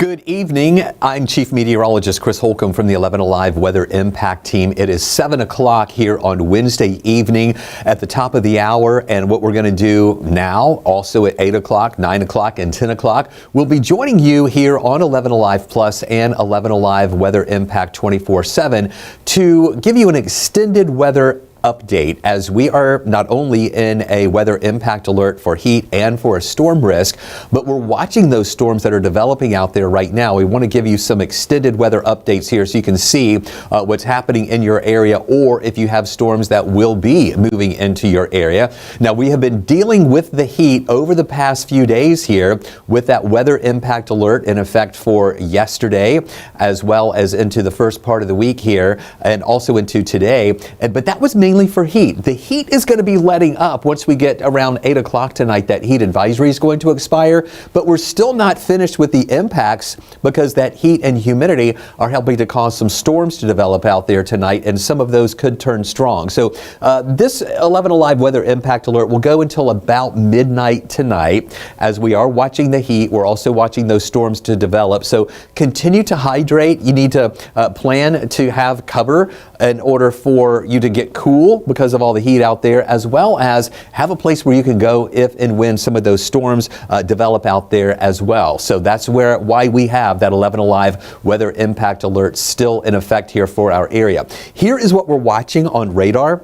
Good evening. I'm Chief Meteorologist Chris Holcomb from the 11 Alive Weather Impact Team. It is 7 o'clock here on Wednesday evening at the top of the hour. And what we're going to do now, also at 8 o'clock, 9 o'clock, and 10 o'clock, we'll be joining you here on 11 Alive Plus and 11 Alive Weather Impact 24/7 to give you an extended weather update as we are not only in a weather impact alert for heat and for a storm risk, but we're watching those storms that are developing out there right now. We want to give you some extended weather updates here so you can see what's happening in your area, or if you have storms that will be moving into your area. Now, we have been dealing with the heat over the past few days here with that weather impact alert in effect for yesterday, as well as into the first part of the week here and also into today. But that was mainly for heat. The heat is going to be letting up once we get around 8 o'clock tonight. That heat advisory is going to expire, but we're still not finished with the impacts because that heat and humidity are helping to cause some storms to develop out there tonight, and some of those could turn strong. So this 11 Alive Weather Impact Alert will go until about midnight tonight. As we are watching the heat, we're also watching those storms to develop. So continue to hydrate. You need to plan to have cover in order for you to get cool because of all the heat out there, as well as have a place where you can go if and when some of those storms develop out there as well. So that's why we have that 11 Alive Weather Impact Alert still in effect here for our area. Here is what we're watching on radar.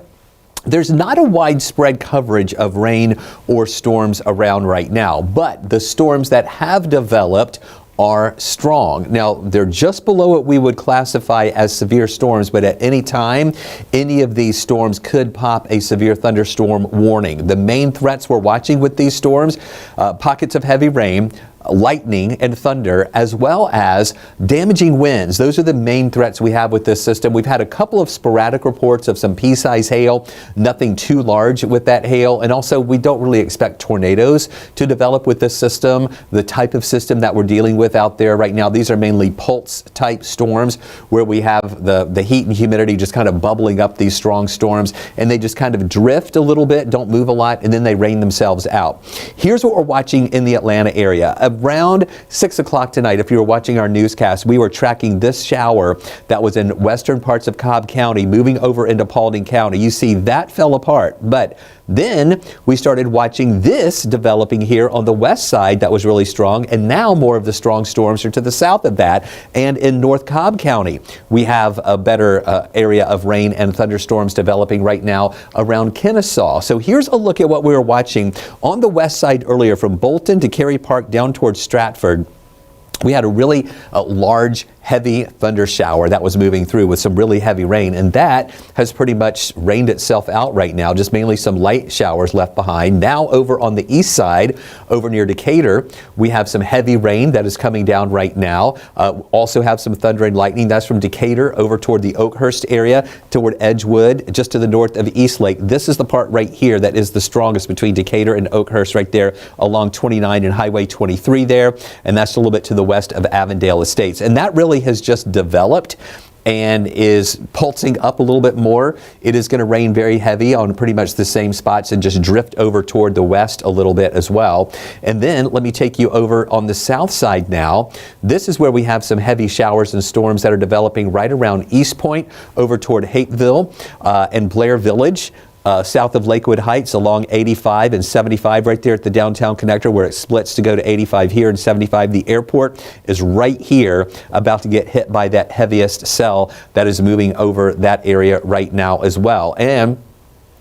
There's not a widespread coverage of rain or storms around right now, but the storms that have developed are strong. Now, they're just below what we would classify as severe storms, but at any time, any of these storms could pop a severe thunderstorm warning. The main threats we're watching with these storms, pockets of heavy rain, lightning and thunder, as well as damaging winds. Those are the main threats we have with this system. We've had a couple of sporadic reports of some pea-size hail, nothing too large with that hail. And also, we don't really expect tornadoes to develop with this system. The type of system that we're dealing with out there right now, these are mainly pulse type storms where we have the heat and humidity just kind of bubbling up these strong storms, and they just kind of drift a little bit, don't move a lot, and then they rain themselves out. Here's what we're watching in the Atlanta area. Around 6 o'clock tonight, if you were watching our newscast, we were tracking this shower that was in western parts of Cobb County moving over into Paulding County. You see that fell apart, but then we started watching this developing here on the west side that was really strong, and now more of the strong storms are to the south of that. And in North Cobb County, we have a better area of rain and thunderstorms developing right now around Kennesaw. So here's a look at what we were watching on the west side earlier from Bolton to Cary Park down towards Stratford. We had a really large, heavy thunder shower that was moving through with some really heavy rain, and that has pretty much rained itself out right now, just mainly some light showers left behind. Now over on the east side, over near Decatur, we have some heavy rain that is coming down right now. Also have some thunder and lightning. That's from Decatur over toward the Oakhurst area, toward Edgewood, just to the north of Eastlake. This is the part right here that is the strongest between Decatur and Oakhurst, right there along 29 and Highway 23 there, and that's a little bit to the west of Avondale Estates. And that really has just developed and is pulsing up a little bit more. It is going to rain very heavy on pretty much the same spots and just drift over toward the west a little bit as well. And then let me take you over on the south side now. This is where we have some heavy showers and storms that are developing right around East Point over toward Hateville and Blair Village. South of Lakewood Heights along 85 and 75 right there at the downtown connector where it splits to go to 85 here and 75. The airport is right here, about to get hit by that heaviest cell that is moving over that area right now as well. And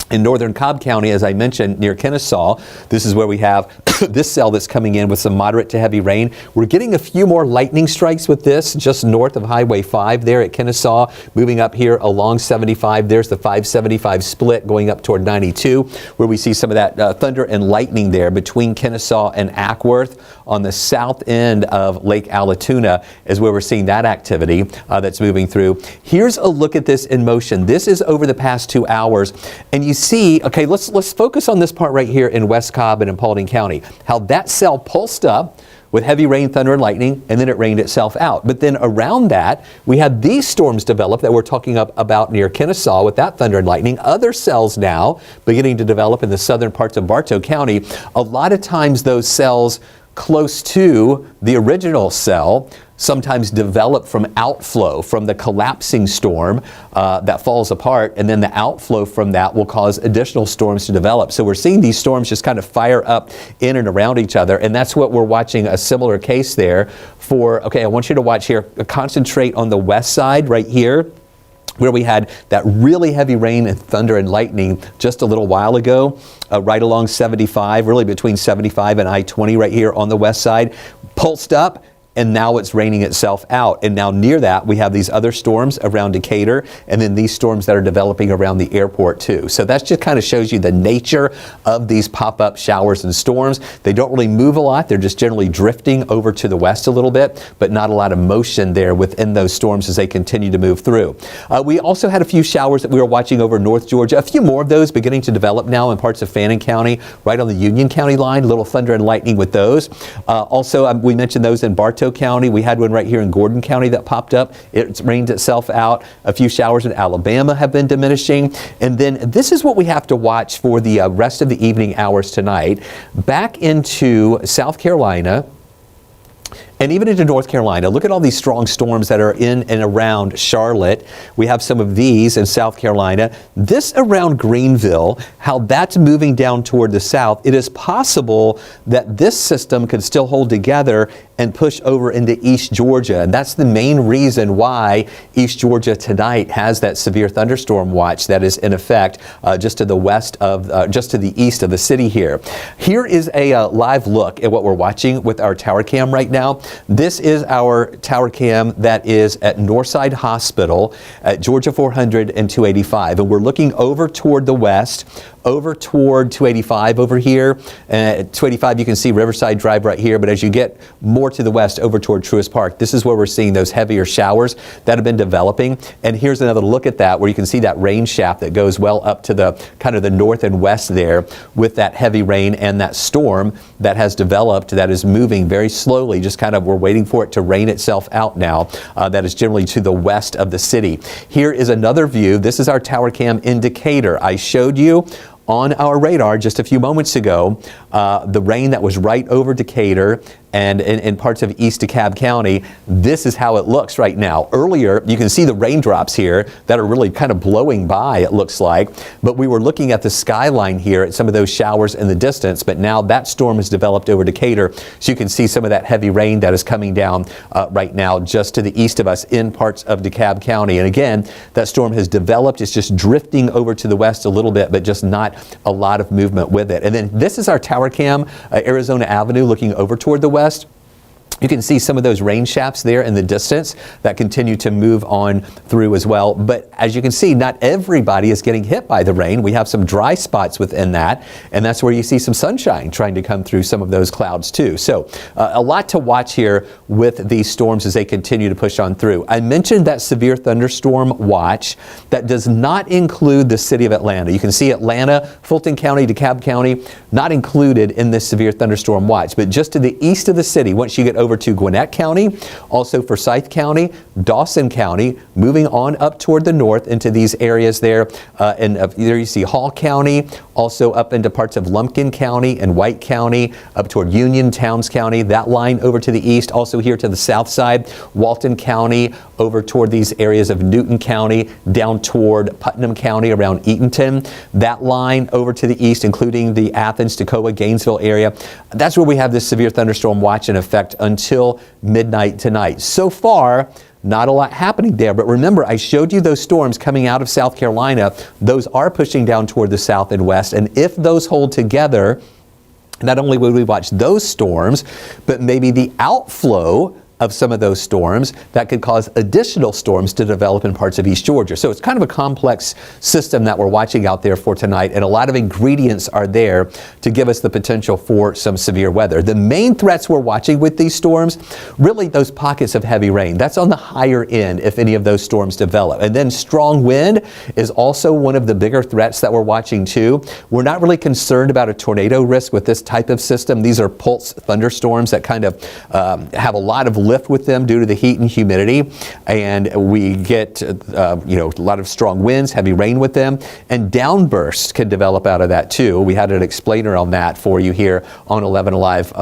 in northern Cobb County, as I mentioned, near Kennesaw, this is where we have this cell that's coming in with some moderate to heavy rain. We're getting a few more lightning strikes with this just north of Highway 5 there at Kennesaw, moving up here along 75. There's the 575 split going up toward 92, where we see some of that thunder and lightning there between Kennesaw and Ackworth. On the south end of Lake Allatoona is where we're seeing that activity that's moving through. Here's a look at this in motion. This is over the past 2 hours, and you see, okay, let's focus on this part right here in West Cobb and in Paulding County, how that cell pulsed up with heavy rain, thunder, and lightning, and then it rained itself out. But then around that, we had these storms develop that we're talking about near Kennesaw with that thunder and lightning. Other cells now beginning to develop in the southern parts of Bartow County. A lot of times those cells close to the original cell sometimes develop from outflow from the collapsing storm that falls apart, and then the outflow from that will cause additional storms to develop. So we're seeing these storms just kind of fire up in and around each other, and that's what we're watching, a similar case there for, okay, I want you to watch here, concentrate on the west side right here, where we had that really heavy rain and thunder and lightning just a little while ago, right along 75, really between 75 and I-20 right here on the west side, pulsed up, and now it's raining itself out. And now near that, we have these other storms around Decatur, and then these storms that are developing around the airport too. So that just kind of shows you the nature of these pop-up showers and storms. They don't really move a lot. They're just generally drifting over to the west a little bit, but not a lot of motion there within those storms as they continue to move through. We also had a few showers that we were watching over North Georgia. A few more of those beginning to develop now in parts of Fannin County, right on the Union County line, little thunder and lightning with those. Also, we mentioned those in Bartow County. We had one right here in Gordon County that popped up. It's rained itself out. A few showers in Alabama have been diminishing. And then this is what we have to watch for the rest of the evening hours tonight. Back into South Carolina, and even into North Carolina. Look at all these strong storms that are in and around Charlotte. We have some of these in South Carolina. This around Greenville, how that's moving down toward the south, it is possible that this system could still hold together and push over into East Georgia. And that's the main reason why East Georgia tonight has that severe thunderstorm watch that is in effect just to the west of, just to the east of the city here. Here is a live look at what we're watching with our tower cam right now. This is our tower cam that is at Northside Hospital at Georgia 400 and 285. And we're looking over toward the west, over toward 285 over here. At 285 you can see Riverside Drive right here, but as you get more to the west over toward Truist Park, this is where we're seeing those heavier showers that have been developing. And here's another look at that where you can see that rain shaft that goes well up to the kind of the north and west there with that heavy rain and that storm that has developed that is moving very slowly, just kind of we're waiting for it to rain itself out now. That is generally to the west of the city. Here is another view. This is our tower cam indicator. I showed you on our radar just a few moments ago the rain that was right over Decatur and in parts of East DeKalb County. This is how it looks right now. Earlier, you can see the raindrops here that are really kind of blowing by, it looks like. But we were looking at the skyline here at some of those showers in the distance, but now that storm has developed over Decatur. So you can see some of that heavy rain that is coming down right now just to the east of us in parts of DeKalb County. And again, that storm has developed. It's just drifting over to the west a little bit, but just not a lot of movement with it. And then this is our tower cam, Arizona Avenue, looking over toward the west. You can see some of those rain shafts there in the distance that continue to move on through as well. But as you can see, not everybody is getting hit by the rain. We have some dry spots within that, and that's where you see some sunshine trying to come through some of those clouds too. So a lot to watch here with these storms as they continue to push on through. I mentioned that severe thunderstorm watch that does not include the city of Atlanta. You can see Atlanta, Fulton County, DeKalb County, not included in this severe thunderstorm watch. But just to the east of the city, once you get over to Gwinnett County, also Forsyth County, Dawson County, moving on up toward the north into these areas there. And there you see Hall County, also up into parts of Lumpkin County and White County, up toward Union, Towns County, that line over to the east. Also here to the south side, Walton County, over toward these areas of Newton County, down toward Putnam County around Eatonton. That line over to the east, including the Athens, Toccoa, Gainesville area. That's where we have this severe thunderstorm watch in effect until midnight tonight. So far, not a lot happening there, but remember, I showed you those storms coming out of South Carolina. Those are pushing down toward the south and west, and if those hold together, not only would we watch those storms, but maybe the outflow of some of those storms that could cause additional storms to develop in parts of East Georgia. So it's kind of a complex system that we're watching out there for tonight, and a lot of ingredients are there to give us the potential for some severe weather. The main threats we're watching with these storms, really those pockets of heavy rain. That's on the higher end if any of those storms develop. And then strong wind is also one of the bigger threats that we're watching too. We're not really concerned about a tornado risk with this type of system. These are pulse thunderstorms that kind of have a lot of lift with them due to the heat and humidity, and we get a lot of strong winds, heavy rain with them, and downbursts can develop out of that too. We had an explainer on that for you here on 11 Alive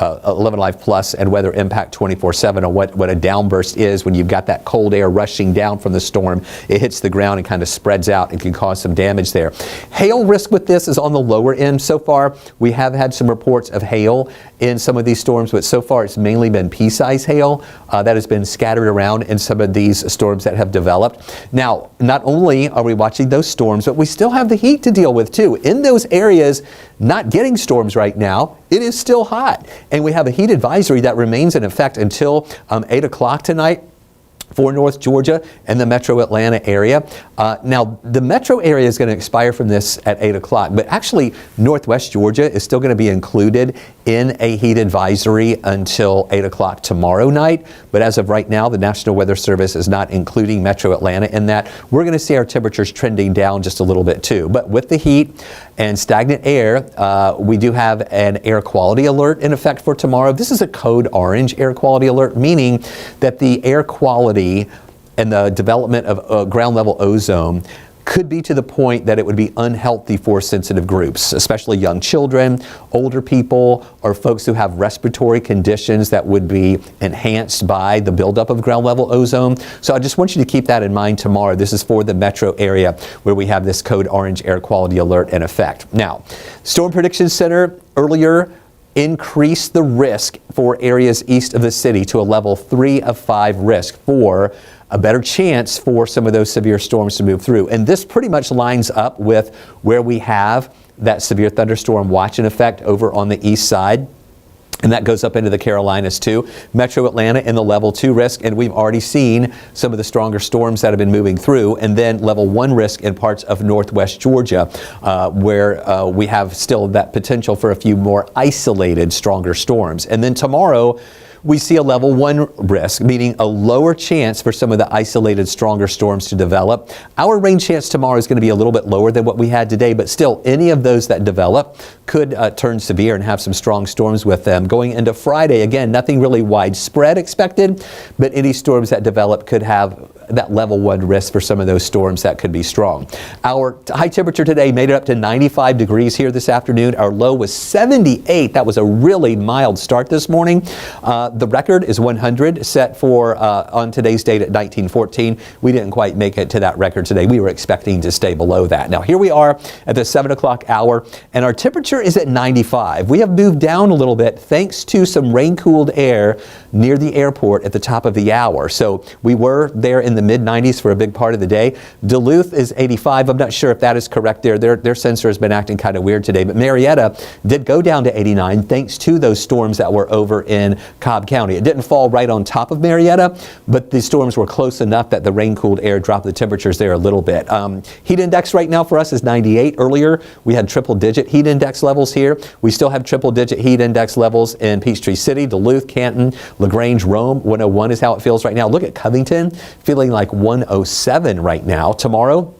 11 Alive Plus and Weather Impact 24/7 on what a downburst is when you've got that cold air rushing down from the storm. It hits the ground and kind of spreads out and can cause some damage there. Hail risk with this is on the lower end so far. We have had some reports of hail in some of these storms, but so far it's mainly been pea-size hail that has been scattered around in some of these storms that have developed. Now, not only are we watching those storms, but we still have the heat to deal with too. In those areas not getting storms right now, it is still hot. And we have a heat advisory that remains in effect until 8 o'clock tonight for North Georgia and the metro Atlanta area. Now, the metro area is going to expire from this at 8 o'clock, but actually Northwest Georgia is still going to be included in a heat advisory until 8 o'clock tomorrow night. But as of right now, the National Weather Service is not including metro Atlanta in that. We're going to see our temperatures trending down just a little bit too. But with the heat and stagnant air, we do have an air quality alert in effect for tomorrow. This is a code orange air quality alert, meaning that the air quality and the development of ground level ozone could be to the point that it would be unhealthy for sensitive groups, especially young children, older people, or folks who have respiratory conditions that would be enhanced by the buildup of ground level ozone. So I just want you to keep that in mind tomorrow. This is for the metro area where we have this code orange air quality alert in effect. Now, Storm Prediction Center earlier increased the risk for areas east of the city to a level 3 of 5 risk for a better chance for some of those severe storms to move through. And this pretty much lines up with where we have that severe thunderstorm watch in effect over on the east side. And that goes up into the Carolinas too. Metro Atlanta in the level 2 risk, and we've already seen some of the stronger storms that have been moving through. And then level 1 risk in parts of Northwest Georgia, where we have still that potential for a few more isolated stronger storms. And then tomorrow, we see a level 1 risk, meaning a lower chance for some of the isolated stronger storms to develop. Our rain chance tomorrow is going to be a little bit lower than what we had today, but still any of those that develop could turn severe and have some strong storms with them. Going into Friday, again, nothing really widespread expected, but any storms that develop could have that level 1 risk for some of those storms that could be strong. Our high temperature today made it up to 95 degrees here this afternoon. Our low was 78. That was a really mild start this morning. The record is 100, set for on today's date at 1914. We didn't quite make it to that record today. We were expecting to stay below that. Now here we are at the 7 o'clock hour, and our temperature is at 95. We have moved down a little bit thanks to some rain-cooled air near the airport at the top of the hour. So we were there in the mid-90s for a big part of the day. Duluth is 85. I'm not sure if that is correct there. Their sensor has been acting kind of weird today, but Marietta did go down to 89 thanks to those storms that were over in Cobb County. It didn't fall right on top of Marietta, but the storms were close enough that the rain-cooled air dropped the temperatures there a little bit. Heat index right now for us is 98. Earlier, we had triple-digit heat index levels here. We still have triple-digit heat index levels in Peachtree City, Duluth, Canton, LaGrange, Rome. 101 is how it feels right now. Look at Covington, feeling like 107 right now. Tomorrow,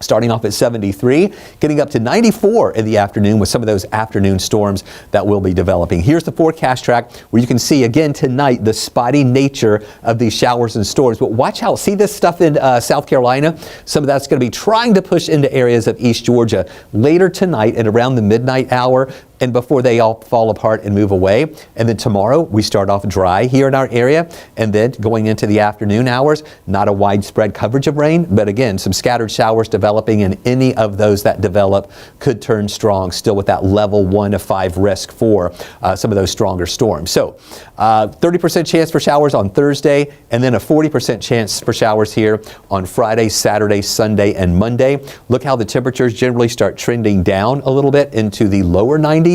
starting off at 73, getting up to 94 in the afternoon with some of those afternoon storms that will be developing. Here's the forecast track where you can see again tonight the spotty nature of these showers and storms. But watch out, see this stuff in South Carolina? Some of that's going to be trying to push into areas of East Georgia later tonight and around the midnight hour, and before they all fall apart and move away. And then tomorrow we start off dry here in our area, and then going into the afternoon hours, not a widespread coverage of rain, but again some scattered showers developing, and any of those that develop could turn strong, still with that level 1 of 5 risk for some of those stronger storms. So 30% chance for showers on Thursday, and then a 40% chance for showers here on Friday, Saturday, Sunday, and Monday. Look how the temperatures generally start trending down a little bit into the lower 90s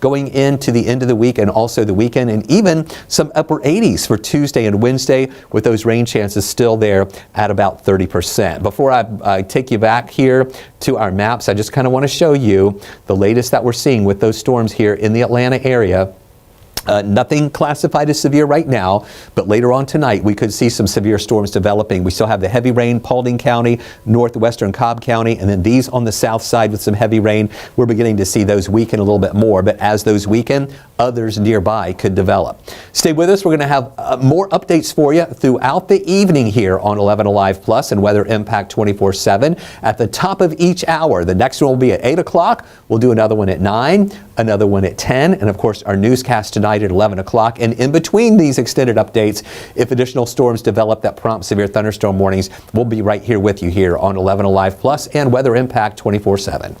going into the end of the week and also the weekend, and even some upper 80s for Tuesday and Wednesday, with those rain chances still there at about 30%. Before I take you back here to our maps, I just kind of want to show you the latest that we're seeing with those storms here in the Atlanta area. Nothing classified as severe right now, but later on tonight we could see some severe storms developing. We still have the heavy rain, Paulding County, northwestern Cobb County, and then these on the south side with some heavy rain. We're beginning to see those weaken a little bit more, but as those weaken, others nearby could develop. Stay with us. We're going to have more updates for you throughout the evening here on 11 Alive Plus and Weather Impact 24/7 at the top of each hour. The next one will be at 8 o'clock. We'll do another one at 9, another one at 10, and of course our newscast tonight at 11 o'clock. And in between these extended updates, if additional storms develop that prompt severe thunderstorm warnings, we'll be right here with you here on 11 Alive Plus and Weather Impact 24/7.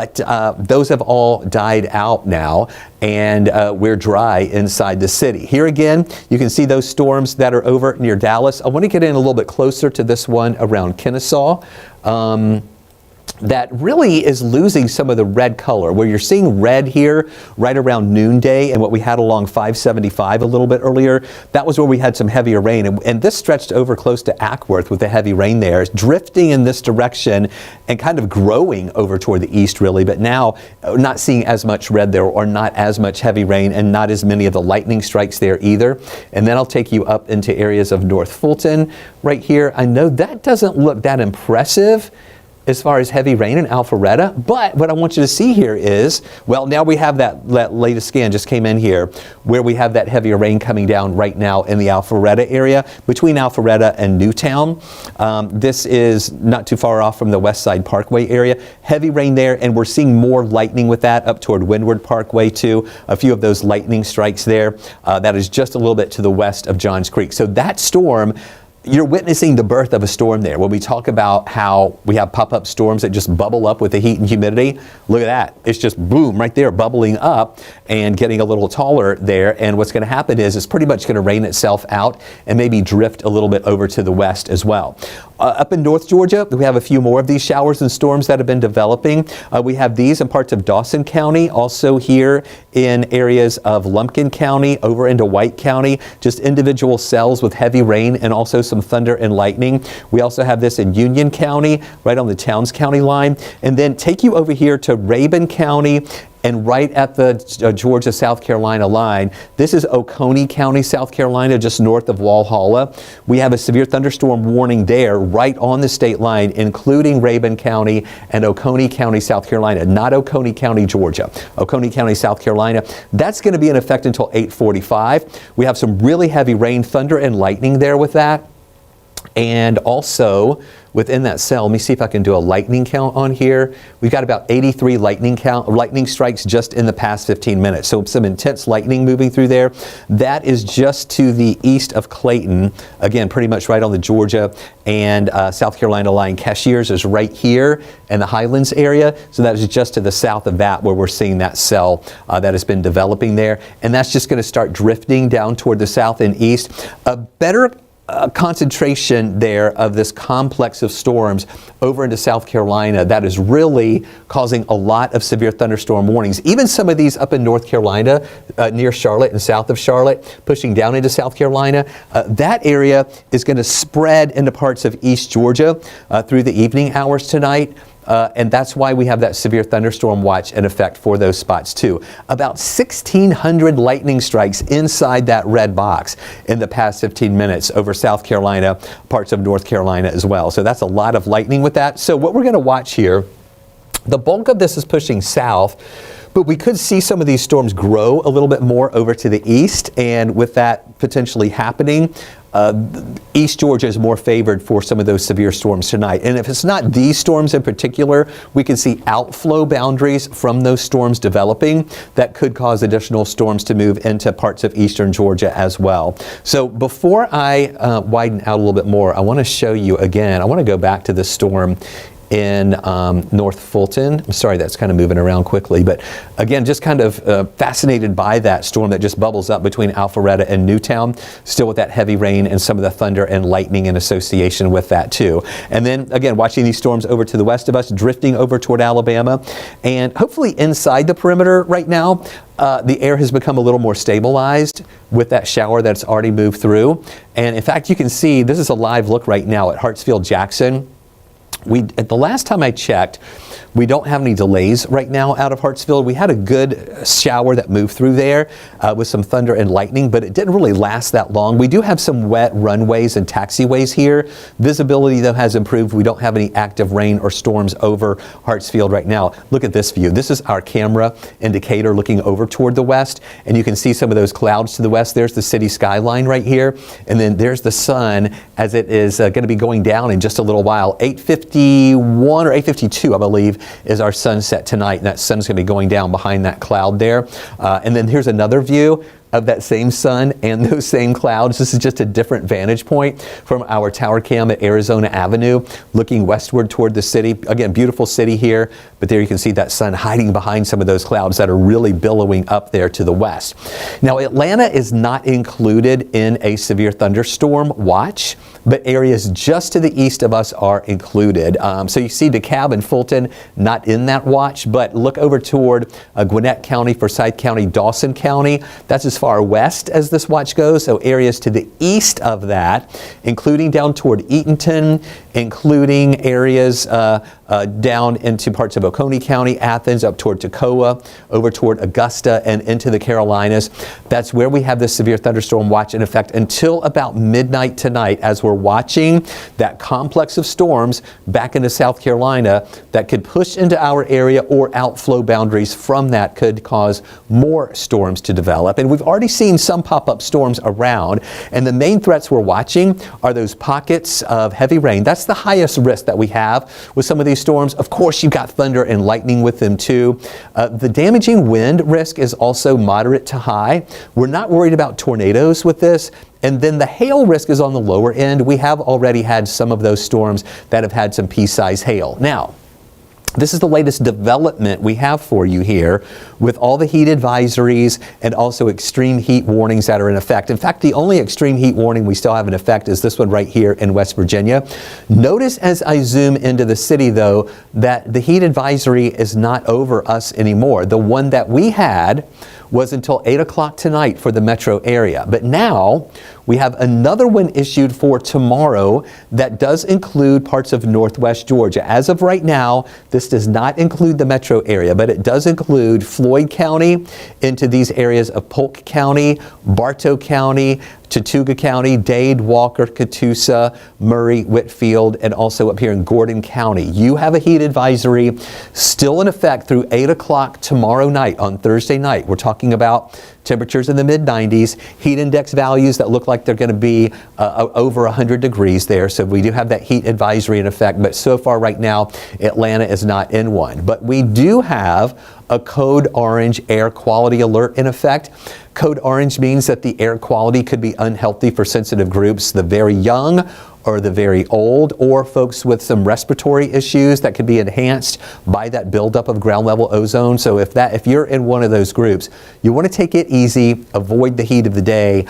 but those have all died out now, and we're dry inside the city. Here again, you can see those storms that are over near Dallas. I want to get in a little bit closer to this one around Kennesaw. That really is losing some of the red color, where you're seeing red here right around noonday, and what we had along 575 a little bit earlier, that was where we had some heavier rain, and this stretched over close to Ackworth with the heavy rain there. It's drifting in this direction and kind of growing over toward the east really, but now not seeing as much red there, or not as much heavy rain, and not as many of the lightning strikes there either. And then I'll take you up into areas of North Fulton right here. I know that doesn't look that impressive as far as heavy rain in Alpharetta, but what I want you to see here is, well, now we have that latest scan just came in here, where we have that heavier rain coming down right now in the Alpharetta area, between Alpharetta and Newtown. This is not too far off from the West Side Parkway area. Heavy rain there, and we're seeing more lightning with that up toward Windward Parkway too. A few of those lightning strikes there. That is just a little bit to the west of Johns Creek. So that storm, you're witnessing the birth of a storm there. When we talk about how we have pop-up storms that just bubble up with the heat and humidity, look at that. It's just boom, right there, bubbling up and getting a little taller there. And what's going to happen is it's pretty much going to rain itself out and maybe drift a little bit over to the west as well. Up in North Georgia, we have a few more of these showers and storms that have been developing. We have these in parts of Dawson County, also here in areas of Lumpkin County, over into White County, just individual cells with heavy rain and also some thunder and lightning. We also have this in Union County, right on the Towns County line. And then take you over here to Rabun County, and right at the Georgia-South Carolina line. This is Oconee County, South Carolina, just north of Walhalla. We have a severe thunderstorm warning there right on the state line, including Rabun County and Oconee County, South Carolina, not Oconee County, Georgia. Oconee County, South Carolina. That's going to be in effect until 8:45. We have some really heavy rain, thunder, and lightning there with that. And also within that cell, let me see if I can do a lightning count on here. We've got about 83 lightning strikes just in the past 15 minutes. So some intense lightning moving through there. That is just to the east of Clayton. Again, pretty much right on the Georgia and South Carolina line. Cashiers is right here in the Highlands area. So that is just to the south of that where we're seeing that cell that has been developing there. And that's just going to start drifting down toward the south and east. A better concentration there of this complex of storms over into South Carolina that is really causing a lot of severe thunderstorm warnings. Even some of these up in North Carolina, near Charlotte and south of Charlotte, pushing down into South Carolina. That area is going to spread into parts of East Georgia through the evening hours tonight. And that's why we have that severe thunderstorm watch in effect for those spots too. About 1,600 lightning strikes inside that red box in the past 15 minutes over South Carolina, parts of North Carolina as well. So that's a lot of lightning with that. So what we're going to watch here, the bulk of this is pushing south, but we could see some of these storms grow a little bit more over to the east, and with that potentially happening, East Georgia is more favored for some of those severe storms tonight. And if it's not these storms in particular, we can see outflow boundaries from those storms developing that could cause additional storms to move into parts of eastern Georgia as well. So before I widen out a little bit more, I want to show you again, I want to go back to this storm in North Fulton. I'm sorry, that's kind of moving around quickly, but again, just kind of fascinated by that storm that just bubbles up between Alpharetta and Newtown, still with that heavy rain and some of the thunder and lightning in association with that too. And then again, watching these storms over to the west of us, drifting over toward Alabama, and hopefully inside the perimeter right now, the air has become a little more stabilized with that shower that's already moved through. And in fact, you can see, this is a live look right now at Hartsfield-Jackson. At the last time I checked, we don't have any delays right now out of Hartsfield. We had a good shower that moved through there with some thunder and lightning, but it didn't really last that long. We do have some wet runways and taxiways here. Visibility, though, has improved. We don't have any active rain or storms over Hartsfield right now. Look at this view. This is our camera indicator looking over toward the west, and you can see some of those clouds to the west. There's the city skyline right here, and then there's the sun as it is going to be going down in just a little while. 8:51 or 8:52, I believe, is our sunset tonight, and that sun's going to be going down behind that cloud there. And then here's another view. of that same sun and those same clouds. This is just a different vantage point from our tower cam at Arizona Avenue, looking westward toward the city. Again, beautiful city here, but there you can see that sun hiding behind some of those clouds that are really billowing up there to the west. Now, Atlanta is not included in a severe thunderstorm watch, but areas just to the east of us are included. So you see DeKalb and Fulton not in that watch, but look over toward Gwinnett County, Forsyth County, Dawson County. That's as far west as this watch goes. So areas to the east of that, including down toward Eatonton, including areas down into parts of Oconee County, Athens, up toward Toccoa, over toward Augusta, and into the Carolinas. That's where we have this severe thunderstorm watch in effect until about midnight tonight, as we're watching that complex of storms back into South Carolina that could push into our area, or outflow boundaries from that could cause more storms to develop. And we've already seen some pop-up storms around, and the main threats we're watching are those pockets of heavy rain. That's the highest risk that we have with some of these storms. Of course, you've got thunder and lightning with them too. The damaging wind risk is also moderate to high. We're not worried about tornadoes with this. And then the hail risk is on the lower end. We have already had some of those storms that have had some pea-sized hail. Now, this is the latest development we have for you here with all the heat advisories and also extreme heat warnings that are in effect. In fact, the only extreme heat warning we still have in effect is this one right here in West Virginia. Notice as I zoom into the city, though, that the heat advisory is not over us anymore. The one that we had was until 8 o'clock tonight for the metro area. But now we have another one issued for tomorrow that does include parts of northwest Georgia. As of right now, this does not include the metro area, but it does include Floyd County into these areas of Polk County, Bartow County, Chattooga County, Dade, Walker, Catoosa, Murray, Whitfield, and also up here in Gordon County. You have a heat advisory still in effect through 8 o'clock tomorrow night on Thursday night. We're talking about temperatures in the mid-90s, heat index values that look like they're going to be over 100 degrees there. So we do have that heat advisory in effect, but so far right now, Atlanta is not in one. But we do have a code orange air quality alert in effect. Code orange means that the air quality could be unhealthy for sensitive groups, the very young or the very old, or folks with some respiratory issues that could be enhanced by that buildup of ground level ozone. So if you're in one of those groups, you want to take it easy, avoid the heat of the day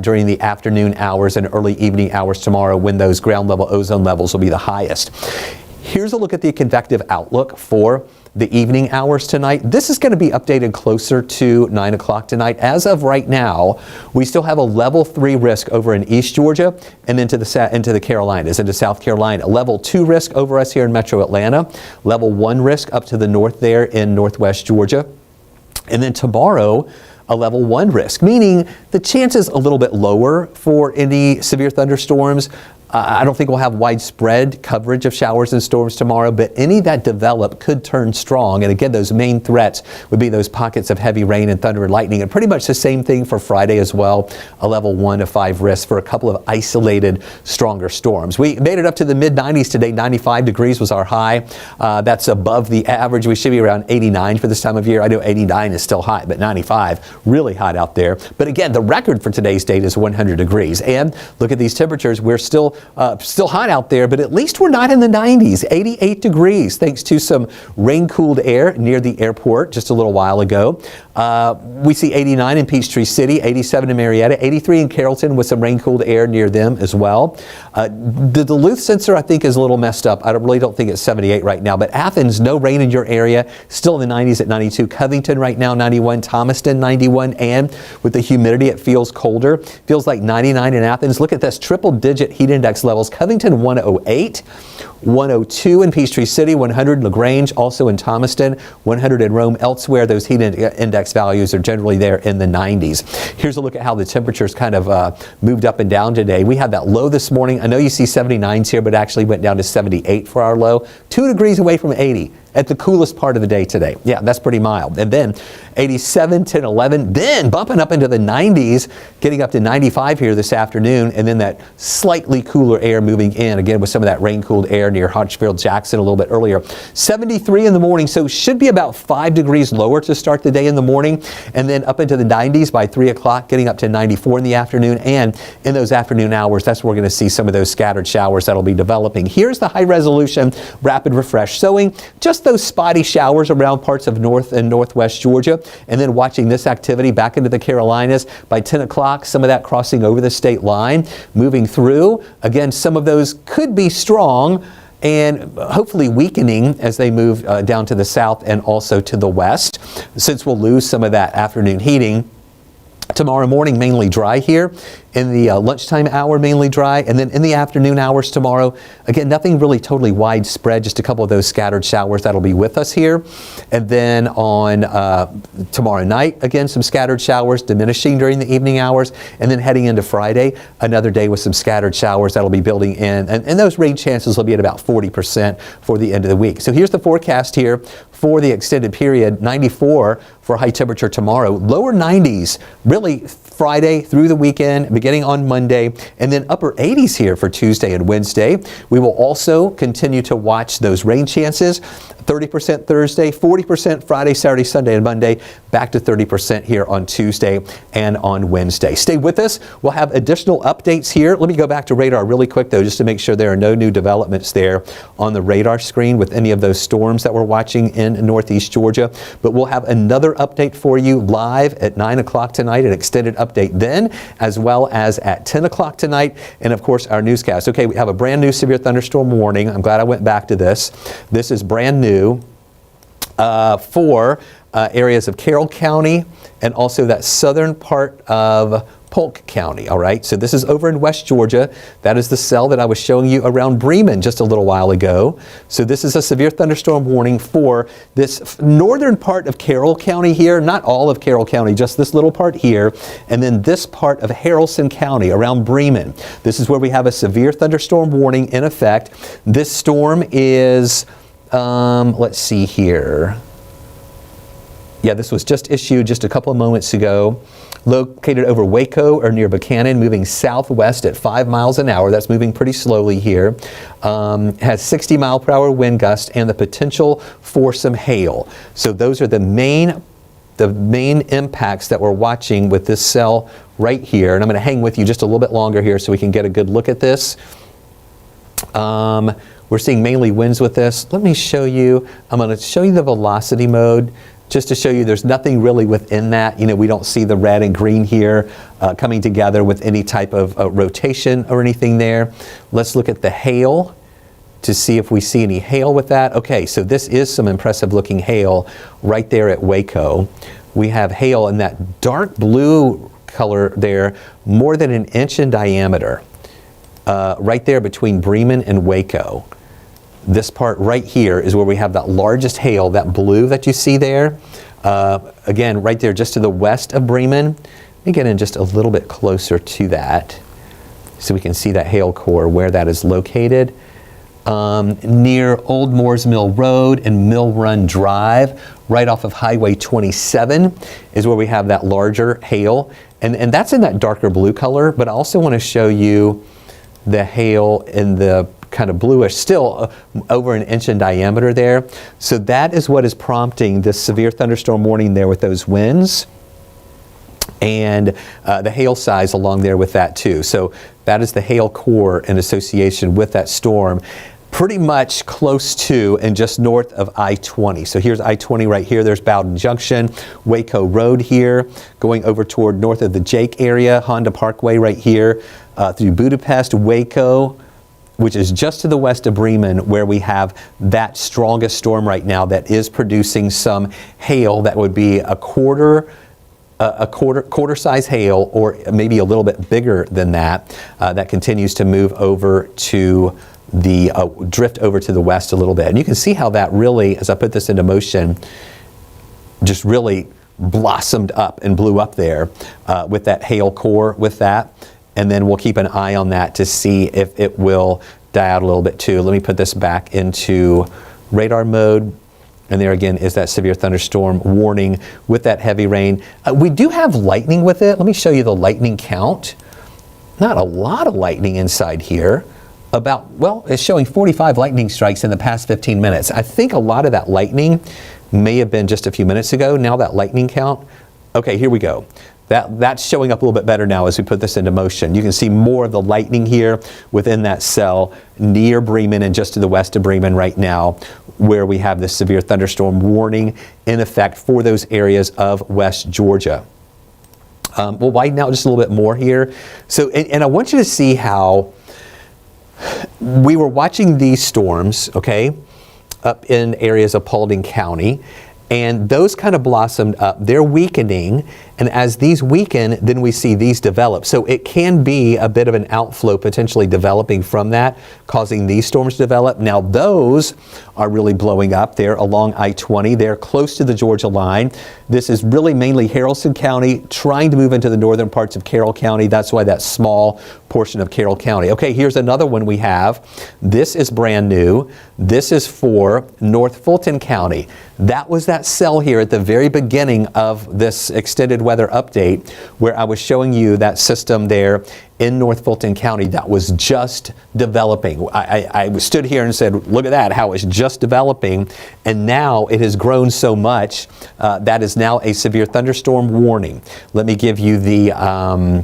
during the afternoon hours and early evening hours tomorrow when those ground level ozone levels will be the highest. Here's a look at the convective outlook for the evening hours tonight. This is going to be updated closer to 9 o'clock tonight. As of right now, we still have a level 3 risk over in East Georgia and into the Carolinas, into South Carolina. Level 2 risk over us here in Metro Atlanta. Level 1 risk up to the north there in Northwest Georgia. And then tomorrow, a level 1 risk, meaning the chances a little bit lower for any severe thunderstorms. I don't think we'll have widespread coverage of showers and storms tomorrow, but any that develop could turn strong. And again, those main threats would be those pockets of heavy rain and thunder and lightning. And pretty much the same thing for Friday as well, a level 1 to 5 risk for a couple of isolated stronger storms. We made it up to the mid-90s today. 95 degrees was our high. That's above the average. We should be around 89 for this time of year. I know 89 is still hot, but 95, really hot out there. But again, the record for today's date is 100 degrees. And look at these temperatures. We're still hot out there, but at least we're not in the 90s. 88 degrees thanks to some rain-cooled air near the airport just a little while ago. We see 89 in Peachtree City, 87 in Marietta, 83 in Carrollton with some rain-cooled air near them as well. The Duluth sensor, I think, is a little messed up. I really don't think it's 78 right now, but Athens, no rain in your area, still in the 90s at 92. Covington right now, 91. Thomaston, 91. And with the humidity, it feels colder. Feels like 99 in Athens. Look at this, triple-digit heat index levels. Covington, 108. 102 in Peachtree City, 100 in LaGrange, also in Thomaston, 100 in Rome. Elsewhere, those heat index values are generally there in the 90s. Here's a look at how the temperatures kind of moved up and down today. We had that low this morning. I know you see 79s here, but actually went down to 78 for our low. 2 degrees away from 80 at the coolest part of the day today. Yeah, that's pretty mild. And then 87, 10, 11, then bumping up into the 90s, getting up to 95 here this afternoon, and then that slightly cooler air moving in, again with some of that rain-cooled air there near Hodgeville, Jackson a little bit earlier. 73 in the morning, so should be about 5 degrees lower to start the day in the morning, and then up into the 90s by 3 o'clock, getting up to 94 in the afternoon. And in those afternoon hours, that's where we're going to see some of those scattered showers that'll be developing. Here's the high resolution rapid refresh showing just those spotty showers around parts of north and northwest Georgia, and then watching this activity back into the Carolinas by 10 o'clock, some of that crossing over the state line, moving through. Again, some of those could be strong and hopefully weakening as they move down to the south and also to the west, since we'll lose some of that afternoon heating. Tomorrow morning, mainly dry here. In the lunchtime hour, mainly dry. And then in the afternoon hours tomorrow, again, nothing really totally widespread, just a couple of those scattered showers that'll be with us here. And then on tomorrow night, again, some scattered showers diminishing during the evening hours. And then heading into Friday, another day with some scattered showers that'll be building in. And those rain chances will be at about 40% for the end of the week. So here's the forecast here for the extended period. 94 for high temperature tomorrow. Lower 90s, really Friday through the weekend, beginning on Monday, and then upper 80s here for Tuesday and Wednesday. We will also continue to watch those rain chances. 30% Thursday, 40% Friday, Saturday, Sunday, and Monday, back to 30% here on Tuesday and on Wednesday. Stay with us. We'll have additional updates here. Let me go back to radar really quick, though, just to make sure there are no new developments there on the radar screen with any of those storms that we're watching in northeast Georgia. But we'll have another update for you live at 9 o'clock tonight, an extended update then, as well as at 10 o'clock tonight, and of course our newscast. Okay, we have a brand new severe thunderstorm warning. I'm glad I went back to this. This is brand new for areas of Carroll County and also that southern part of Polk County. All right, so this is over in West Georgia. That is the cell that I was showing you around Bremen just a little while ago. So this is a severe thunderstorm warning for this northern part of Carroll County here, not all of Carroll County, just this little part here, and then this part of Haralson County around Bremen. This is where we have a severe thunderstorm warning in effect. This storm is, let's see here. Yeah, this was just issued just a couple of moments ago. Located over Waco or near Buchanan, moving southwest at 5 miles an hour. That's moving pretty slowly here. Has 60-mile-per-hour wind gust and the potential for some hail. So those are the main impacts that we're watching with this cell right here. And I'm going to hang with you just a little bit longer here so we can get a good look at this. We're seeing mainly winds with this. Let me show you. I'm going to show you the velocity mode, just to show you there's nothing really within that. You know, we don't see the red and green here coming together with any type of rotation or anything there. Let's look at the hail to see if we see any hail with that. Okay, so this is some impressive looking hail right there at Waco. We have hail in that dark blue color there, more than 1 inch in diameter, right there between Bremen and Waco. This part right here is where we have that largest hail, that blue that you see there. Again, right there just to the west of Bremen. Let me get in just a little bit closer to that so we can see that hail core, where that is located. Near Old Moores Mill Road and Mill Run Drive, right off of Highway 27 is where we have that larger hail. And that's in that darker blue color, but I also want to show you the hail in the kind of bluish, still over 1 inch in diameter there. So that is what is prompting this severe thunderstorm warning there with those winds and the hail size along there with that too. So that is the hail core in association with that storm, pretty much close to and just north of I-20. So here's I-20 right here. There's Bowden Junction, Waco Road here, going over toward north of the Jake area, Honda Parkway right here, through Budapest, Waco, which is just to the west of Bremen, where we have that strongest storm right now that is producing some hail that would be a quarter size hail, or maybe a little bit bigger than that, that continues to move over to the drift over to the west a little bit. And you can see how that really, as I put this into motion, just really blossomed up and blew up there with that hail core with that. And then we'll keep an eye on that to see if it will die out a little bit too. Let me put this back into radar mode. And there again is that severe thunderstorm warning with that heavy rain. We do have lightning with it. Let me show you the lightning count. Not a lot of lightning inside here. well, it's showing 45 lightning strikes in the past 15 minutes. I think a lot of that lightning may have been just a few minutes ago. Now that lightning count, okay, here we go. That's showing up a little bit better now as we put this into motion. You can see more of the lightning here within that cell near Bremen and just to the west of Bremen right now, where we have this severe thunderstorm warning in effect for those areas of West Georgia. We'll widen out just a little bit more here. So, and I want you to see how we were watching these storms, okay, up in areas of Paulding County, and those kind of blossomed up. They're weakening, and as these weaken, then we see these develop. So it can be a bit of an outflow potentially developing from that, causing these storms to develop. Now those are really blowing up there along I-20. They're close to the Georgia line. This is really mainly Haralson County, trying to move into the northern parts of Carroll County. That's why that small portion of Carroll County. Okay, here's another one we have. This is brand new. This is for North Fulton County. That was that cell here at the very beginning of this extended weather update where I was showing you that system there in North Fulton County that was just developing. I stood here and said, look at that, how it's just developing. And now it has grown so much that is now a severe thunderstorm warning. Let me give you the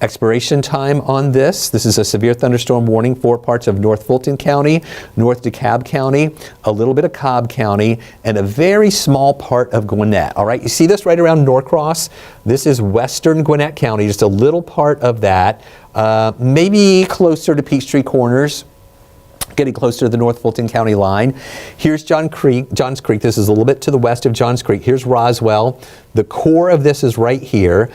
expiration time on this. This is a severe thunderstorm warning for parts of North Fulton County, North DeKalb County, a little bit of Cobb County, and a very small part of Gwinnett. All right, you see this right around Norcross? This is western Gwinnett County, just a little part of that, maybe closer to Peachtree Corners, getting closer to the North Fulton County line. Here's Johns Creek. This is a little bit to the west of Johns Creek. Here's Roswell. The core of this is right here.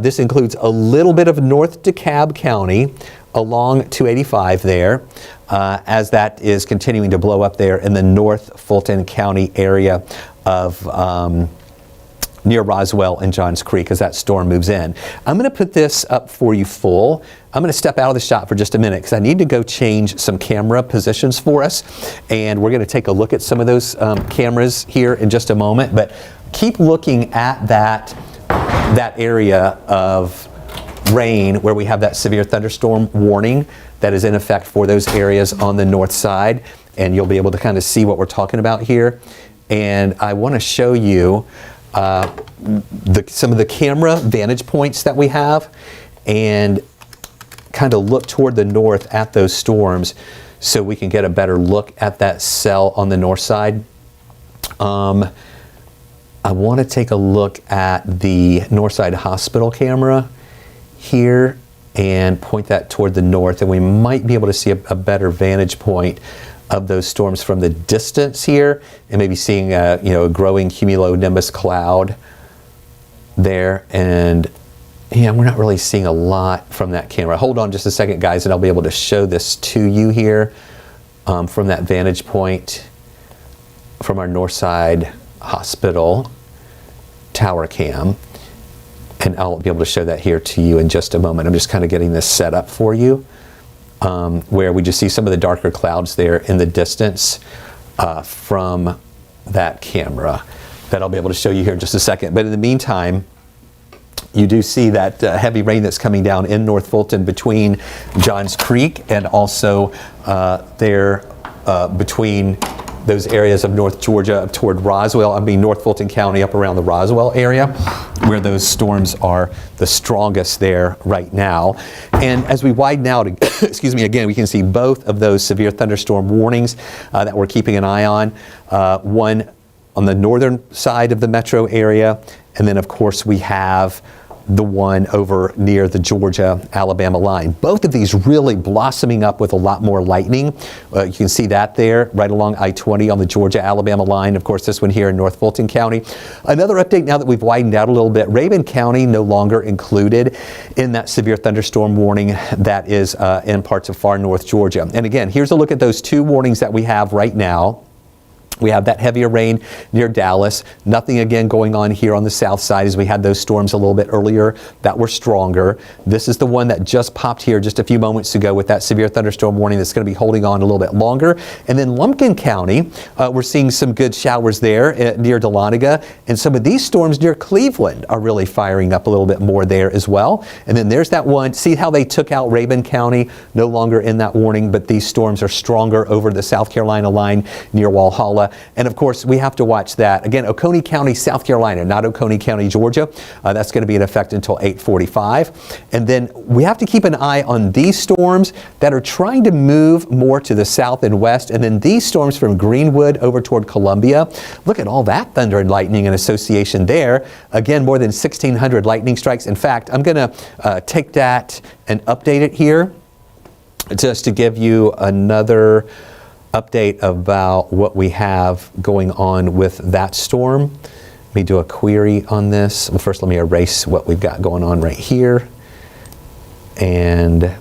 This includes a little bit of North DeKalb County along 285 there, as that is continuing to blow up there in the North Fulton County area of near Roswell and Johns Creek as that storm moves in. I'm going to put this up for you full. I'm going to step out of the shot for just a minute because I need to go change some camera positions for us, and we're going to take a look at some of those cameras here in just a moment. But keep looking at that area of rain where we have that severe thunderstorm warning that is in effect for those areas on the north side, and you'll be able to kind of see what we're talking about here. And I want to show you some of the camera vantage points that we have and kind of look toward the north at those storms so we can get a better look at that cell on the north side. I want to take a look at the Northside Hospital camera here and point that toward the north, and we might be able to see a better vantage point of those storms from the distance here, and maybe seeing a growing cumulonimbus cloud there. And yeah, we're not really seeing a lot from that camera. Hold on just a second, guys, and I'll be able to show this to you here from that vantage point from our Northside Hospital tower cam. And I'll be able to show that here to you in just a moment. I'm just kind of getting this set up for you. Where we just see some of the darker clouds there in the distance from that camera that I'll be able to show you here in just a second. But in the meantime, you do see that heavy rain that's coming down in North Fulton between Johns Creek and also there between those areas of North Georgia up toward Roswell, North Fulton County up around the Roswell area, where those storms are the strongest there right now. And as we widen out, excuse me, again, we can see both of those severe thunderstorm warnings that we're keeping an eye on. One on the northern side of the metro area, and then of course we have the one over near the Georgia-Alabama line. Both of these really blossoming up with a lot more lightning. You can see that there right along I-20 on the Georgia-Alabama line. Of course, this one here in North Fulton County. Another update now that we've widened out a little bit, Rabun County no longer included in that severe thunderstorm warning that is in parts of far north Georgia. And again, here's a look at those two warnings that we have right now. We have that heavier rain near Dallas. Nothing again going on here on the south side as we had those storms a little bit earlier that were stronger. This is the one that just popped here just a few moments ago with that severe thunderstorm warning that's going to be holding on a little bit longer. And then Lumpkin County, we're seeing some good showers there near Dahlonega. And some of these storms near Cleveland are really firing up a little bit more there as well. And then there's that one. See how they took out Rabun County? No longer in that warning, but these storms are stronger over the South Carolina line near Walhalla. And of course, we have to watch that. Again, Oconee County, South Carolina, not Oconee County, Georgia. That's going to be in effect until 8:45. And then we have to keep an eye on these storms that are trying to move more to the south and west. And then these storms from Greenwood over toward Columbia. Look at all that thunder and lightning and association there. Again, more than 1,600 lightning strikes. In fact, I'm going to take that and update it here just to give you another update about what we have going on with that storm. Let me do a query on this. Well, first, let me erase what we've got going on right here. And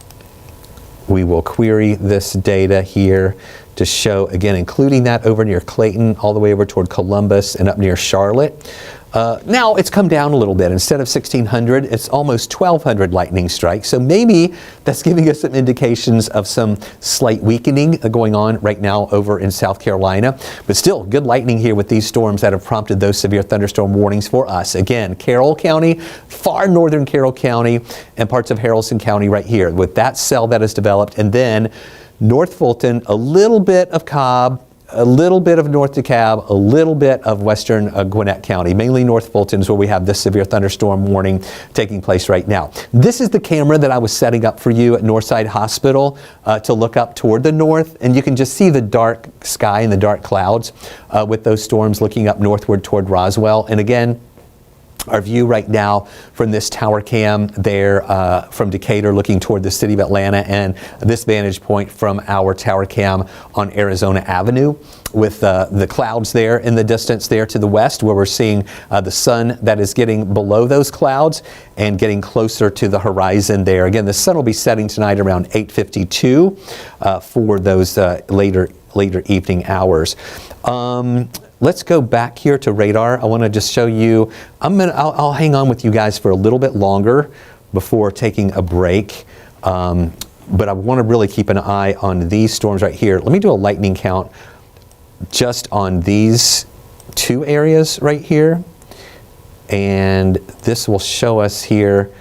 we will query this data here to show, again, including that over near Clayton, all the way over toward Columbus and up near Charlotte. Now it's come down a little bit. Instead of 1,600, it's almost 1,200 lightning strikes. So maybe that's giving us some indications of some slight weakening going on right now over in South Carolina. But still, good lightning here with these storms that have prompted those severe thunderstorm warnings for us. Again, Carroll County, far northern Carroll County, and parts of Haralson County right here with that cell that has developed. And then North Fulton, a little bit of Cobb, a little bit of North DeKalb, a little bit of western Gwinnett County, mainly North Fulton is where we have this severe thunderstorm warning taking place right now. This is the camera that I was setting up for you at Northside Hospital to look up toward the north, and you can just see the dark sky and the dark clouds with those storms looking up northward toward Roswell. And again, our view right now from this tower cam there from Decatur looking toward the city of Atlanta, and this vantage point from our tower cam on Arizona Avenue with the clouds there in the distance there to the west, where we're seeing the sun that is getting below those clouds and getting closer to the horizon there. Again, the sun will be setting tonight around 8:52 for those later evening hours. Let's go back here to radar. I want to just show you, I'll hang on with you guys for a little bit longer before taking a break. But I want to really keep an eye on these storms right here. Let me do a lightning count just on these two areas right here. And this will show us here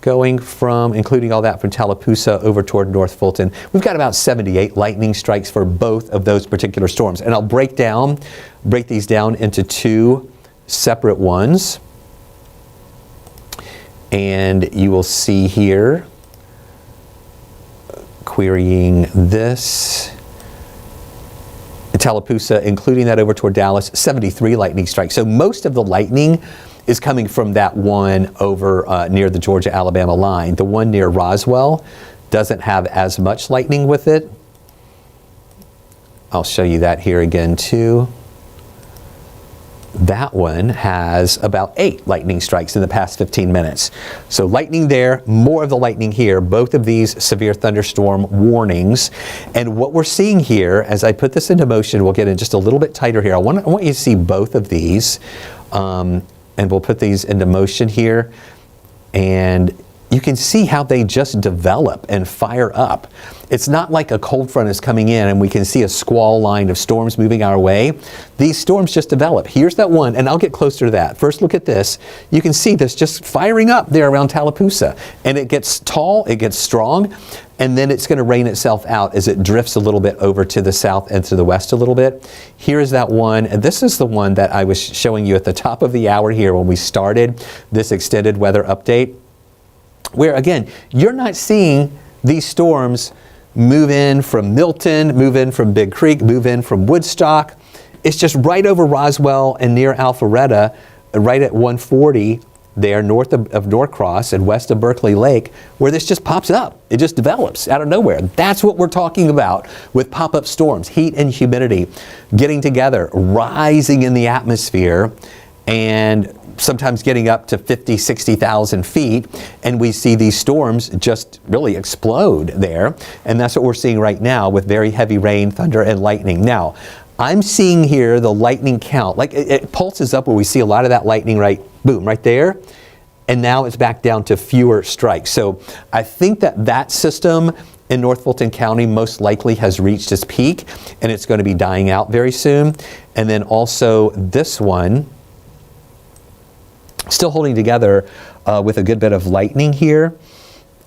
going from, including all that from Tallapoosa over toward North Fulton. We've got about 78 lightning strikes for both of those particular storms. And I'll break these down into two separate ones. And you will see here, querying this, Tallapoosa, including that over toward Dallas, 73 lightning strikes. So most of the lightning is coming from that one over near the Georgia-Alabama line. The one near Roswell doesn't have as much lightning with it. I'll show you that here again too. That one has about 8 lightning strikes in the past 15 minutes. So lightning there, more of the lightning here, both of these severe thunderstorm warnings. And what we're seeing here, as I put this into motion, we'll get in just a little bit tighter here. I want you to see both of these. And we'll put these into motion here. And you can see how they just develop and fire up. It's not like a cold front is coming in and we can see a squall line of storms moving our way. These storms just develop. Here's that one, and I'll get closer to that. First, look at this. You can see this just firing up there around Tallapoosa. And it gets tall, it gets strong, and then it's going to rain itself out as it drifts a little bit over to the south and to the west a little bit. Here's that one, and this is the one that I was showing you at the top of the hour here when we started this extended weather update, where again, you're not seeing these storms move in from Milton, move in from Big Creek, move in from Woodstock. It's just right over Roswell and near Alpharetta, right at 140 there north of Norcross and west of Berkeley Lake, where this just pops up. It just develops out of nowhere. That's what we're talking about with pop-up storms, heat and humidity getting together, rising in the atmosphere, and sometimes getting up to 50, 60,000 feet, and we see these storms just really explode there. And that's what we're seeing right now with very heavy rain, thunder, and lightning. Now, I'm seeing here the lightning count. Like it pulses up where we see a lot of that lightning, right? Boom, right there. And now it's back down to fewer strikes. So I think that system in North Fulton County most likely has reached its peak, and it's going to be dying out very soon. And then also this one, still holding together with a good bit of lightning here.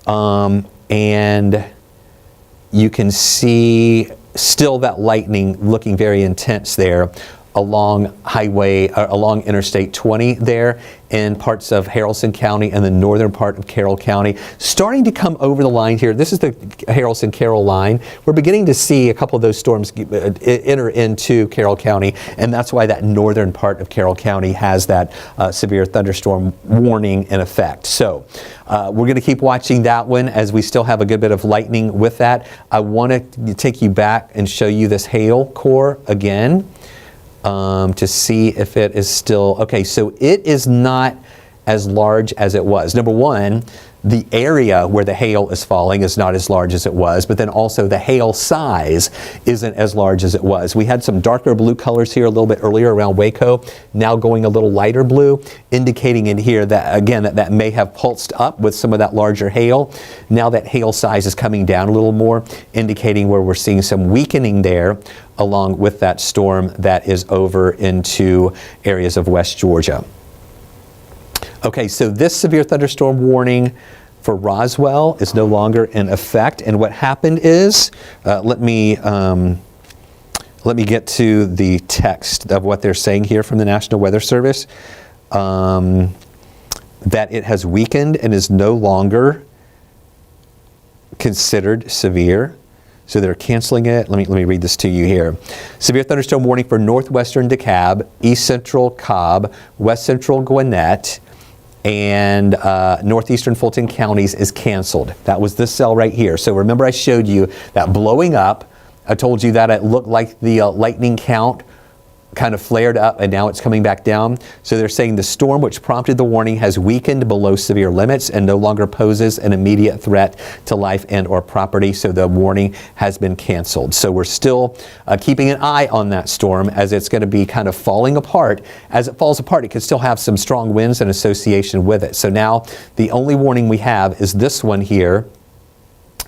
And you can see still that lightning looking very intense there along along Interstate 20 there in parts of Haralson County and the northern part of Carroll County. Starting to come over the line here. This is the Haralson-Carroll line. We're beginning to see a couple of those storms enter into Carroll County, and that's why that northern part of Carroll County has that severe thunderstorm warning in effect. So we're going to keep watching that one as we still have a good bit of lightning with that. I want to take you back and show you this hail core again. To see if it is still, okay, so it is not as large as it was. Number one, the area where the hail is falling is not as large as it was, but then also the hail size isn't as large as it was. We had some darker blue colors here a little bit earlier around Waco, now going a little lighter blue, indicating in here that, again, that may have pulsed up with some of that larger hail. Now that hail size is coming down a little more, indicating where we're seeing some weakening there along with that storm that is over into areas of West Georgia. Okay, so this severe thunderstorm warning for Roswell is no longer in effect. And what happened is, let me get to the text of what they're saying here from the National Weather Service, that it has weakened and is no longer considered severe. So they're canceling it. Let me read this to you here. Severe thunderstorm warning for northwestern DeKalb, east central Cobb, west central Gwinnett, and northeastern Fulton counties is canceled. That was this cell right here. So remember I showed you that blowing up. I told you that it looked like the lightning count kind of flared up and now it's coming back down. So they're saying the storm which prompted the warning has weakened below severe limits and no longer poses an immediate threat to life and or property. So the warning has been canceled. So we're still keeping an eye on that storm as it's going to be kind of falling apart. As it falls apart, it could still have some strong winds in association with it. So now the only warning we have is this one here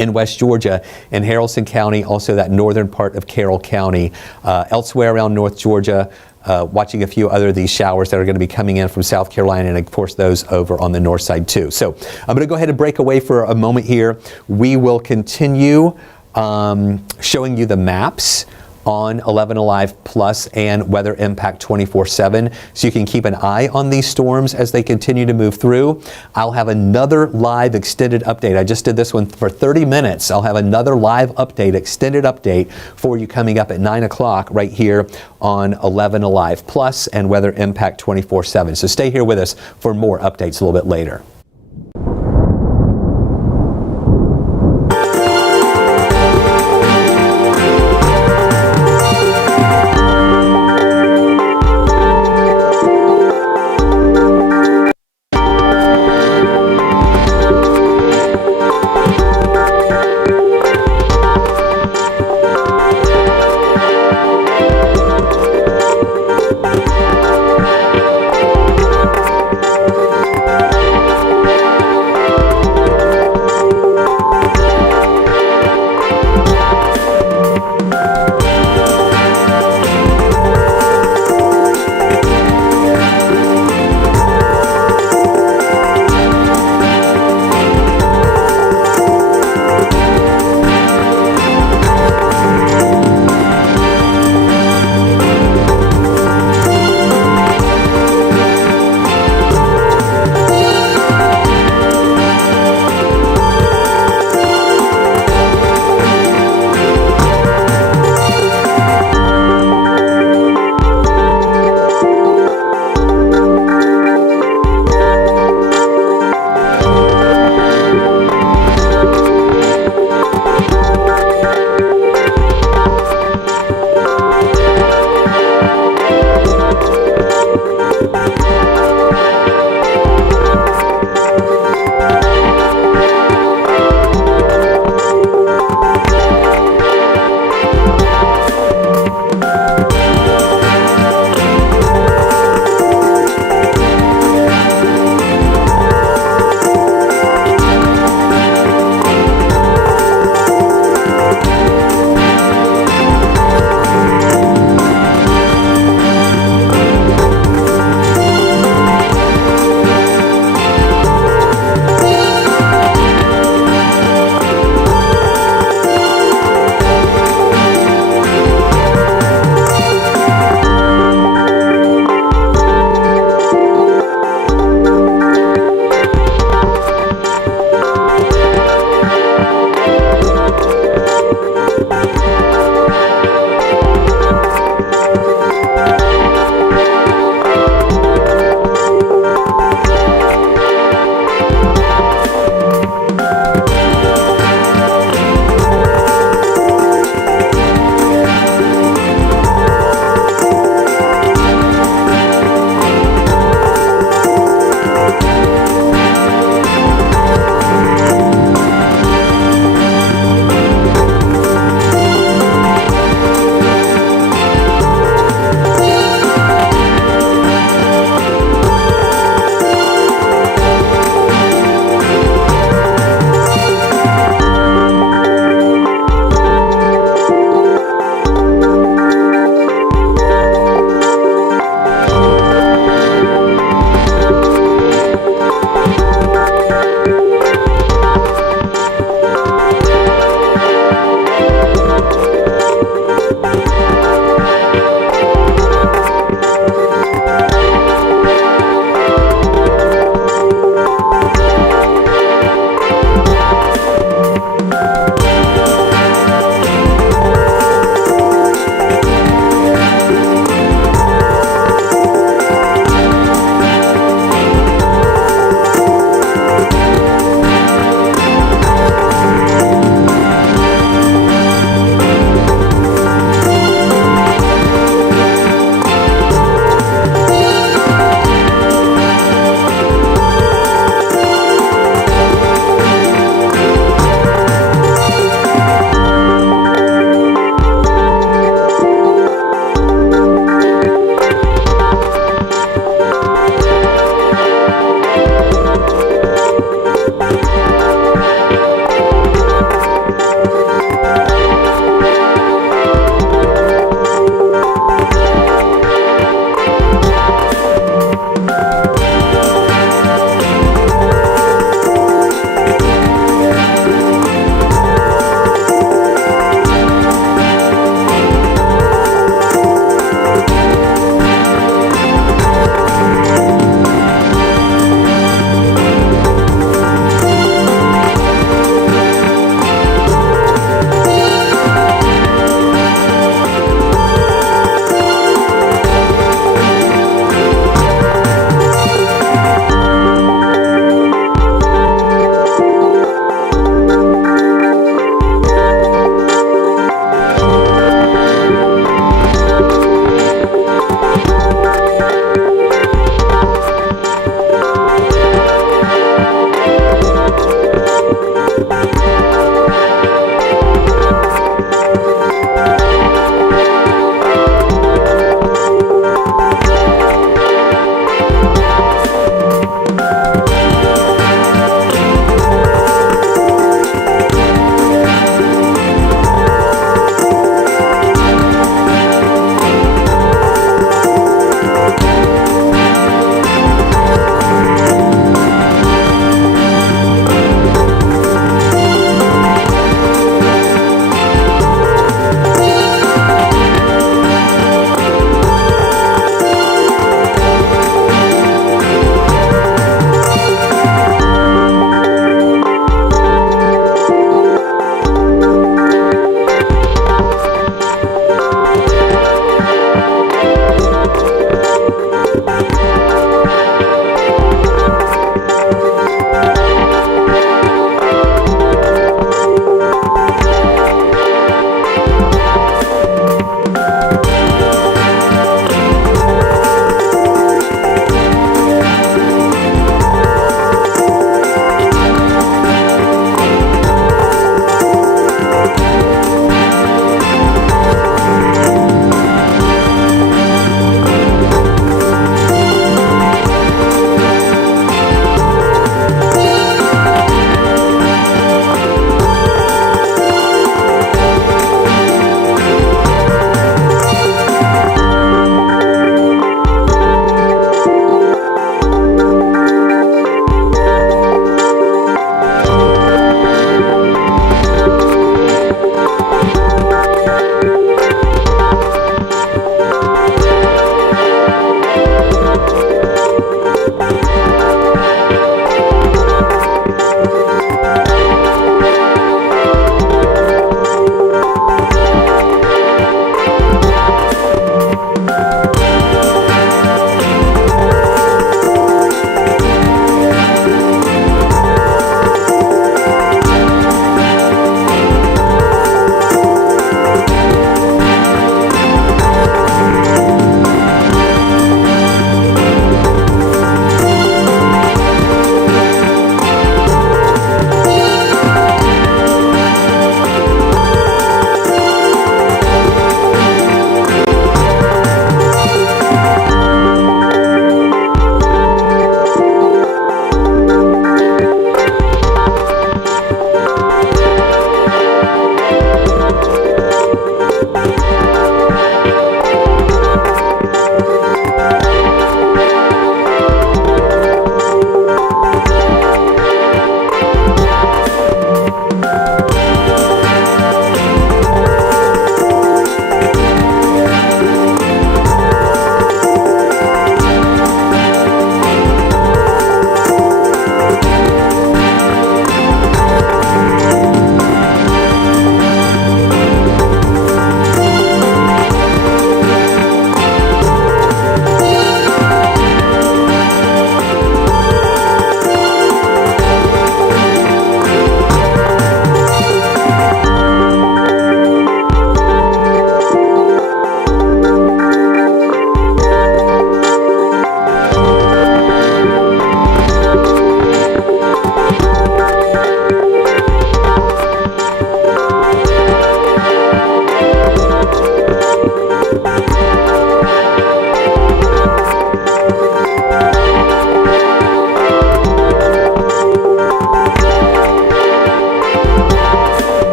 in West Georgia, in Haralson County, also that northern part of Carroll County. Elsewhere around North Georgia, watching a few other of these showers that are going to be coming in from South Carolina, and of course those over on the north side too. So I'm going to go ahead and break away for a moment here. We will continue showing you the maps on 11 Alive Plus and Weather Impact 24/7, so you can keep an eye on these storms as they continue to move through. I'll have another live extended update. I just did this one for 30 minutes. I'll have another live update, extended update for you coming up at 9 o'clock right here on 11 Alive Plus and Weather Impact 24/7. So stay here with us for more updates a little bit later.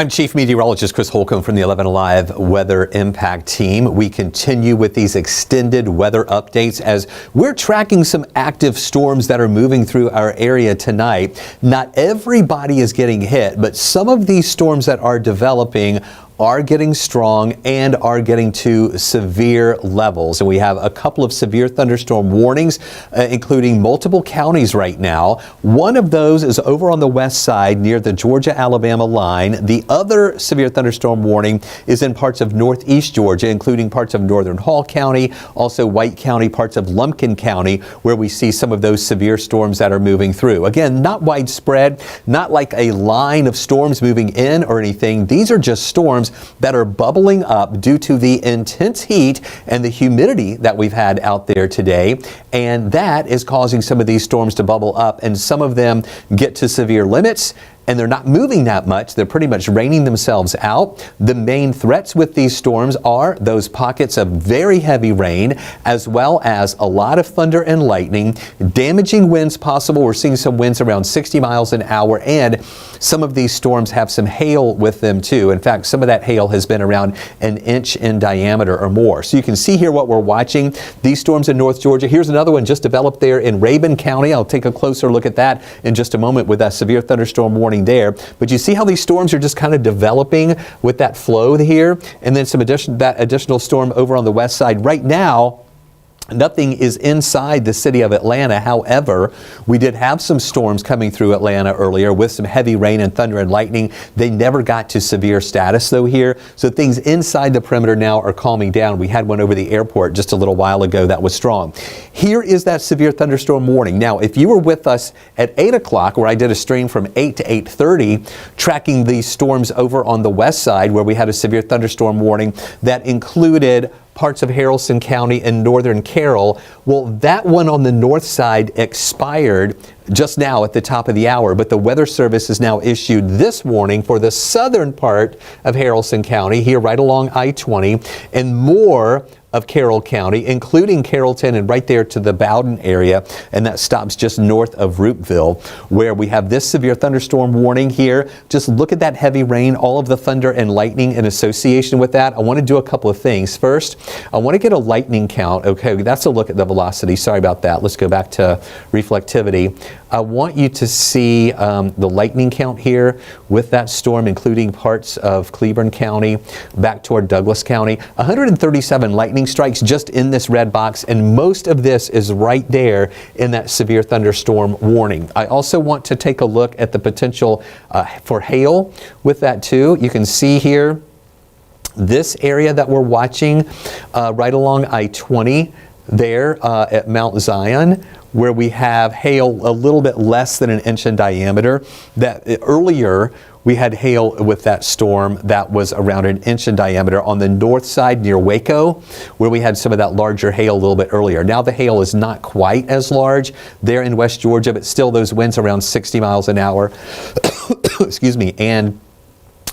I'm Chief Meteorologist Chris Holcomb from the 11 Alive Weather Impact Team. We continue with these extended weather updates as we're tracking some active storms that are moving through our area tonight. Not everybody is getting hit, but some of these storms that are developing are getting strong and are getting to severe levels. And we have a couple of severe thunderstorm warnings, including multiple counties right now. One of those is over on the west side near the Georgia-Alabama line. The other severe thunderstorm warning is in parts of northeast Georgia, including parts of northern Hall County, also White County, parts of Lumpkin County, where we see some of those severe storms that are moving through. Again, not widespread, not like a line of storms moving in or anything. These are just storms that are bubbling up due to the intense heat and the humidity that we've had out there today. And that is causing some of these storms to bubble up, and some of them get to severe limits. And they're not moving that much. They're pretty much raining themselves out. The main threats with these storms are those pockets of very heavy rain, as well as a lot of thunder and lightning, damaging winds possible. We're seeing some winds around 60 miles an hour, and some of these storms have some hail with them too. In fact, some of that hail has been around an inch in diameter or more. So you can see here what we're watching. These storms in North Georgia. Here's another one just developed there in Rabun County. I'll take a closer look at that in just a moment with that severe thunderstorm warning there. But you see how these storms are just kind of developing with that flow here, and then that additional storm over on the west side. Right now, nothing is inside the city of Atlanta. However, we did have some storms coming through Atlanta earlier with some heavy rain and thunder and lightning. They never got to severe status though here. So things inside the perimeter now are calming down. We had one over the airport just a little while ago that was strong. Here is that severe thunderstorm warning. Now, if you were with us at 8 o'clock, where I did a stream from 8 to 8:30, tracking these storms over on the west side where we had a severe thunderstorm warning that included parts of Haralson County and northern Carroll. Well, that one on the north side expired just now at the top of the hour, but the Weather Service has now issued this warning for the southern part of Haralson County, here right along I-20, and more of Carroll County, including Carrollton and right there to the Bowden area, and that stops just north of Roopville, where we have this severe thunderstorm warning here. Just look at that heavy rain, all of the thunder and lightning in association with that. I want to do a couple of things. First, I want to get a lightning count. Okay, that's a look at the velocity. Sorry about that. Let's go back to reflectivity. I want you to see the lightning count here with that storm, including parts of Cleburne County, back toward Douglas County. 137 lightning strikes just in this red box, and most of this is right there in that severe thunderstorm warning. I also want to take a look at the potential for hail with that too. You can see here this area that we're watching right along I-20 there at Mount Zion, where we have hail a little bit less than an inch in diameter. That earlier we had hail with that storm that was around an inch in diameter on the north side near Waco, where we had some of that larger hail a little bit earlier. Now the hail is not quite as large there in West Georgia, but still those winds around 60 miles an hour. Excuse me. And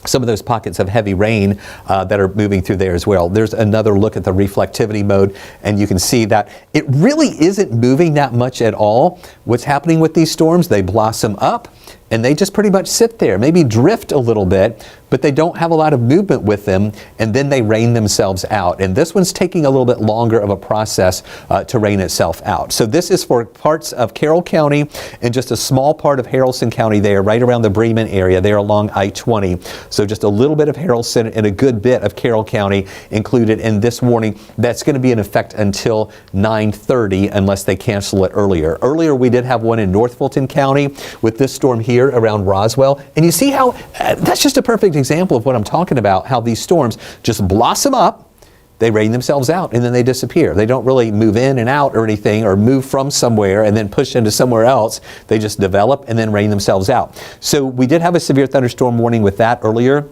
some of those pockets of heavy rain that are moving through there as well. There's another look at the reflectivity mode, and you can see that it really isn't moving that much at all. What's happening with these storms, they blossom up and they just pretty much sit there, maybe drift a little bit, but they don't have a lot of movement with them, and then they rain themselves out. And this one's taking a little bit longer of a process to rain itself out. So this is for parts of Carroll County and just a small part of Haralson County there, right around the Bremen area there along I-20. So just a little bit of Haralson and a good bit of Carroll County included in this warning. That's going to be in effect until 9:30 unless they cancel it earlier. Earlier we did have one in North Fulton County with this storm here around Roswell. And you see how that's just a perfect example of what I'm talking about, how these storms just blossom up, they rain themselves out, and then they disappear. They don't really move in and out or anything, or move from somewhere and then push into somewhere else. They just develop and then rain themselves out. So we did have a severe thunderstorm warning with that earlier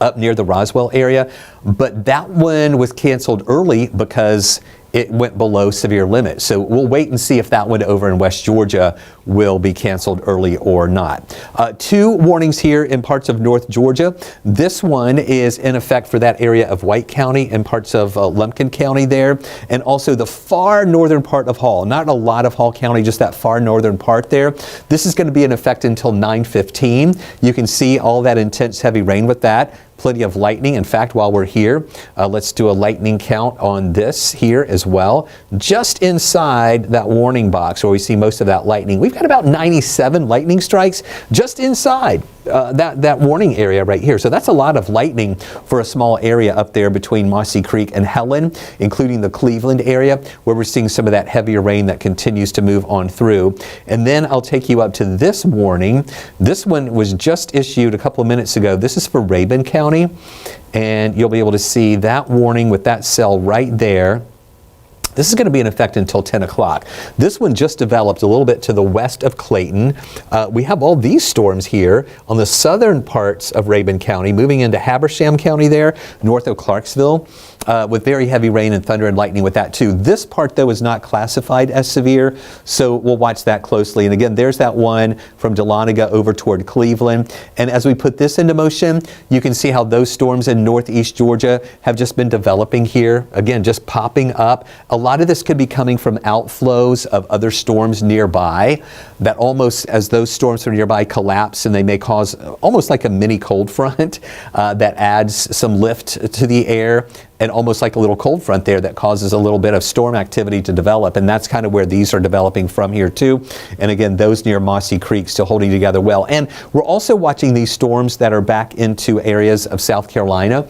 up near the Roswell area, but that one was canceled early because it went below severe limit. So we'll wait and see if that one over in West Georgia will be canceled early or not. 2 warnings here in parts of North Georgia. This one is in effect for that area of White County and parts of Lumpkin County there, and also the far northern part of Hall. Not a lot of Hall County, just that far northern part there. This is going to be in effect until 9:15. You can see all that intense heavy rain with that. Plenty of lightning. In fact, while we're here, let's do a lightning count on this here as well. Just inside that warning box where we see most of that lightning, we've got about 97 lightning strikes just inside that warning area right here. So that's a lot of lightning for a small area up there between Mossy Creek and Helen, including the Cleveland area, where we're seeing some of that heavier rain that continues to move on through. And then I'll take you up to this warning. This one was just issued a couple of minutes ago. This is for Rabun County. And you'll be able to see that warning with that cell right there. This is going to be in effect until 10 o'clock. This one just developed a little bit to the west of Clayton. We have all these storms here on the southern parts of Rabun County, moving into Habersham County there, north of Clarksville, with very heavy rain and thunder and lightning with that too. This part, though, is not classified as severe, so we'll watch that closely. And again, there's that one from Dahlonega over toward Cleveland. And as we put this into motion, you can see how those storms in northeast Georgia have just been developing here. Again, just popping up. A lot of this could be coming from outflows of other storms nearby that almost, as those storms are nearby, collapse, and they may cause almost like a mini cold front that adds some lift to the air, and almost like a little cold front there that causes a little bit of storm activity to develop. And that's kind of where these are developing from here too. And again, those near Mossy Creek still holding together well. And we're also watching these storms that are back into areas of South Carolina.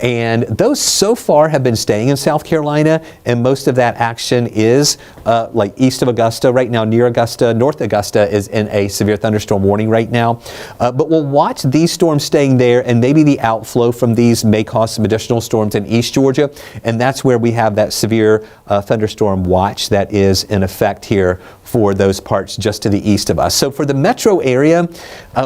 And those so far have been staying in South Carolina, and most of that action is like east of Augusta right now, near Augusta. North Augusta is in a severe thunderstorm warning right now. But we'll watch these storms staying there, and maybe the outflow from these may cause some additional storms in East Georgia, and that's where we have that severe thunderstorm watch that is in effect here for those parts just to the east of us. So for the metro area,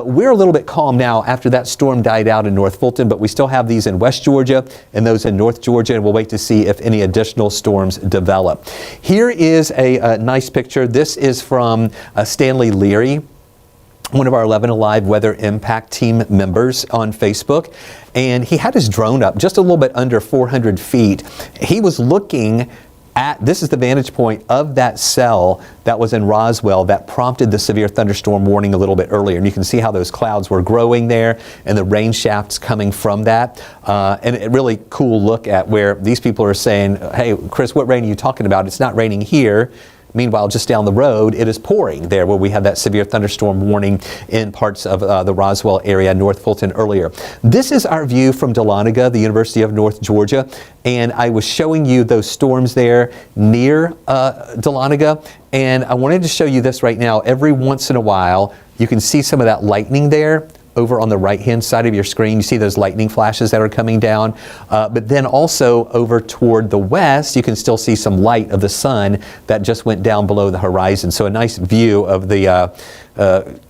we're a little bit calm now after that storm died out in North Fulton, but we still have these in West Georgia and those in North Georgia, and we'll wait to see if any additional storms develop. Here is a nice picture. This is from Stanley Leary, one of our 11 Alive Weather Impact Team members on Facebook, and he had his drone up just a little bit under 400 feet. He was looking at, this is the vantage point of that cell that was in Roswell that prompted the severe thunderstorm warning a little bit earlier. And you can see how those clouds were growing there and the rain shafts coming from that. And a really cool look at where these people are saying, hey, Chris, what rain are you talking about? It's not raining here. Meanwhile, just down the road, it is pouring there where we have that severe thunderstorm warning in parts of the Roswell area, North Fulton earlier. This is our view from Dahlonega, the University of North Georgia, and I was showing you those storms there near Dahlonega, and I wanted to show you this right now. Every once in a while, you can see some of that lightning there. Over on the right-hand side of your screen, you see those lightning flashes that are coming down. But then also over toward the west, you can still see some light of the sun that just went down below the horizon. So a nice view of the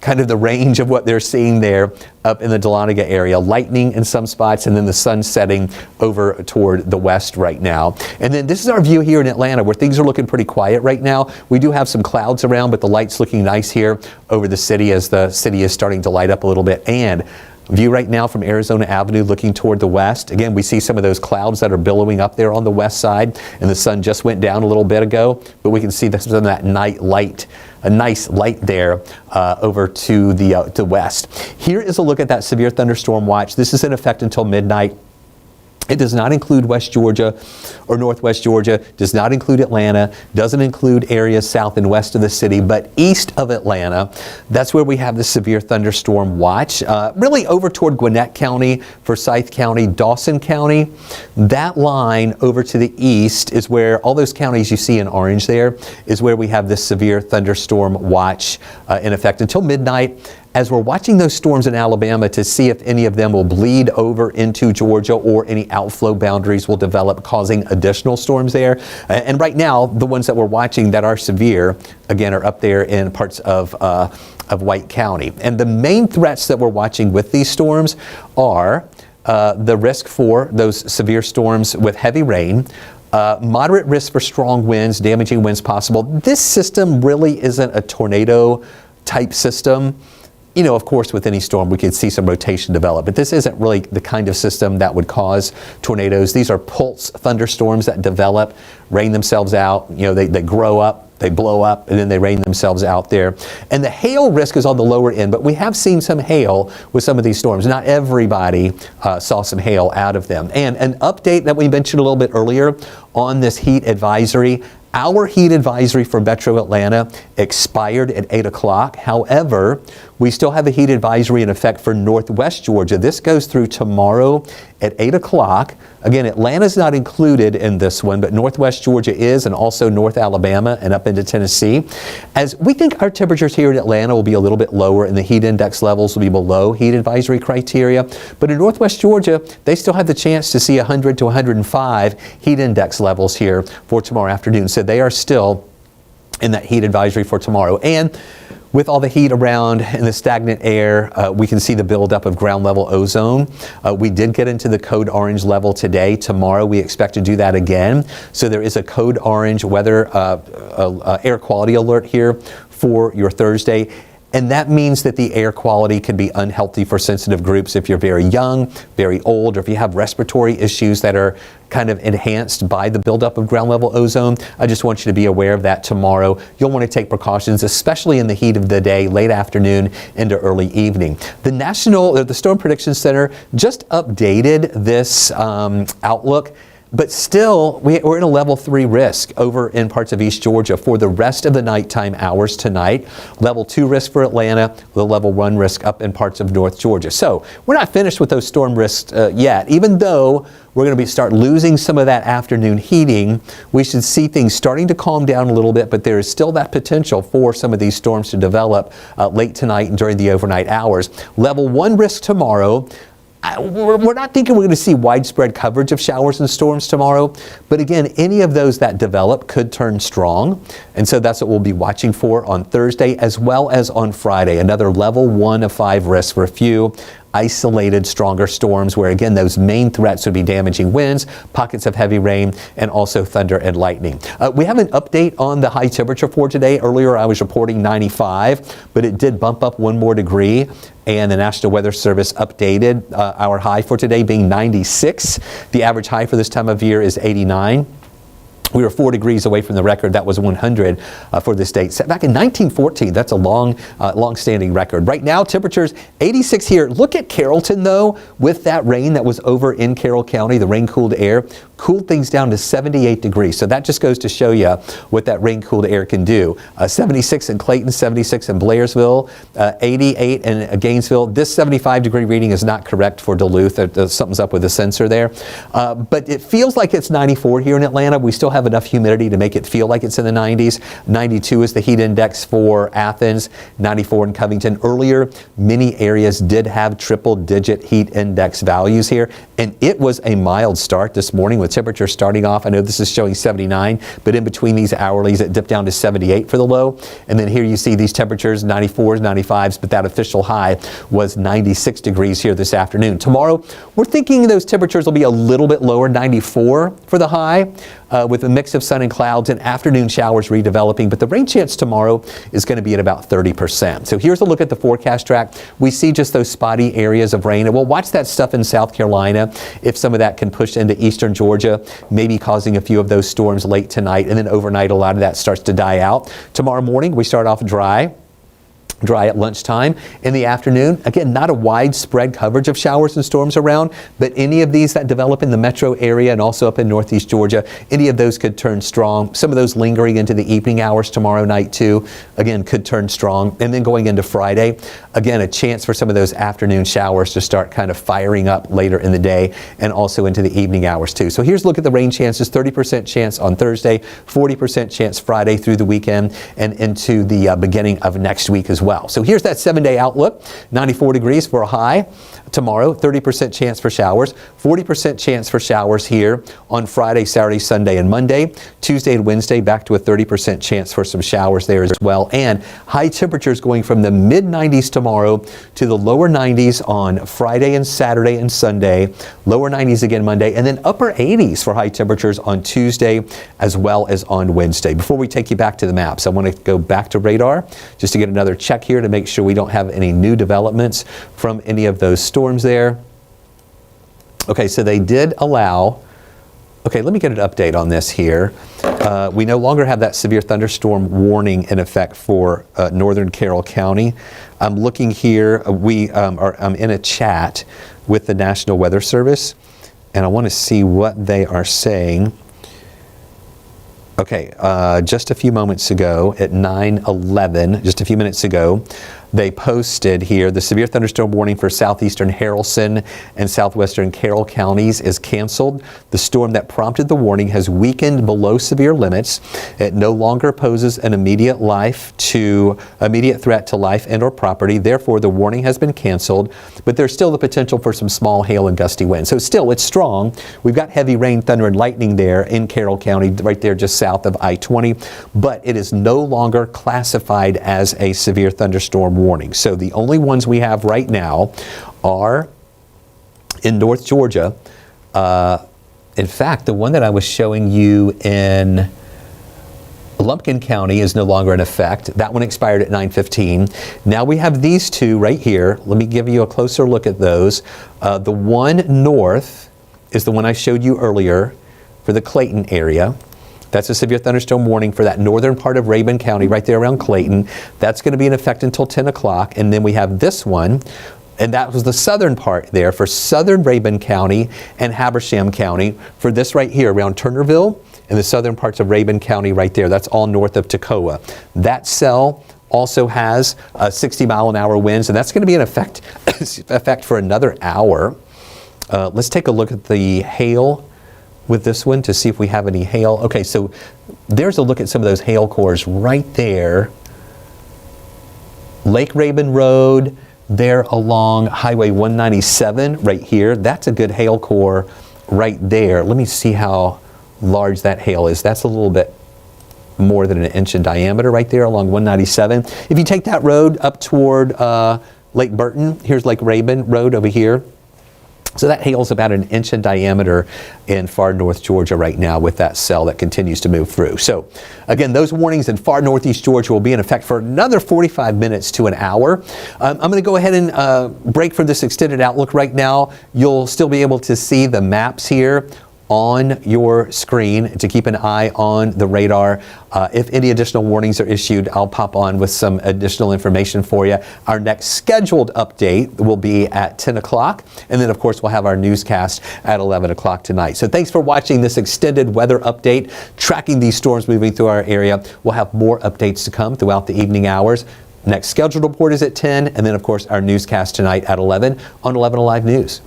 kind of the range of what they're seeing there up in the Dahlonega area. Lightning in some spots, and then the sun setting over toward the west right now. And then this is our view here in Atlanta, where things are looking pretty quiet right now. We do have some clouds around, but the light's looking nice here over the city as the city is starting to light up a little bit. And view right now from Arizona Avenue looking toward the west. Again, we see some of those clouds that are billowing up there on the west side, and the sun just went down a little bit ago, but we can see some of that night light, a nice light there over to the west. Here is a look at that severe thunderstorm watch. This is in effect until midnight. It does not include West Georgia or Northwest Georgia, does not include Atlanta, doesn't include areas south and west of the city, but east of Atlanta, that's where we have the severe thunderstorm watch. Really over toward Gwinnett County, Forsyth County, Dawson County. That line over to the east is where all those counties you see in orange there is where we have this severe thunderstorm watch in effect until midnight. As we're watching those storms in Alabama to see if any of them will bleed over into Georgia or any outflow boundaries will develop, causing additional storms there. And right now, the ones that we're watching that are severe, again, are up there in parts of White County. And the main threats that we're watching with these storms are the risk for those severe storms with heavy rain, Moderate risk for strong winds, damaging winds possible. This system really isn't a tornado type system. You know, of course, with any storm, we could see some rotation develop, but this isn't really the kind of system that would cause tornadoes. These are pulse thunderstorms that develop, rain themselves out. You know, they grow up, they blow up, and then they rain themselves out there. And the hail risk is on the lower end, but we have seen some hail with some of these storms. Not everybody saw some hail out of them. And an update that we mentioned a little bit earlier on this heat advisory. Our heat advisory for Metro Atlanta expired at 8 o'clock. However, we still have a heat advisory in effect for Northwest Georgia. This goes through tomorrow at 8 o'clock. Again, Atlanta's not included in this one, but Northwest Georgia is, and also North Alabama and up into Tennessee. As we think our temperatures here in Atlanta will be a little bit lower and the heat index levels will be below heat advisory criteria. But in Northwest Georgia, they still have the chance to see 100 to 105 heat index levels here for tomorrow afternoon. So they are still in that heat advisory for tomorrow. And with all the heat around and the stagnant air, we can see the buildup of ground level ozone. We did get into the code orange level today. Tomorrow we expect to do that again. So there is a code orange weather air quality alert here for your Thursday. And that means that the air quality can be unhealthy for sensitive groups if you're very young, very old, or if you have respiratory issues that are kind of enhanced by the buildup of ground level ozone. I just want you to be aware of that tomorrow. You'll want to take precautions, especially in the heat of the day, late afternoon into early evening. The Storm Prediction Center just updated this outlook. But still, we're in a level 3 risk over in parts of East Georgia for the rest of the nighttime hours tonight. Level 2 risk for Atlanta, the level 1 risk up in parts of North Georgia. So we're not finished with those storm risks yet. Even though we're going to start losing some of that afternoon heating, we should see things starting to calm down a little bit, but there is still that potential for some of these storms to develop late tonight and during the overnight hours. Level 1 risk tomorrow. We're not thinking we're going to see widespread coverage of showers and storms tomorrow, but again, any of those that develop could turn strong, and so that's what we'll be watching for on Thursday as well as on Friday. Another level 1 of 5 risk for a few isolated stronger storms where again those main threats would be damaging winds, pockets of heavy rain, and also thunder and lightning. We have an update on the high temperature for today. Earlier I was reporting 95, but it did bump up 1 more degree, and the National Weather Service updated our high for today being 96. The average high for this time of year is 89. We were 4 degrees away from the record. That was 100 for this date. Set back in 1914. That's a long-standing record. Right now, temperatures 86 here. Look at Carrollton, though, with that rain that was over in Carroll County. The rain-cooled air cooled things down to 78 degrees. So that just goes to show you what that rain-cooled air can do. 76 in Clayton, 76 in Blairsville, 88 in Gainesville. This 75-degree reading is not correct for Duluth. Something's up with the sensor there. But it feels like it's 94 here in Atlanta. We still have enough humidity to make it feel like it's in the 90s. 92 is the heat index for Athens, 94 in Covington. Earlier, many areas did have triple-digit heat index values here, and it was a mild start this morning with temperatures starting off. I know this is showing 79, but in between these hourlies, it dipped down to 78 for the low. And then here you see these temperatures, 94s, 95s, but that official high was 96 degrees here this afternoon. Tomorrow, we're thinking those temperatures will be a little bit lower, 94 for the high, with a mix of sun and clouds and afternoon showers redeveloping, but the rain chance tomorrow is going to be at about 30%. So here's a look at the forecast track. We see just those spotty areas of rain, and we'll watch that stuff in South Carolina if some of that can push into eastern Georgia, maybe causing a few of those storms late tonight, and then overnight a lot of that starts to die out. Tomorrow morning we start off dry at lunchtime. In the afternoon, again, not a widespread coverage of showers and storms around, but any of these that develop in the metro area and also up in northeast Georgia, any of those could turn strong. Some of those lingering into the evening hours tomorrow night too, again, could turn strong. And then going into Friday, again, a chance for some of those afternoon showers to start kind of firing up later in the day and also into the evening hours too. So here's a look at the rain chances. 30% chance on Thursday, 40% chance Friday through the weekend and into the beginning of next week as well. well. So here's that 7-day outlook. 94 degrees for a high. Tomorrow, 30% chance for showers, 40% chance for showers here on Friday, Saturday, Sunday, and Monday. Tuesday and Wednesday, back to a 30% chance for some showers there as well. And high temperatures going from the mid-90s tomorrow to the lower 90s on Friday and Saturday and Sunday. Lower 90s again Monday, and then upper 80s for high temperatures on Tuesday as well as on Wednesday. Before we take you back to the maps, I want to go back to radar just to get another check here to make sure we don't have any new developments from any of those storms there. Okay, so they did allow, okay, let me get an update on this here. We no longer have that severe thunderstorm warning in effect for northern Carroll County. I'm looking here, I'm in a chat with the National Weather Service, and I want to see what they are saying. Okay, just a few moments ago at 9:11, just a few minutes ago, they posted here the severe thunderstorm warning for southeastern Haralson and southwestern Carroll counties is canceled. The storm that prompted the warning has weakened below severe limits. It no longer poses an immediate threat to life and or property. Therefore, the warning has been canceled, but there's still the potential for some small hail and gusty winds. So still, it's strong. We've got heavy rain, thunder, and lightning there in Carroll County, right there just south of I-20, but it is no longer classified as a severe thunderstorm warning. So the only ones we have right now are in North Georgia. In fact, the one that I was showing you in Lumpkin County is no longer in effect. That one expired at 9:15. Now we have these two right here. Let me give you a closer look at those. The one north is the one I showed you earlier for the Clayton area. That's a severe thunderstorm warning for that northern part of Rabun County, right there around Clayton. That's going to be in effect until 10 o'clock. And then we have this one, and that was the southern part there for southern Rabun County and Habersham County for this right here around Turnerville and the southern parts of Rabun County right there. That's all north of Toccoa. That cell also has 60-mile-an-hour winds, and that's going to be in effect for another hour. Let's take a look at the hail with this one to see if we have any hail. Okay, so there's a look at some of those hail cores right there. Lake Rabun Road, there along Highway 197 right here. That's a good hail core right there. Let me see how large that hail is. That's a little bit more than an inch in diameter right there along 197. If you take that road up toward Lake Burton, here's Lake Rabun Road over here. So that hail's about an inch in diameter in far north Georgia right now with that cell that continues to move through. So again, those warnings in far northeast Georgia will be in effect for another 45 minutes to an hour. I'm going to go ahead and break from this extended outlook right now. You'll still be able to see the maps here on your screen to keep an eye on the radar. If any additional warnings are issued, I'll pop on with some additional information for you. Our next scheduled update will be at 10 o'clock. And then, of course, we'll have our newscast at 11 o'clock tonight. So thanks for watching this extended weather update, tracking these storms moving through our area. We'll have more updates to come throughout the evening hours. Next scheduled report is at 10. And then, of course, our newscast tonight at 11 on 11 Alive News.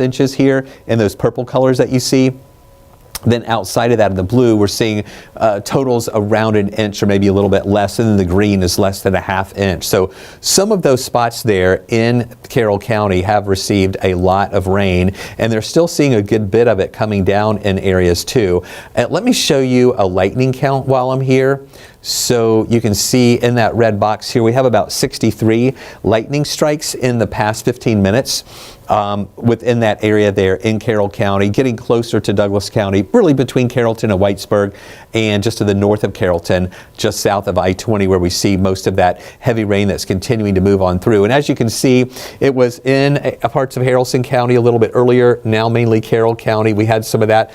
inches here in those purple colors that you see. Then outside of that in the blue, we're seeing totals around an inch or maybe a little bit less, and then the green is less than a half inch. So some of those spots there in Carroll County have received a lot of rain, and they're still seeing a good bit of it coming down in areas too. Let me show you a lightning count while I'm here. So you can see in that red box here, we have about 63 lightning strikes in the past 15 minutes within that area there in Carroll County, getting closer to Douglas County, really between Carrollton and Whitesburg, and just to the north of Carrollton, just south of I-20, where we see most of that heavy rain that's continuing to move on through. And as you can see, it was in parts of Haralson County a little bit earlier, now mainly Carroll County. We had some of that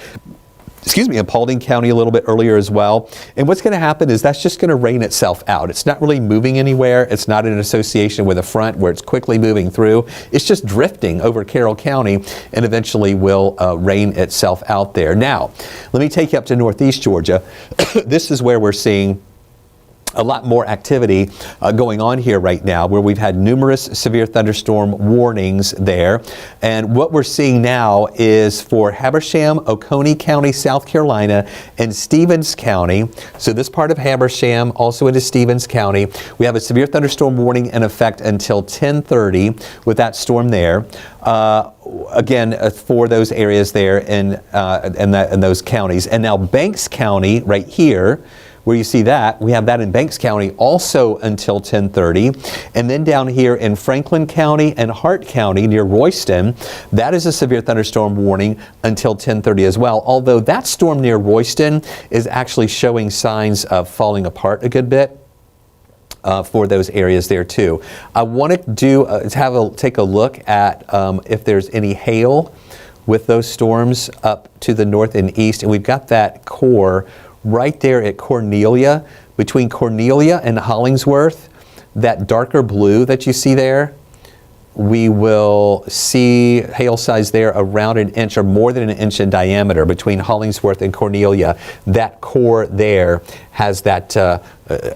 in Paulding County a little bit earlier as well. And what's going to happen is that's just going to rain itself out. It's not really moving anywhere. It's not in association with a front where it's quickly moving through. It's just drifting over Carroll County and eventually will rain itself out there. Now, let me take you up to Northeast Georgia. This is where we're seeing a lot more activity going on here right now, where we've had numerous severe thunderstorm warnings there. And what we're seeing now is for Habersham, Oconee County, South Carolina, and Stevens County. So this part of Habersham, also into Stevens County, we have a severe thunderstorm warning in effect until 10:30 with that storm there. Again, for those areas there in those counties. And now Banks County right here, where you see that, we have that in Banks County also until 10:30. And then down here in Franklin County and Hart County near Royston, that is a severe thunderstorm warning until 10:30 as well. Although that storm near Royston is actually showing signs of falling apart a good bit. For those areas there too. I want to take a look at if there's any hail with those storms up to the north and east. And we've got that core right there at Cornelia, between Cornelia and Hollingsworth, that darker blue that you see there. We will see hail size there around an inch or more than an inch in diameter between Hollingsworth and Cornelia. That core there has that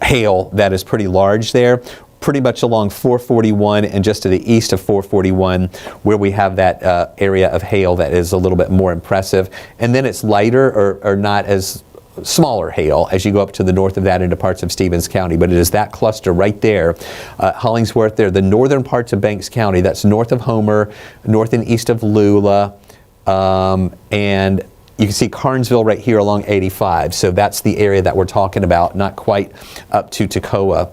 hail that is pretty large there, pretty much along 441 and just to the east of 441, where we have that area of hail that is a little bit more impressive. And then it's lighter or not as smaller hail as you go up to the north of that into parts of Stevens County, but it is that cluster right there, Hollingsworth there, the northern parts of Banks County, that's north of Homer, north and east of Lula, and you can see Carnesville right here along 85, so that's the area that we're talking about, not quite up to Toccoa,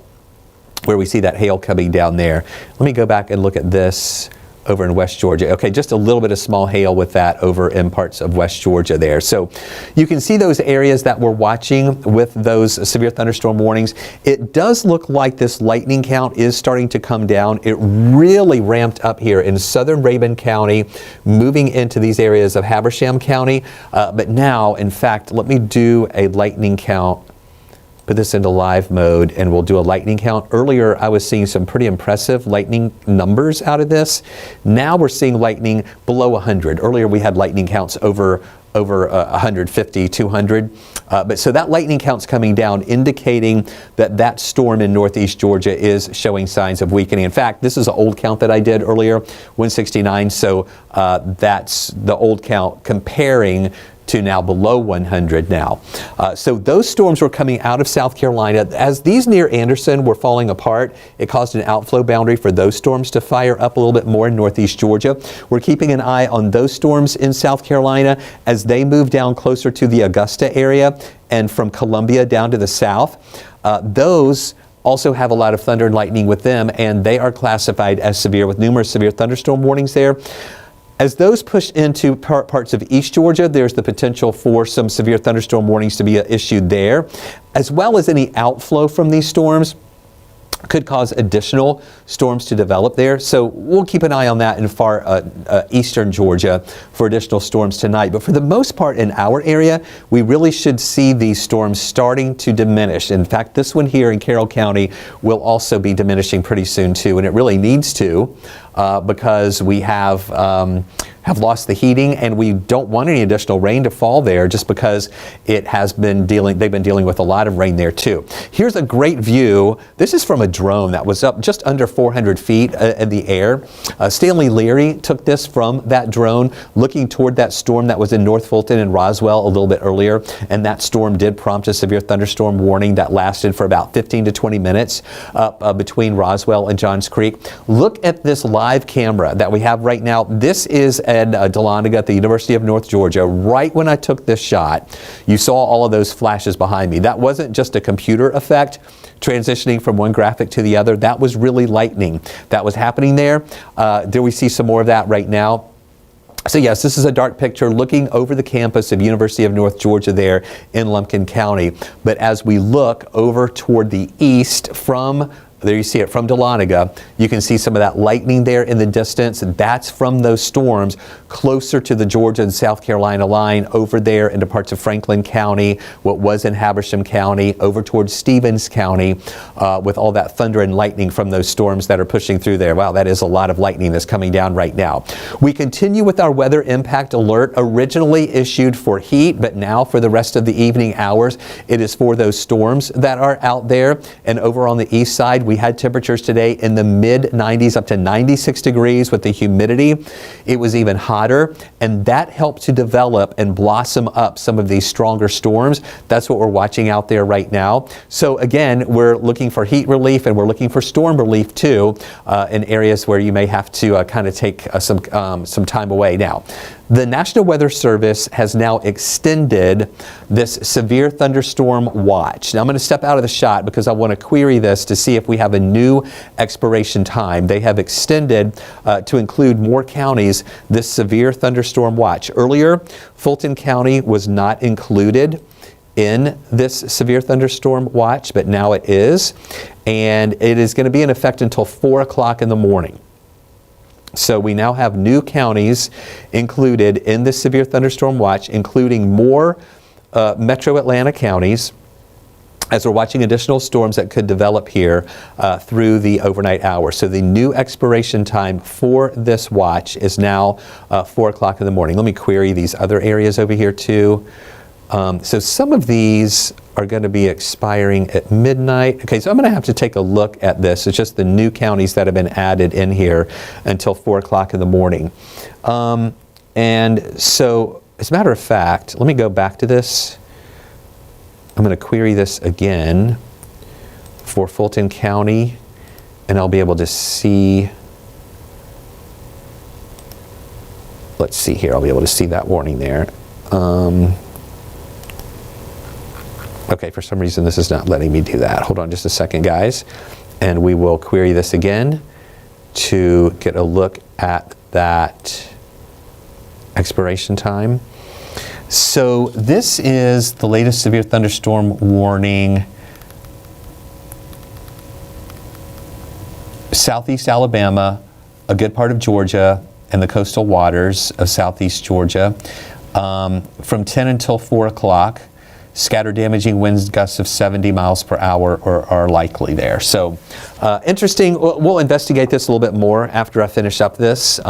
where we see that hail coming down there. Let me go back and look at this over in West Georgia. Okay, just a little bit of small hail with that over in parts of West Georgia there. So you can see those areas that we're watching with those severe thunderstorm warnings. It does look like this lightning count is starting to come down. It really ramped up here in southern Rabun County, moving into these areas of Habersham County. But now, in fact, let me do a lightning count. Put this into live mode and we'll do a lightning count. Earlier I was seeing some pretty impressive lightning numbers out of this. Now we're seeing lightning below 100. Earlier we had lightning counts over 150, 200. But so that lightning count's coming down, indicating that that storm in northeast Georgia is showing signs of weakening. In fact, this is an old count that I did earlier, 169. So that's the old count comparing to now below 100 now. So those storms were coming out of South Carolina. As these near Anderson were falling apart, it caused an outflow boundary for those storms to fire up a little bit more in northeast Georgia. We're keeping an eye on those storms in South Carolina as they move down closer to the Augusta area and from Columbia down to the south. Those also have a lot of thunder and lightning with them, and they are classified as severe with numerous severe thunderstorm warnings there. As those push into parts of East Georgia, there's the potential for some severe thunderstorm warnings to be issued there, as well as any outflow from these storms could cause additional storms to develop there. So we'll keep an eye on that in far eastern Georgia for additional storms tonight. But for the most part in our area, we really should see these storms starting to diminish. In fact, this one here in Carroll County will also be diminishing pretty soon too, and it really needs to because we have have lost the heating, and we don't want any additional rain to fall there just because they've been dealing with a lot of rain there too. Here's a great view. This is from a drone that was up just under 400 feet in the air. Stanley Leary took this from that drone looking toward that storm that was in North Fulton and Roswell a little bit earlier, and that storm did prompt a severe thunderstorm warning that lasted for about 15 to 20 minutes between Roswell and Johns Creek. Look at this live camera that we have right now. This is at Dahlonega at the University of North Georgia. Right when I took this shot, you saw all of those flashes behind me. That wasn't just a computer effect transitioning from one graphic to the other. That was really lightning that was happening there. There we see some more of that right now. So yes, this is a dark picture looking over the campus of University of North Georgia there in Lumpkin County. But as we look over toward the east from there you see it from Dahlonega. You can see some of that lightning there in the distance. That's from those storms closer to the Georgia and South Carolina line over there into parts of Franklin County, what was in Habersham County, over towards Stevens County, with all that thunder and lightning from those storms that are pushing through there. Wow, that is a lot of lightning that's coming down right now. We continue with our weather impact alert, originally issued for heat, but now for the rest of the evening hours, it is for those storms that are out there. And over on the east side, we had temperatures today in the mid 90s up to 96 degrees with the humidity. It was even hotter, and that helped to develop and blossom up some of these stronger storms. That's what we're watching out there right now. So again, we're looking for heat relief and we're looking for storm relief too in areas where you may have to kind of take some time away. Now, the National Weather Service has now extended this severe thunderstorm watch. Now I'm going to step out of the shot because I want to query this to see if we have a new expiration time. They have extended to include more counties this severe thunderstorm watch. Earlier, Fulton County was not included in this severe thunderstorm watch, but now it is. And it is going to be in effect until 4 o'clock in the morning. So we now have new counties included in this severe thunderstorm watch, including more metro Atlanta counties, as we're watching additional storms that could develop here through the overnight hours. So the new expiration time for this watch is now 4 o'clock in the morning. Let me query these other areas over here too. So some of these are going to be expiring at midnight. Okay, so I'm going to have to take a look at this. It's just the new counties that have been added in here until 4 o'clock in the morning. And so, as a matter of fact, let me go back to this. I'm going to query this again for Fulton County, and I'll be able to see. Let's see here. I'll be able to see that warning there. Okay, for some reason this is not letting me do that. Hold on just a second, guys. And we will query this again to get a look at that expiration time. So this is the latest severe thunderstorm warning. Southeast Alabama, a good part of Georgia, and the coastal waters of southeast Georgia. From 10 until 4 o'clock. Scattered damaging winds gusts of 70 miles per hour are likely there. So interesting. We'll investigate this a little bit more after I finish up this.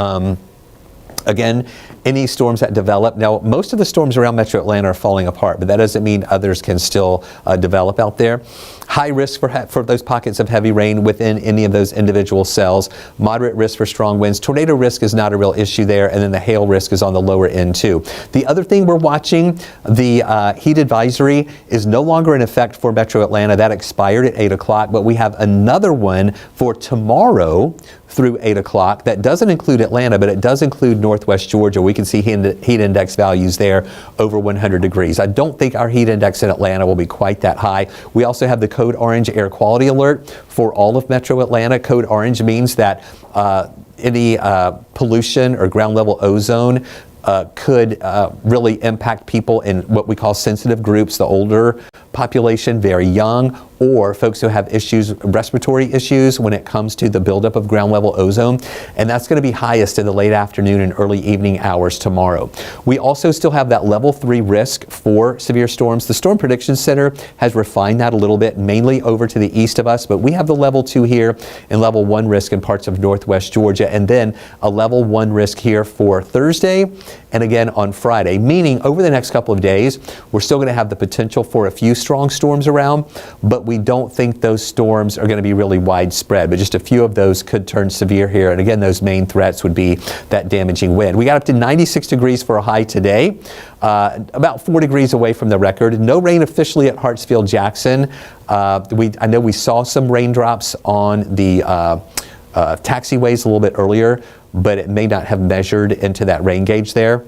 Again, any storms that develop. Now, most of the storms around Metro Atlanta are falling apart, but that doesn't mean others can still develop out there. High risk for those pockets of heavy rain within any of those individual cells. Moderate risk for strong winds. Tornado risk is not a real issue there, and then the hail risk is on the lower end too. The other thing we're watching, the heat advisory is no longer in effect for Metro Atlanta. That expired at 8 o'clock, but we have another one for tomorrow through 8 o'clock. That doesn't include Atlanta, but it does include Northwest Georgia. We can see heat index values there over 100 degrees. I don't think our heat index in Atlanta will be quite that high. We also have the code orange air quality alert for all of Metro Atlanta. Code orange means that any pollution or ground level ozone could really impact people in what we call sensitive groups, the older population, very young, or folks who have issues, respiratory issues when it comes to the buildup of ground level ozone. And that's going to be highest in the late afternoon and early evening hours tomorrow. We also still have that level 3 risk for severe storms. The Storm Prediction Center has refined that a little bit, mainly over to the east of us, but we have the level 2 here and level 1 risk in parts of northwest Georgia, and then a level 1 risk here for Thursday and again on Friday, meaning over the next couple of days, we're still going to have the potential for a few strong storms around, but we don't think those storms are going to be really widespread, but just a few of those could turn severe here. And again, those main threats would be that damaging wind. We got up to 96 degrees for a high today, about 4 degrees away from the record. No rain officially at Hartsfield Jackson. I know we saw some raindrops on the taxiways a little bit earlier, but it may not have measured into that rain gauge there.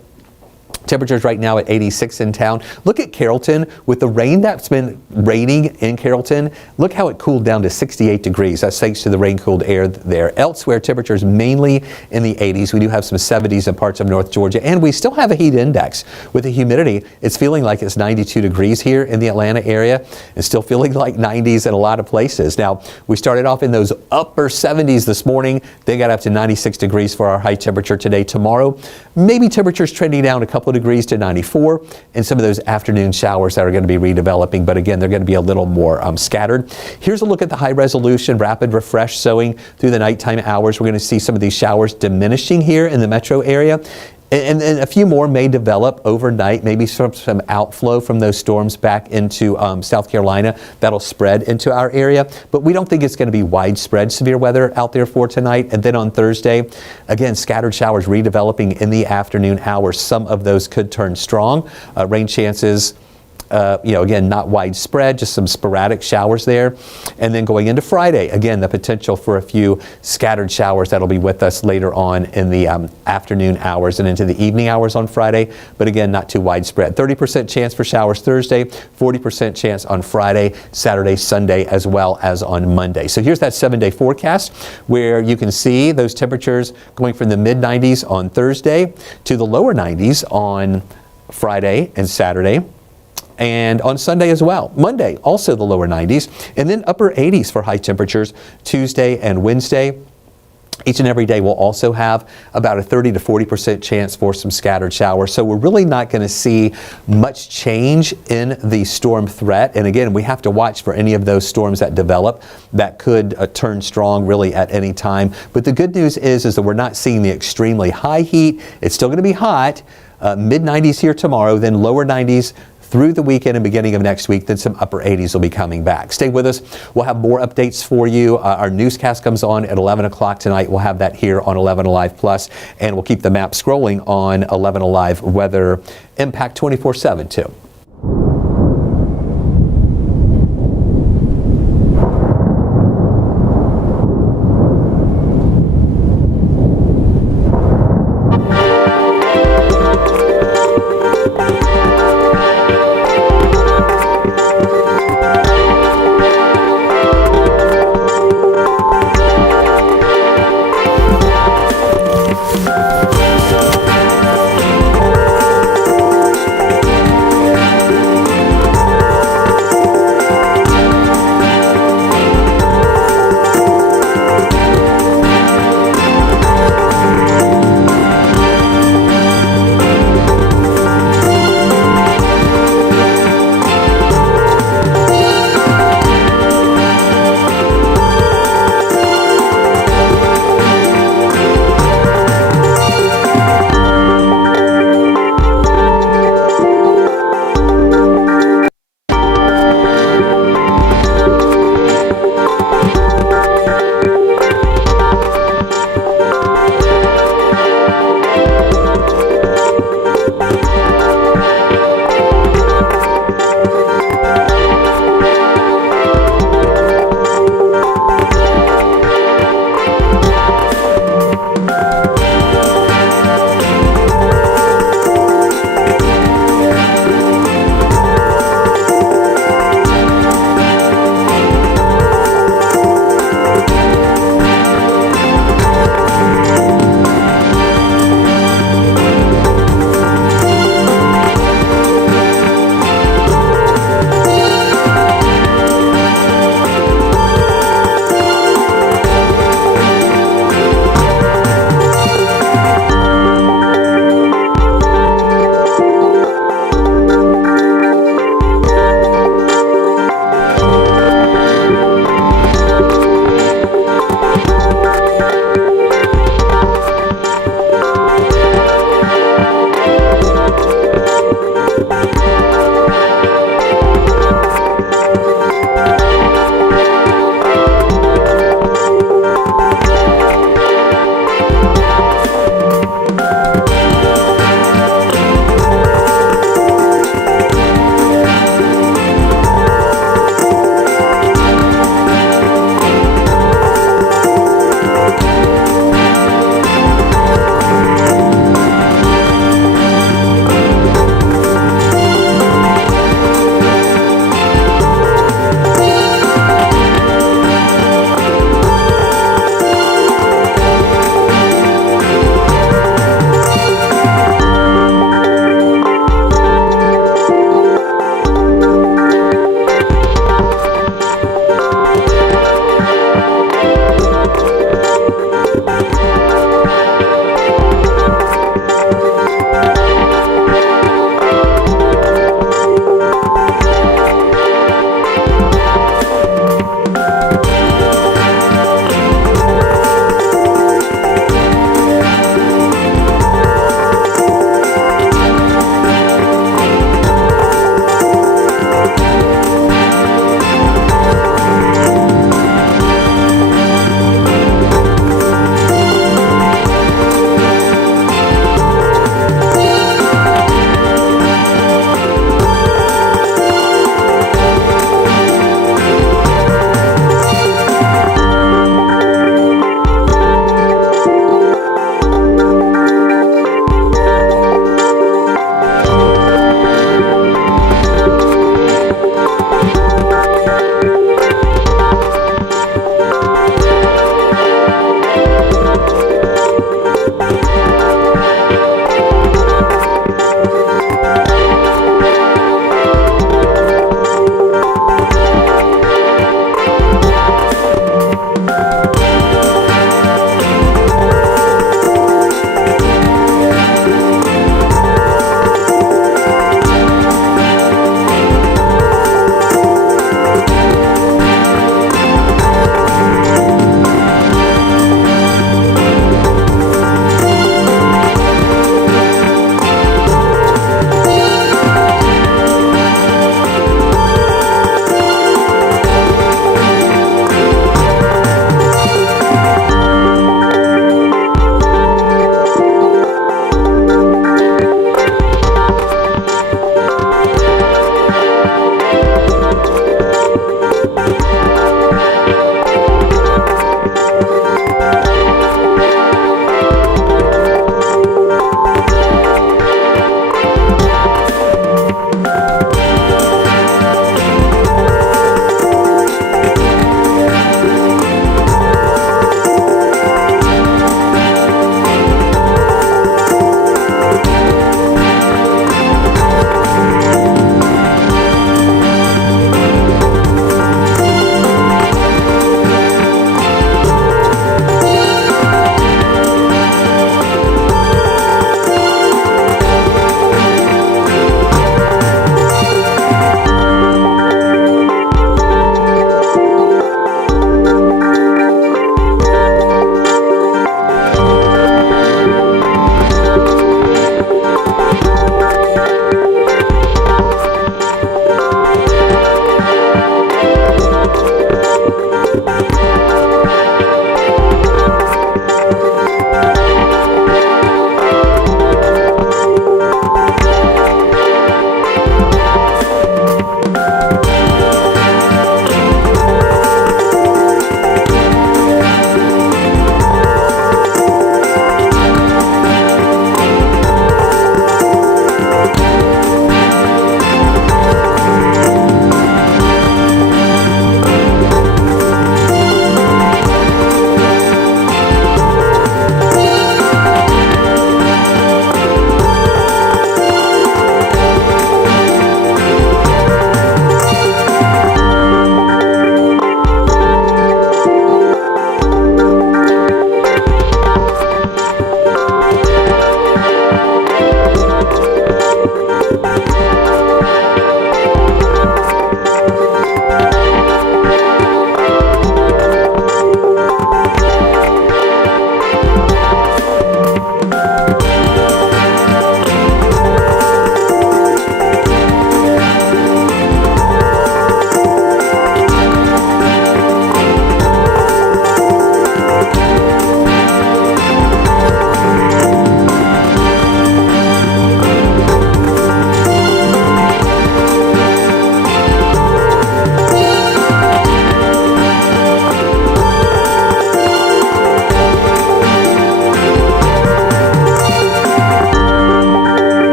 Temperatures right now at 86 in town. Look at Carrollton. With the rain that's been raining in Carrollton, look how it cooled down to 68 degrees. That's thanks to the rain-cooled air there. Elsewhere, temperatures mainly in the 80s. We do have some 70s in parts of North Georgia, and we still have a heat index. With the humidity, it's feeling like it's 92 degrees here in the Atlanta area. It's still feeling like 90s in a lot of places. Now, we started off in those upper 70s this morning. They got up to 96 degrees for our high temperature today. Tomorrow, maybe temperatures trending down a couple of degrees to 94, and some of those afternoon showers that are going to be redeveloping, but again, they're going to be a little more scattered. Here's a look at the high resolution rapid refresh sowing through the nighttime hours. We're going to see some of these showers diminishing here in the metro area. And a few more may develop overnight, maybe some outflow from those storms back into South Carolina that'll spread into our area. But we don't think it's going to be widespread severe weather out there for tonight. And then on Thursday, again, scattered showers redeveloping in the afternoon hours. Some of those could turn strong. Rain chances, again, not widespread, just some sporadic showers there. And then going into Friday, again, the potential for a few scattered showers that'll be with us later on in the afternoon hours and into the evening hours on Friday. But again, not too widespread. 30% chance for showers Thursday, 40% chance on Friday, Saturday, Sunday, as well as on Monday. So here's that 7-day forecast where you can see those temperatures going from the mid-90s on Thursday to the lower 90s on Friday and Saturday, and on Sunday as well. Monday, also the lower 90s, and then upper 80s for high temperatures Tuesday and Wednesday. Each and every day will also have about a 30 to 40% chance for some scattered showers. So we're really not going to see much change in the storm threat. And again, we have to watch for any of those storms that develop that could turn strong really at any time. But the good news is that we're not seeing the extremely high heat. It's still going to be hot, mid 90s here tomorrow, then lower 90s through the weekend and beginning of next week. Then some upper 80s will be coming back. Stay with us. We'll have more updates for you. Our newscast comes on at 11 o'clock tonight. We'll have that here on 11 Alive Plus, and we'll keep the map scrolling on 11 Alive Weather Impact 24/7 too.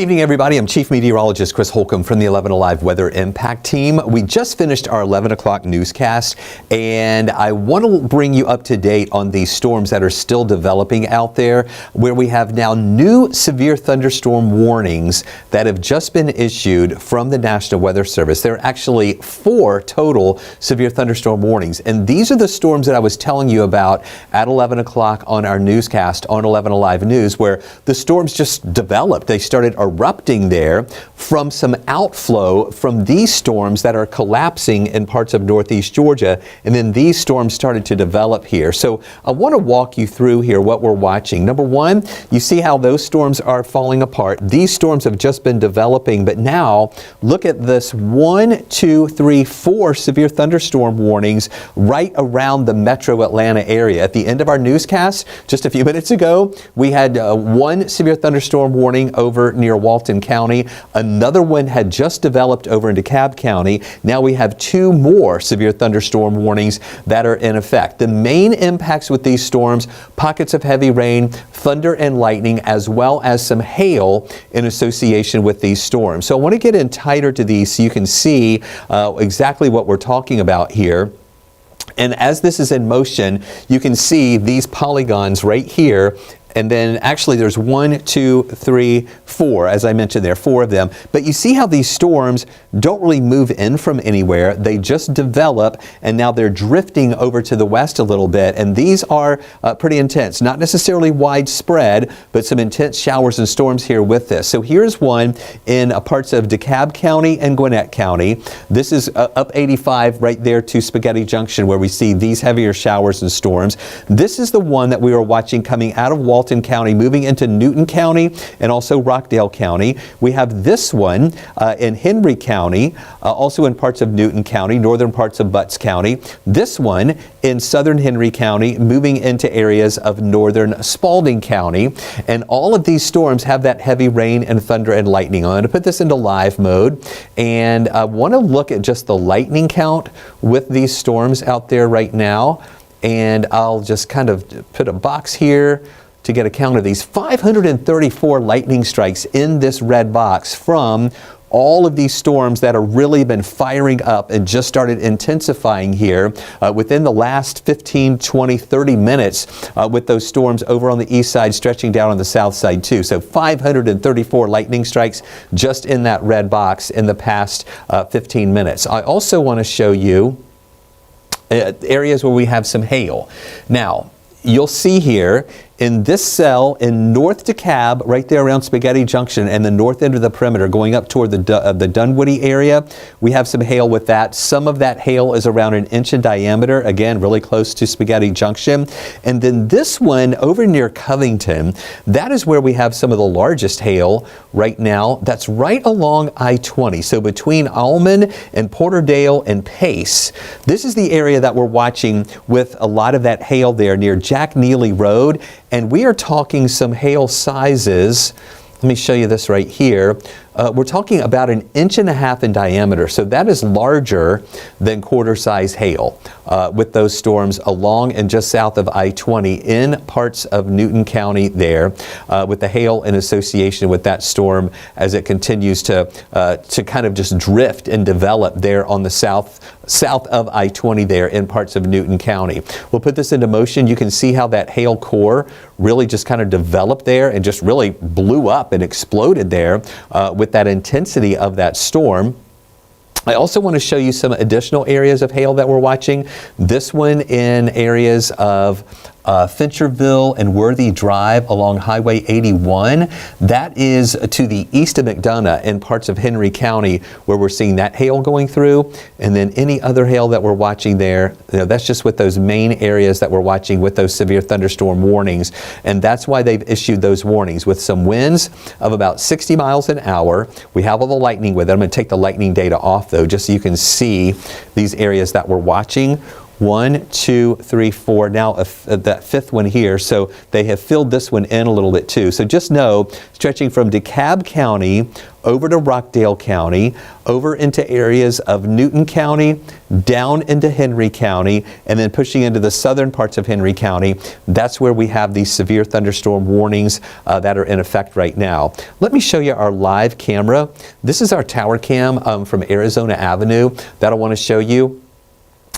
Good evening, everybody. I'm Chief Meteorologist Chris Holcomb from the 11 Alive Weather Impact Team. We just finished our 11 o'clock newscast, and I want to bring you up to date on these storms that are still developing out there, where we have now new severe thunderstorm warnings that have just been issued from the National Weather Service. There are actually 4 total severe thunderstorm warnings, and these are the storms that I was telling you about at 11 o'clock on our newscast on 11 Alive News, where the storms just developed. They started erupting there from some outflow from these storms that are collapsing in parts of northeast Georgia, and then these storms started to develop here. So I want to walk you through here what we're watching. Number one, you see how those storms are falling apart. These storms have just been developing, but now look at this 1, 2, 3, 4 severe thunderstorm warnings right around the metro Atlanta area. At the end of our newscast, just a few minutes ago, we had 1 severe thunderstorm warning over near Walton County. Another one had just developed over in DeKalb County. Now we have 2 more severe thunderstorm warnings that are in effect. The main impacts with these storms, pockets of heavy rain, thunder and lightning, as well as some hail in association with these storms. So I want to get in tighter to these so you can see exactly what we're talking about here. And as this is in motion, you can see these polygons right here. And then actually there's 1, 2, 3, 4, as I mentioned there, 4 of them. But you see how these storms don't really move in from anywhere. They just develop, and now they're drifting over to the west a little bit. And these are pretty intense, not necessarily widespread, but some intense showers and storms here with this. So here's one in parts of DeKalb County and Gwinnett County. This is up 85 right there to Spaghetti Junction, where we see these heavier showers and storms. This is the one that we were watching coming out of Walton County, moving into Newton County and also Rockdale County. We have this one in Henry County, also in parts of Newton County, northern parts of Butts County. This one in southern Henry County, moving into areas of northern Spalding County. And all of these storms have that heavy rain and thunder and lightning. I'm going to put this into live mode, and I want to look at just the lightning count with these storms out there right now. And I'll just kind of put a box here to get a count of these. 534 lightning strikes in this red box from all of these storms that have really been firing up and just started intensifying here within the last 15, 20, 30 minutes with those storms over on the east side stretching down on the south side too. So 534 lightning strikes just in that red box in the past 15 minutes. I also want to show you areas where we have some hail. Now, you'll see here in this cell in North DeKalb, right there around Spaghetti Junction and the north end of the perimeter going up toward the Dunwoody area, we have some hail with that. Some of that hail is around 1 inch in diameter, again, really close to Spaghetti Junction. And then this one over near Covington, that is where we have some of the largest hail right now. That's right along I-20. So between Alman and Porterdale and Pace, this is the area that we're watching with a lot of that hail there near Jack Neely Road. And we are talking some hail sizes. Let me show you this right here. We're talking about 1.5 inches in diameter. So that is larger than quarter size hail with those storms along and just south of I-20 in parts of Newton County there with the hail in association with that storm as it continues to kind of just drift and develop there on the south of I-20 there in parts of Newton County. We'll put this into motion. You can see how that hail core really just kind of developed there and just really blew up and exploded there with that intensity of that storm. I also want to show you some additional areas of hail that we're watching. This one in areas of Fincherville and Worthy Drive along Highway 81. That is to the east of McDonough in parts of Henry County where we're seeing that hail going through. And then any other hail that we're watching there, that's just with those main areas that we're watching with those severe thunderstorm warnings. And that's why they've issued those warnings with some winds of about 60 miles an hour. We have all the lightning with it. I'm going to take the lightning data off though, just so you can see these areas that we're watching 1, 2, 3, 4. Now that fifth one here. So they have filled this one in a little bit too. So just know, stretching from DeKalb County over to Rockdale County, over into areas of Newton County, down into Henry County, and then pushing into the southern parts of Henry County. That's where we have these severe thunderstorm warnings that are in effect right now. Let me show you our live camera. This is our tower cam from Arizona Avenue that I want to show you.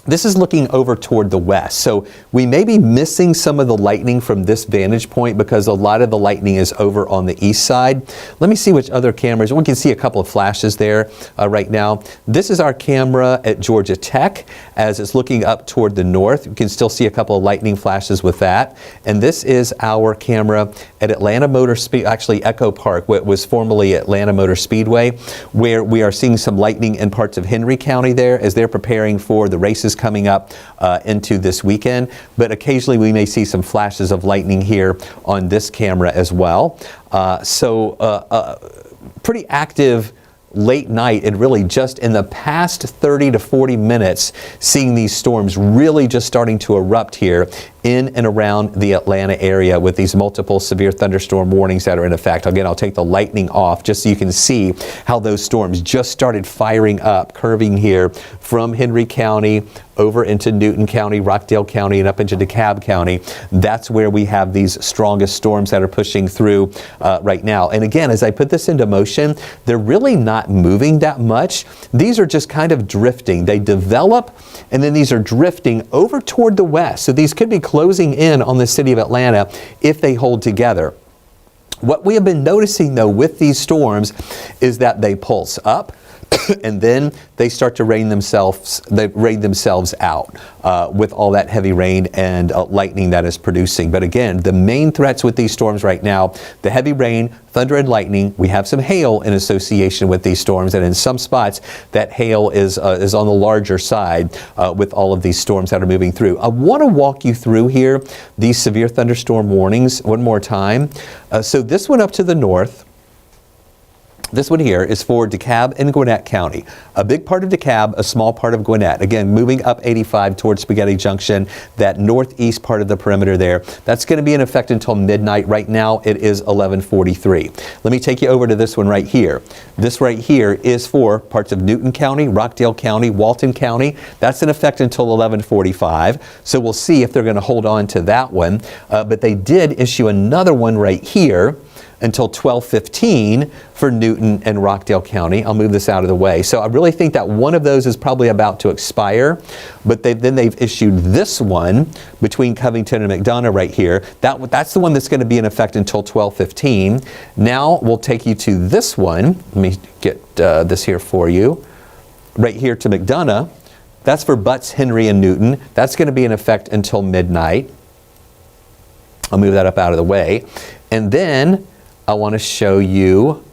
This is looking over toward the west. So we may be missing some of the lightning from this vantage point because a lot of the lightning is over on the east side. Let me see which other cameras. We can see a couple of flashes there right now. This is our camera at Georgia Tech as it's looking up toward the north. You can still see a couple of lightning flashes with that. And this is our camera at Atlanta Motor Speed, actually Echo Park, what was formerly Atlanta Motor Speedway, where we are seeing some lightning in parts of Henry County there as they're preparing for the races coming up into this weekend, but occasionally we may see some flashes of lightning here on this camera as well. Pretty active late night, and really just in the past 30 to 40 minutes, seeing these storms really just starting to erupt here in and around the Atlanta area with these multiple severe thunderstorm warnings that are in effect. Again, I'll take the lightning off just so you can see how those storms just started firing up, curving here from Henry County over into Newton County, Rockdale County, and up into DeKalb County. That's where we have these strongest storms that are pushing through right now. And again, as I put this into motion, they're really not moving that much. These are just kind of drifting. They develop, and then these are drifting over toward the west. So these could be closing in on the city of Atlanta if they hold together. What we have been noticing though with these storms is that they pulse up and then they start to rain themselves out with all that heavy rain and lightning that is producing. But again, the main threats with these storms right now, the heavy rain, thunder and lightning. We have some hail in association with these storms, and in some spots that hail is on the larger side with all of these storms that are moving through. I want to walk you through here these severe thunderstorm warnings one more time. So this one up to the north, this one here is for DeKalb and Gwinnett County. A big part of DeKalb, a small part of Gwinnett. Again, moving up 85 towards Spaghetti Junction, that northeast part of the perimeter there. That's going to be in effect until midnight. Right now, it is 11:43. Let me take you over to this one right here. This right here is for parts of Newton County, Rockdale County, Walton County. That's in effect until 11:45. So we'll see if they're going to hold on to that one. But they did issue another one right here until 12:15 for Newton and Rockdale County. I'll move this out of the way. So I really think that one of those is probably about to expire, but then they've issued this one between Covington and McDonough right here. That's the one that's going to be in effect until 12:15. Now we'll take you to this one. Let me get this here for you. Right here to McDonough. That's for Butts, Henry, and Newton. That's going to be in effect until midnight. I'll move that up out of the way. And then I want to show you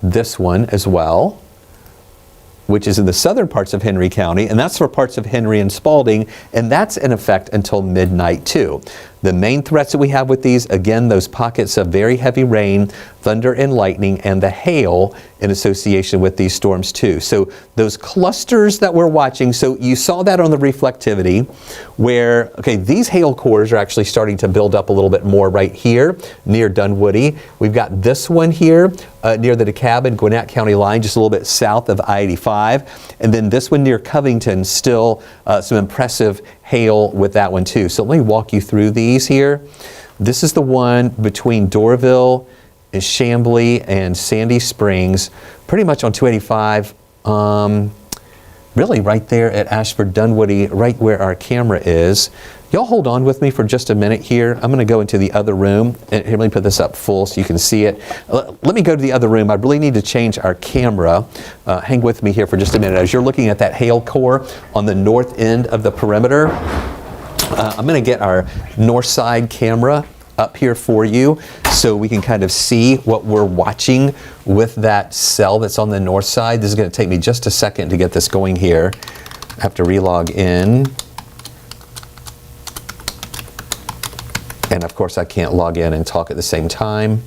this one as well, which is in the southern parts of Henry County, and that's for parts of Henry and Spalding, and that's in effect until midnight too. The main threats that we have with these, again, those pockets of very heavy rain, thunder and lightning, and the hail in association with these storms too. So those clusters that we're watching, so you saw that on the reflectivity where, okay, these hail cores are actually starting to build up a little bit more right here near Dunwoody. We've got this one here near the DeKalb and Gwinnett County line, just a little bit south of I-85. And then this one near Covington, still some impressive hail with that one too. So let me walk you through these here. This is the one between Doraville and Chamblee and Sandy Springs, pretty much on 285, really right there at Ashford Dunwoody, right where our camera is. Y'all hold on with me for just a minute here. I'm going to go into the other room. And here, let me put this up full so you can see it. Let me go to the other room. I really need to change our camera. Hang with me here for just a minute. As you're looking at that hail core on the north end of the perimeter, I'm going to get our north side camera up here for you so we can kind of see what we're watching with that cell that's on the north side. This is going to take me just a second to get this going here. I have to relog in. And of course I can't log in and talk at the same time.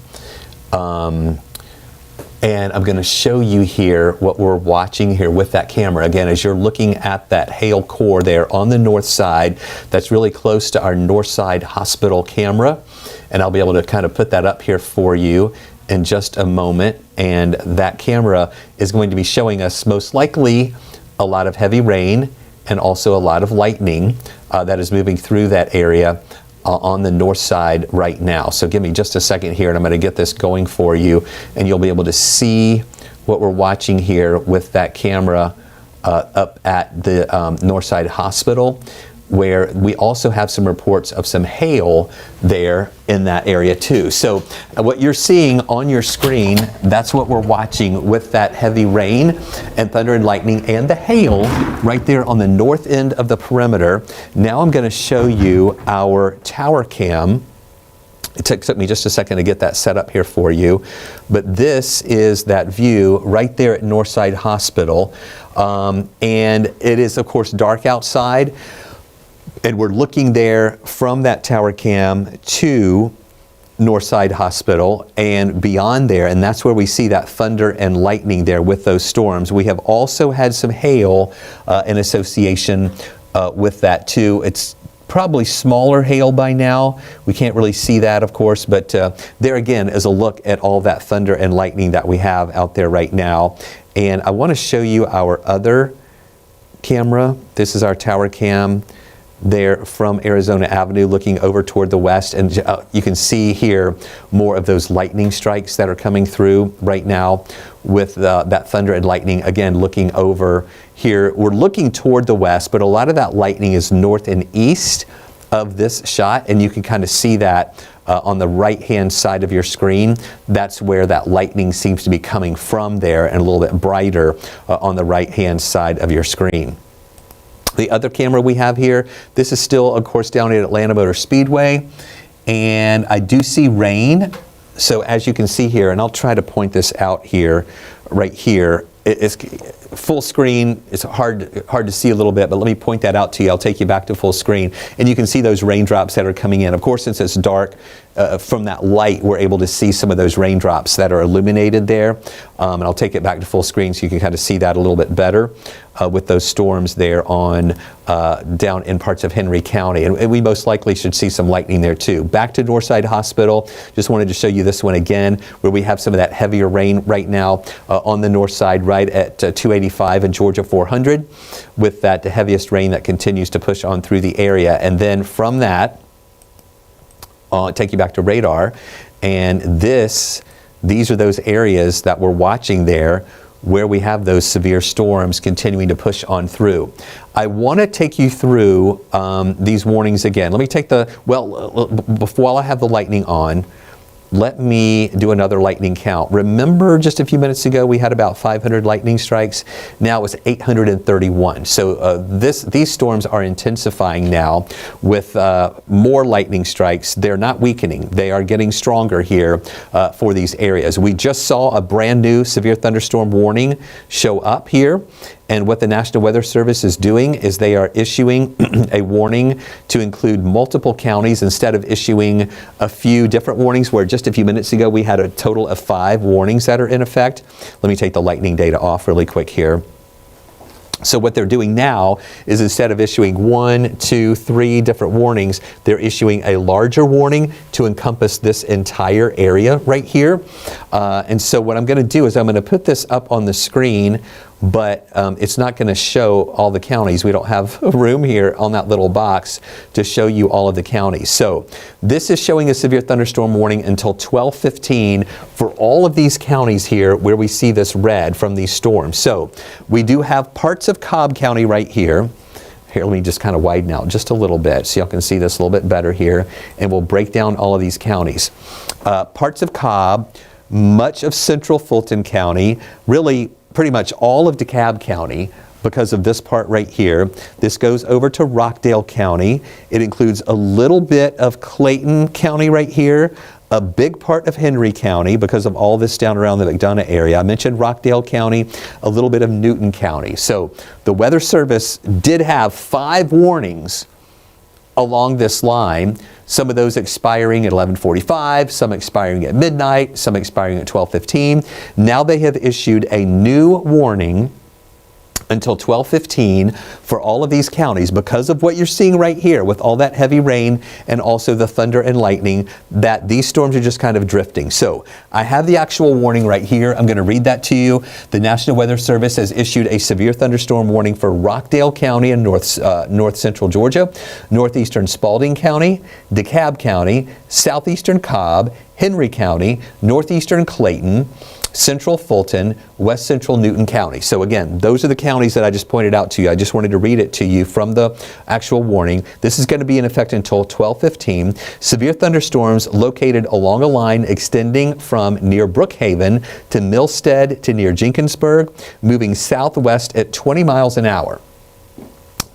And I'm going to show you here what we're watching here with that camera. Again, as you're looking at that hail core there on the north side, that's really close to our Northside Hospital camera. And I'll be able to kind of put that up here for you in just a moment. And that camera is going to be showing us most likely a lot of heavy rain and also a lot of lightning that is moving through that area on the north side right now. So give me just a second here and I'm going to get this going for you and you'll be able to see what we're watching here with that camera up at the Northside Hospital, where we also have some reports of some hail there in that area too. So what you're seeing on your screen, that's what we're watching with that heavy rain and thunder and lightning and the hail right there on the north end of the perimeter. Now I'm going to show you our tower cam. It took me just a second to get that set up here for you, but this is that view right there at Northside Hospital. And it is of course dark outside. And we're looking there from that tower cam to Northside Hospital and beyond there, and that's where we see that thunder and lightning there with those storms. We have also had some hail in association with that too. It's probably smaller hail by now. We can't really see that, of course, but there again is a look at all that thunder and lightning that we have out there right now. And I want to show you our other camera. This is our tower cam there from Arizona Avenue looking over toward the west, and you can see here more of those lightning strikes that are coming through right now with that thunder and lightning. Again, looking over here, we're looking toward the west, but a lot of that lightning is north and east of this shot, and you can kind of see that on the right hand side of your screen. That's where that lightning seems to be coming from there, and a little bit brighter on the right hand side of your screen. The other camera we have here, this is still, of course, down at Atlanta Motor Speedway, and I do see rain. So as you can see here, and I'll try to point this out here, right here, it's full screen. It's hard to see a little bit, but let me point that out to you. I'll take you back to full screen, and you can see those raindrops that are coming in. Of course, since it's dark, from that light, we're able to see some of those raindrops that are illuminated there. And I'll take it back to full screen so you can kind of see that a little bit better with those storms there on down in parts of Henry County. And we most likely should see some lightning there too. Back to Northside Hospital. Just wanted to show you this one again, where we have some of that heavier rain right now on the north side, right at 285 and Georgia 400, with that the heaviest rain that continues to push on through the area. And then from that, take you back to radar, and these are those areas that we're watching there where we have those severe storms continuing to push on through. I want to take you through these warnings again. Let me take while I have the lightning on, let me do another lightning count. Remember just a few minutes ago we had about 500 lightning strikes. Now it's 831. So these storms are intensifying now with more lightning strikes. They're not weakening. They are getting stronger here for these areas. We just saw a brand new severe thunderstorm warning show up here. And what the National Weather Service is doing is they are issuing a warning to include multiple counties instead of issuing a few different warnings, where just a few minutes ago we had a total of 5 warnings that are in effect. Let me take the lightning data off really quick here. So what they're doing now is, instead of issuing 1, 2, 3 different warnings, they're issuing a larger warning to encompass this entire area right here. And so what I'm going to do is I'm going to put this up on the screen, but it's not going to show all the counties. We don't have room here on that little box to show you all of the counties. So this is showing a severe thunderstorm warning until 12:15 for all of these counties here where we see this red from these storms. So we do have parts of Cobb County right here. Here, let me just kind of widen out just a little bit so y'all can see this a little bit better here, and we'll break down all of these counties. Parts of Cobb, much of central Fulton County, really pretty much all of DeKalb County because of this part right here. This goes over to Rockdale County. It includes a little bit of Clayton County right here, a big part of Henry County because of all this down around the McDonough area. I mentioned Rockdale County, a little bit of Newton County. So the Weather Service did have 5 warnings along this line. Some of those expiring at 11:45, some expiring at midnight, some expiring at 12:15. Now they have issued a new warning until 12:15 for all of these counties because of what you're seeing right here with all that heavy rain and also the thunder and lightning, that these storms are just kind of drifting. So I have the actual warning right here. I'm going to read that to you. The National Weather Service has issued a severe thunderstorm warning for Rockdale County in north central Georgia, northeastern Spalding County, DeKalb County, southeastern Cobb, Henry County, northeastern Clayton, central Fulton, west central Newton County. So again, those are the counties that I just pointed out to you. I just wanted to read it to you from the actual warning. This is going to be in effect until 12:15. Severe thunderstorms located along a line extending from near Brookhaven to Millstead to near Jenkinsburg, moving southwest at 20 miles an hour.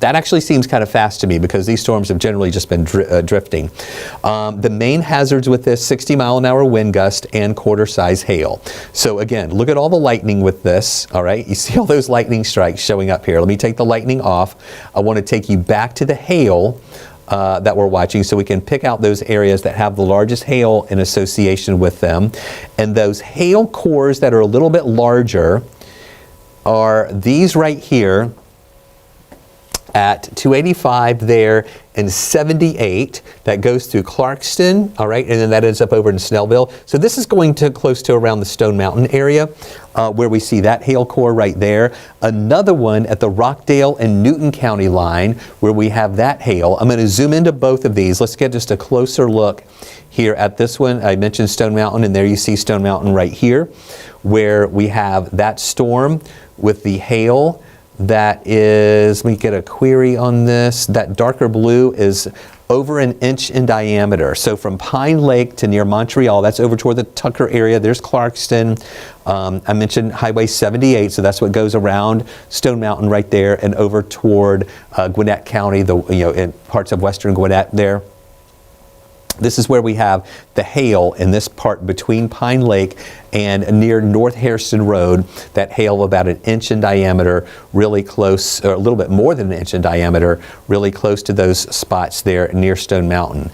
That actually seems kind of fast to me because these storms have generally just been drifting. The main hazards with this, 60-mile-an-hour wind gust and quarter-size hail. So again, look at all the lightning with this, all right? You see all those lightning strikes showing up here. Let me take the lightning off. I want to take you back to the hail that we're watching so we can pick out those areas that have the largest hail in association with them. And those hail cores that are a little bit larger are these right here, at 285 there and 78. That goes through Clarkston, all right, and then that ends up over in Snellville. So this is going to close to around the Stone Mountain area where we see that hail core right there. Another one at the Rockdale and Newton County line where we have that hail. I'm going to zoom into both of these. Let's get just a closer look here at this one. I mentioned Stone Mountain, and there you see Stone Mountain right here where we have that storm with the hail. That is, let me get a query on this. That darker blue is over an inch in diameter. So from Pine Lake to near Montreal, that's over toward the Tucker area. There's Clarkston. I mentioned Highway 78, so that's what goes around Stone Mountain right there and over toward Gwinnett County, in parts of western Gwinnett there. This is where we have the hail in this part between Pine Lake and near North Hairston Road. That hail about an inch in diameter, really close, or a little bit more than an inch in diameter, really close to those spots there near Stone Mountain.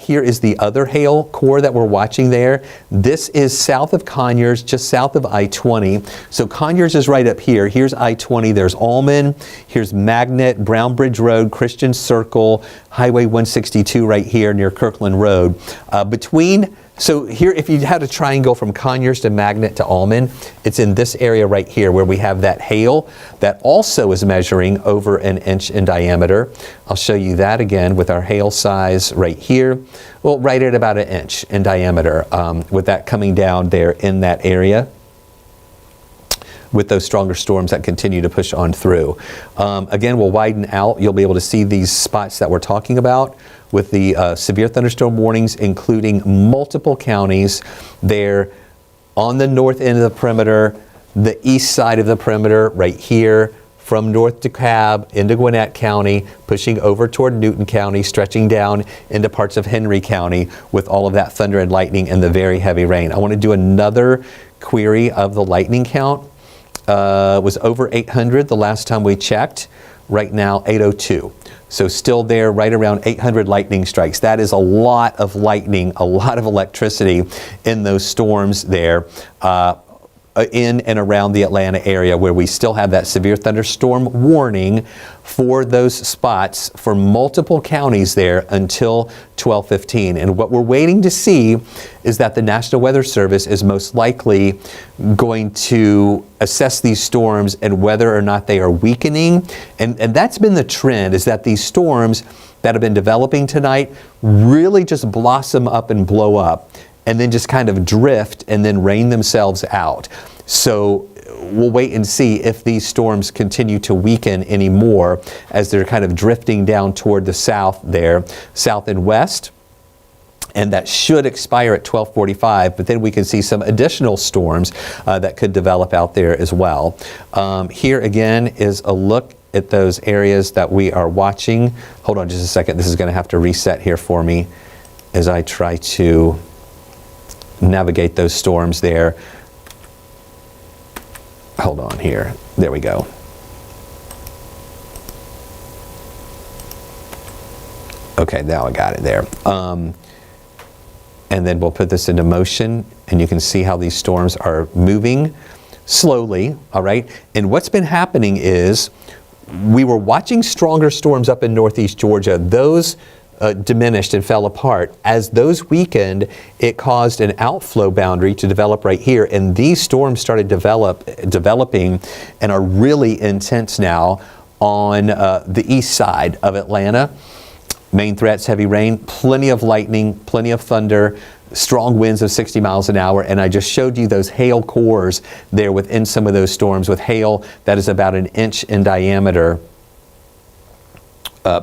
Here is the other hail core that we're watching there. This is south of Conyers, just south of I-20. So Conyers is right up here. Here's I-20. There's Allman. Here's Magnet, Brown Bridge Road, Christian Circle, Highway 162 right here near Kirkland Road. So here, if you had a triangle from Conyers to Magnet to Allman, it's in this area right here where we have that hail that also is measuring over an inch in diameter. I'll show you that again with our hail size right here. Well, right at about an inch in diameter with that coming down there in that area, with those stronger storms that continue to push on through. Again, we'll widen out. You'll be able to see these spots that we're talking about with the severe thunderstorm warnings, including multiple counties there on the north end of the perimeter, the east side of the perimeter right here, from North DeKalb into Gwinnett County, pushing over toward Newton County, stretching down into parts of Henry County with all of that thunder and lightning and the very heavy rain. I want to do another query of the lightning count. It was over 800 the last time we checked. Right now, 802. So still there, right around 800 lightning strikes. That is a lot of lightning, a lot of electricity in those storms there in and around the Atlanta area where we still have that severe thunderstorm warning for those spots for multiple counties there until 12:15. And what we're waiting to see is that the National Weather Service is most likely going to assess these storms and whether or not they are weakening. And that's been the trend, is that these storms that have been developing tonight really just blossom up and blow up and then just kind of drift and then rain themselves out. So we'll wait and see if these storms continue to weaken anymore as they're kind of drifting down toward the south there, south and west. And that should expire at 12:45, but then we can see some additional storms that could develop out there as well. Here again is a look at those areas that we are watching. Hold on just a second. This is going to have to reset here for me as I try to navigate those storms there. Hold on here. There we go. Okay, now I got it there. And then we'll put this into motion, and you can see how these storms are moving slowly, all right? And what's been happening is we were watching stronger storms up in northeast Georgia. Those diminished and fell apart. As those weakened, it caused an outflow boundary to develop right here, and these storms started developing and are really intense now on the east side of Atlanta. Main threats, heavy rain, plenty of lightning, plenty of thunder, strong winds of 60 miles an hour. And I just showed you those hail cores there within some of those storms with hail that is about 1 inch in diameter,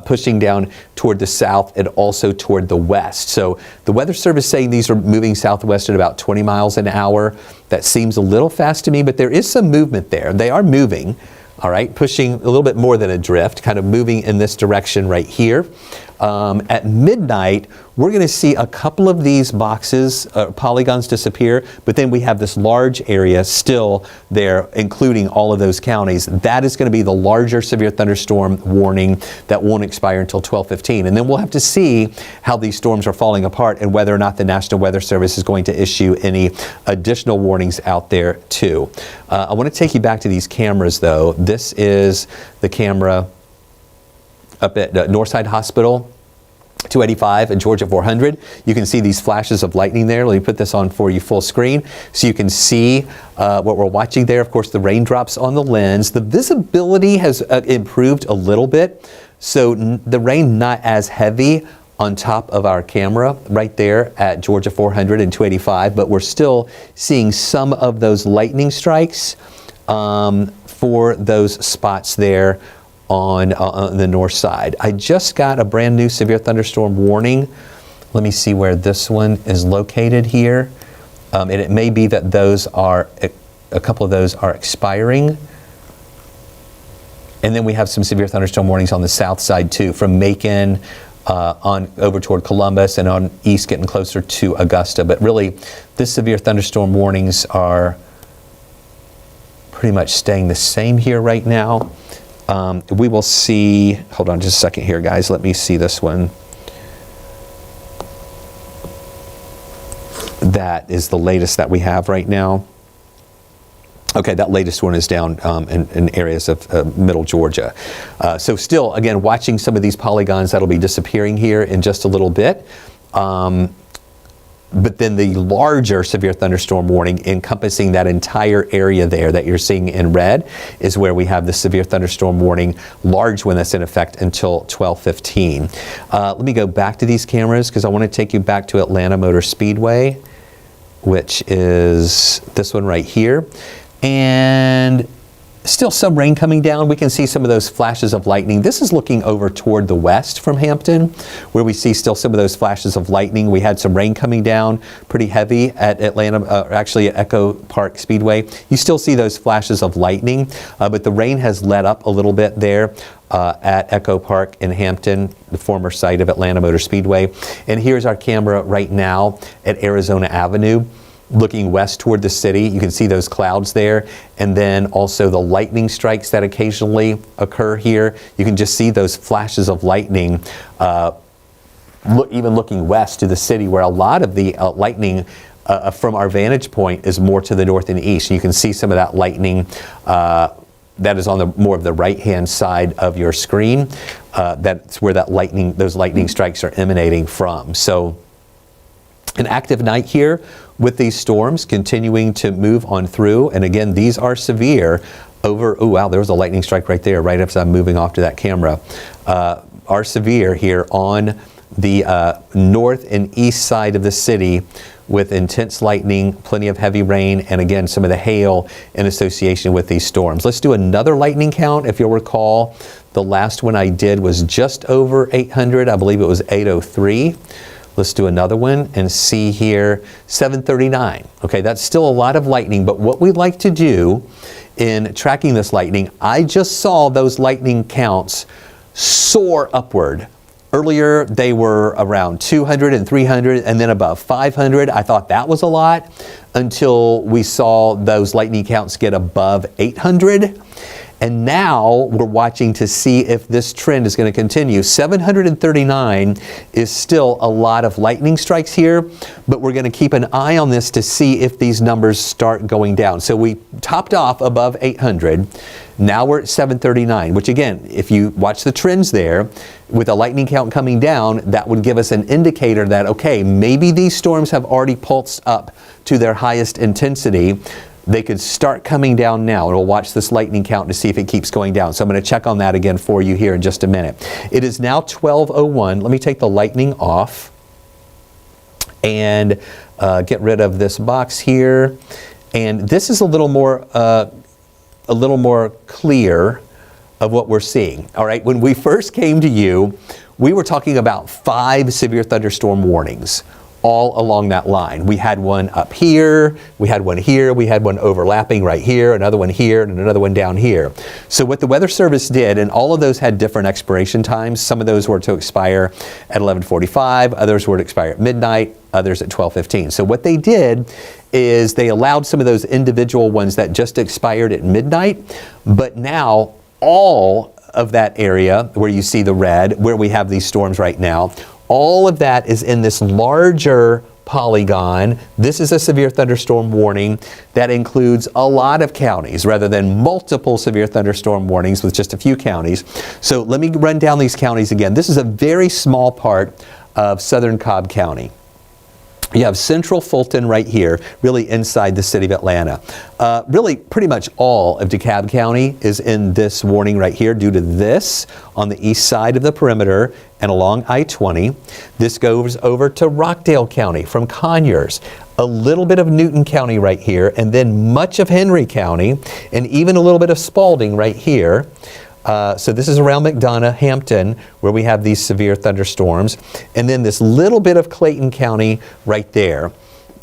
pushing down toward the south and also toward the west. So the Weather Service saying these are moving southwest at about 20 miles an hour. That seems a little fast to me, but there is some movement there. They are moving. All right, pushing a little bit more than a drift, kind of moving in this direction right here. At midnight, we're going to see a couple of these boxes, polygons disappear, but then we have this large area still there, including all of those counties. That is going to be the larger severe thunderstorm warning that won't expire until 12:15. And then we'll have to see how these storms are falling apart and whether or not the National Weather Service is going to issue any additional warnings out there too. I want to take you back to these cameras though. This is the camera up at Northside Hospital, 285 and Georgia 400. You can see these flashes of lightning there. Let me put this on for you full screen so you can see what we're watching there. Of course, the raindrops on the lens. The visibility has improved a little bit, so the rain not as heavy on top of our camera right there at Georgia 400 and 285, but we're still seeing some of those lightning strikes for those spots there on the north side. I just got a brand new severe thunderstorm warning. Let me see where this one is located here. And it may be that those are, a couple of those are expiring. And then we have some severe thunderstorm warnings on the south side too, from Macon on over toward Columbus and on east getting closer to Augusta. But really, this severe thunderstorm warnings are pretty much staying the same here right now. We will see, hold on just a second here, guys. Let me see this one. That is the latest that we have right now. Okay, that latest one is down in areas of middle Georgia. So still, again, watching some of these polygons that'll be disappearing here in just a little bit. But then the larger severe thunderstorm warning encompassing that entire area there that you're seeing in red is where we have the severe thunderstorm warning, large one that's in effect until 12:15. Let me go back to these cameras because I want to take you back to Atlanta Motor Speedway, which is this one right here. And still some rain coming down. We can see some of those flashes of lightning. This is looking over toward the west from Hampton, where we see still some of those flashes of lightning. We had some rain coming down pretty heavy at Atlanta, actually at Echo Park Speedway. You still see those flashes of lightning, but the rain has let up a little bit there at Echo Park in Hampton, the former site of Atlanta Motor Speedway. And here's our camera right now at Arizona Avenue, looking west toward the city. You can see those clouds there, and then also the lightning strikes that occasionally occur here. You can just see those flashes of lightning, even looking west to the city, where a lot of the lightning from our vantage point is more to the north and east. You can see some of that lightning that is on the more of the right-hand side of your screen. That's where that lightning, those lightning strikes are emanating from. So an active night here with these storms continuing to move on through. And again, these are severe over, oh wow, there was a lightning strike right there, right as I'm moving off to that camera, are severe here on the north and east side of the city with intense lightning, plenty of heavy rain, and again, some of the hail in association with these storms. Let's do another lightning count. If you'll recall, the last one I did was just over 800. I believe it was 803. Let's do another one and see here, 739. Okay, that's still a lot of lightning, but what we'd like to do in tracking this lightning, I just saw those lightning counts soar upward. Earlier, they were around 200 and 300 and then above 500. I thought that was a lot until we saw those lightning counts get above 800. And now we're watching to see if this trend is going to continue. 739 is still a lot of lightning strikes here, but we're going to keep an eye on this to see if these numbers start going down. So we topped off above 800. Now we're at 739, which again, if you watch the trends there, with a lightning count coming down, that would give us an indicator that, okay, maybe these storms have already pulsed up to their highest intensity. They could start coming down now. And we'll watch this lightning count to see if it keeps going down. So I'm going to check on that again for you here in just a minute. It is now 12:01. Let me take the lightning off and get rid of this box here. And this is a little more clear of what we're seeing. All right, when we first came to you, we were talking about 5 severe thunderstorm warnings all along that line. We had one up here, we had one here, we had one overlapping right here, another one here, and another one down here. So what the Weather Service did, and all of those had different expiration times. Some of those were to expire at 11:45, others were to expire at midnight, others at 12:15. So what they did is they allowed some of those individual ones that just expired at midnight, but now all of that area where you see the red, where we have these storms right now, all of that is in this larger polygon. This is a severe thunderstorm warning that includes a lot of counties rather than multiple severe thunderstorm warnings with just a few counties. So let me run down these counties again. This is a very small part of southern Cobb County. You have central Fulton right here, really inside the city of Atlanta. Really, pretty much all of DeKalb County is in this warning right here due to this on the east side of the perimeter and along I-20. This goes over to Rockdale County from Conyers, a little bit of Newton County right here, and then much of Henry County, and even a little bit of Spalding right here. So this is around McDonough, Hampton, where we have these severe thunderstorms. And then this little bit of Clayton County right there.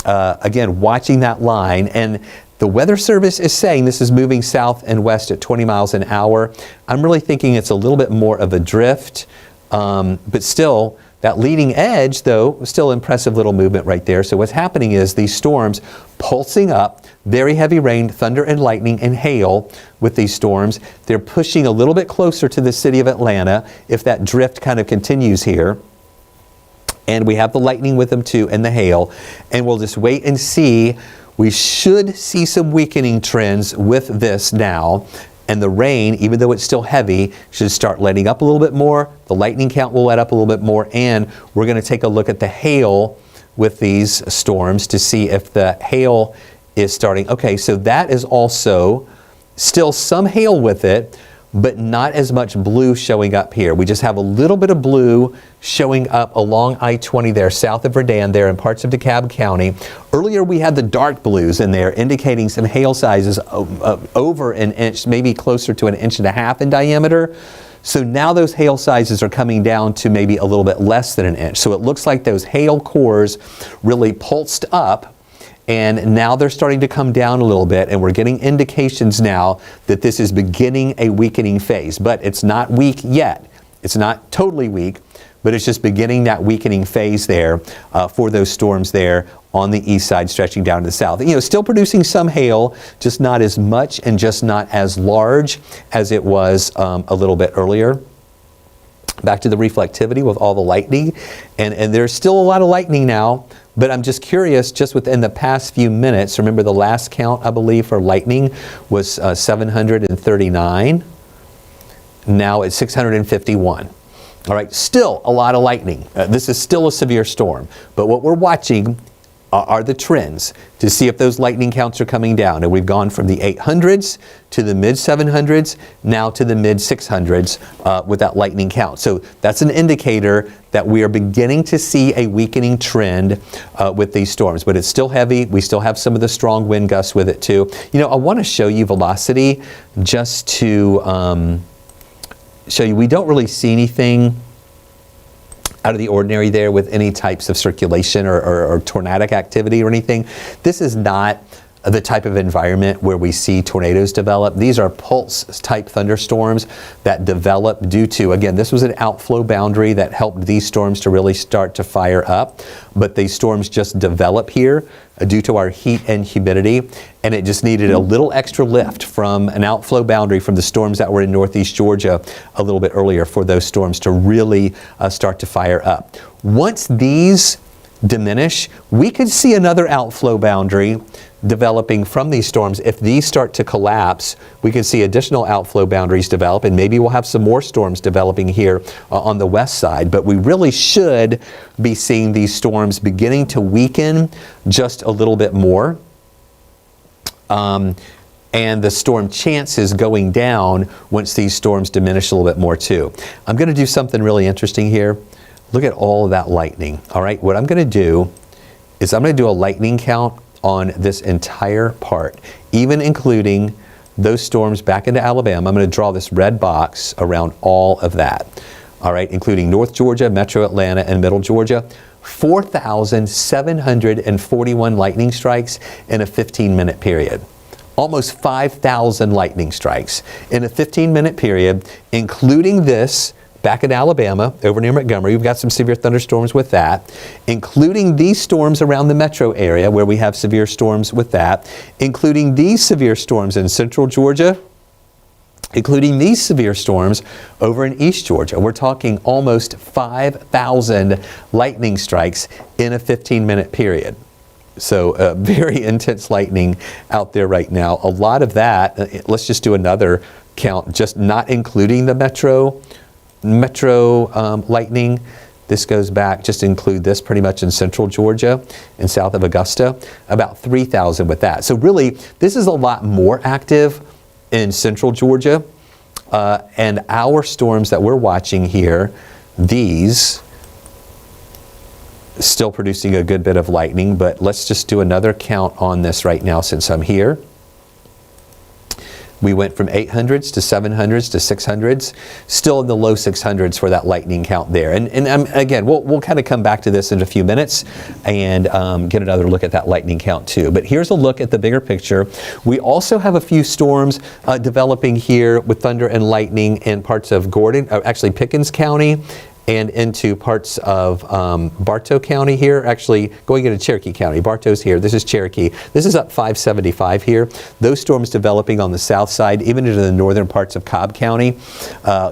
Again, watching that line. And the Weather Service is saying this is moving south and west at 20 miles an hour. I'm really thinking it's a little bit more of a drift, but still, that leading edge, though, still impressive little movement right there. So what's happening is these storms pulsing up, very heavy rain, thunder and lightning and hail with these storms. They're pushing a little bit closer to the city of Atlanta if that drift kind of continues here. And we have the lightning with them too and the hail. And we'll just wait and see. We should see some weakening trends with this now. And the rain, even though it's still heavy, should start letting up a little bit more. The lightning count will let up a little bit more. And we're going to take a look at the hail with these storms to see if the hail is starting. Okay, so that is also still some hail with it, but not as much blue showing up here. We just have a little bit of blue showing up along I-20 there, south of Verdun there in parts of DeKalb County. Earlier we had the dark blues in there indicating some hail sizes over an inch, maybe closer to 1.5 inches in diameter. So now those hail sizes are coming down to maybe a little bit less than 1 inch. So it looks like those hail cores really pulsed up, and now they're starting to come down a little bit, and we're getting indications now that this is beginning a weakening phase. But it's not weak yet. It's not totally weak, but it's just beginning that weakening phase there for those storms there on the east side stretching down to the south. You know, still producing some hail, just not as much and just not as large as it was a little bit earlier. Back to the reflectivity with all the lightning, and there's still a lot of lightning now. But I'm just curious, just within the past few minutes, remember the last count, I believe, for lightning was 739. Now it's 651. All right, still a lot of lightning. This is still a severe storm. But what we're watching are the trends to see if those lightning counts are coming down. And we've gone from the 800s to the mid 700s, now to the mid 600s with that lightning count. So that's an indicator that we are beginning to see a weakening trend with these storms. But it's still heavy. We still have some of the strong wind gusts with it too. You know, I want to show you velocity just to show you we don't really see anything out of the ordinary there with any types of circulation or tornadic activity or anything. This is not the type of environment where we see tornadoes develop. These are pulse type thunderstorms that develop due to, again, this was an outflow boundary that helped these storms to really start to fire up, but these storms just develop here due to our heat and humidity, and it just needed a little extra lift from an outflow boundary from the storms that were in northeast Georgia a little bit earlier for those storms to really start to fire up. Once these diminish, we could see another outflow boundary developing from these storms. If these start to collapse, we could see additional outflow boundaries develop, and maybe we'll have some more storms developing here on the west side. But we really should be seeing these storms beginning to weaken just a little bit more. And the storm chances going down once these storms diminish a little bit more too. I'm going to do something really interesting here. Look at all of that lightning. All right, what I'm going to do is I'm going to do a lightning count on this entire part, even including those storms back into Alabama. I'm going to draw this red box around all of that. All right, including North Georgia, Metro Atlanta, and Middle Georgia. 4,741 lightning strikes in a 15-minute period. Almost 5,000 lightning strikes in a 15-minute period, including this back in Alabama, over near Montgomery. We've got some severe thunderstorms with that, including these storms around the metro area where we have severe storms with that, including these severe storms in central Georgia, including these severe storms over in East Georgia. We're talking almost 5,000 lightning strikes in a 15-minute period. So very intense lightning out there right now. A lot of that, let's just do another count, just not including the metro lightning. This goes back, just include this pretty much in central Georgia and south of Augusta, about 3,000 with that. So really, this is a lot more active in central Georgia. And our storms that we're watching here, these still producing a good bit of lightning, but let's just do another count on this right now since I'm here. We went from 800s to 700s to 600s, still in the low 600s for that lightning count there. And again, we'll kind of come back to this in a few minutes and get another look at that lightning count too. But here's a look at the bigger picture. We also have a few storms developing here with thunder and lightning in parts of Gordon, actually Pickens County, and into parts of Bartow County here, actually going into Cherokee County. Bartow's here, this is Cherokee. This is up 575 here. Those storms developing on the south side, even into the northern parts of Cobb County.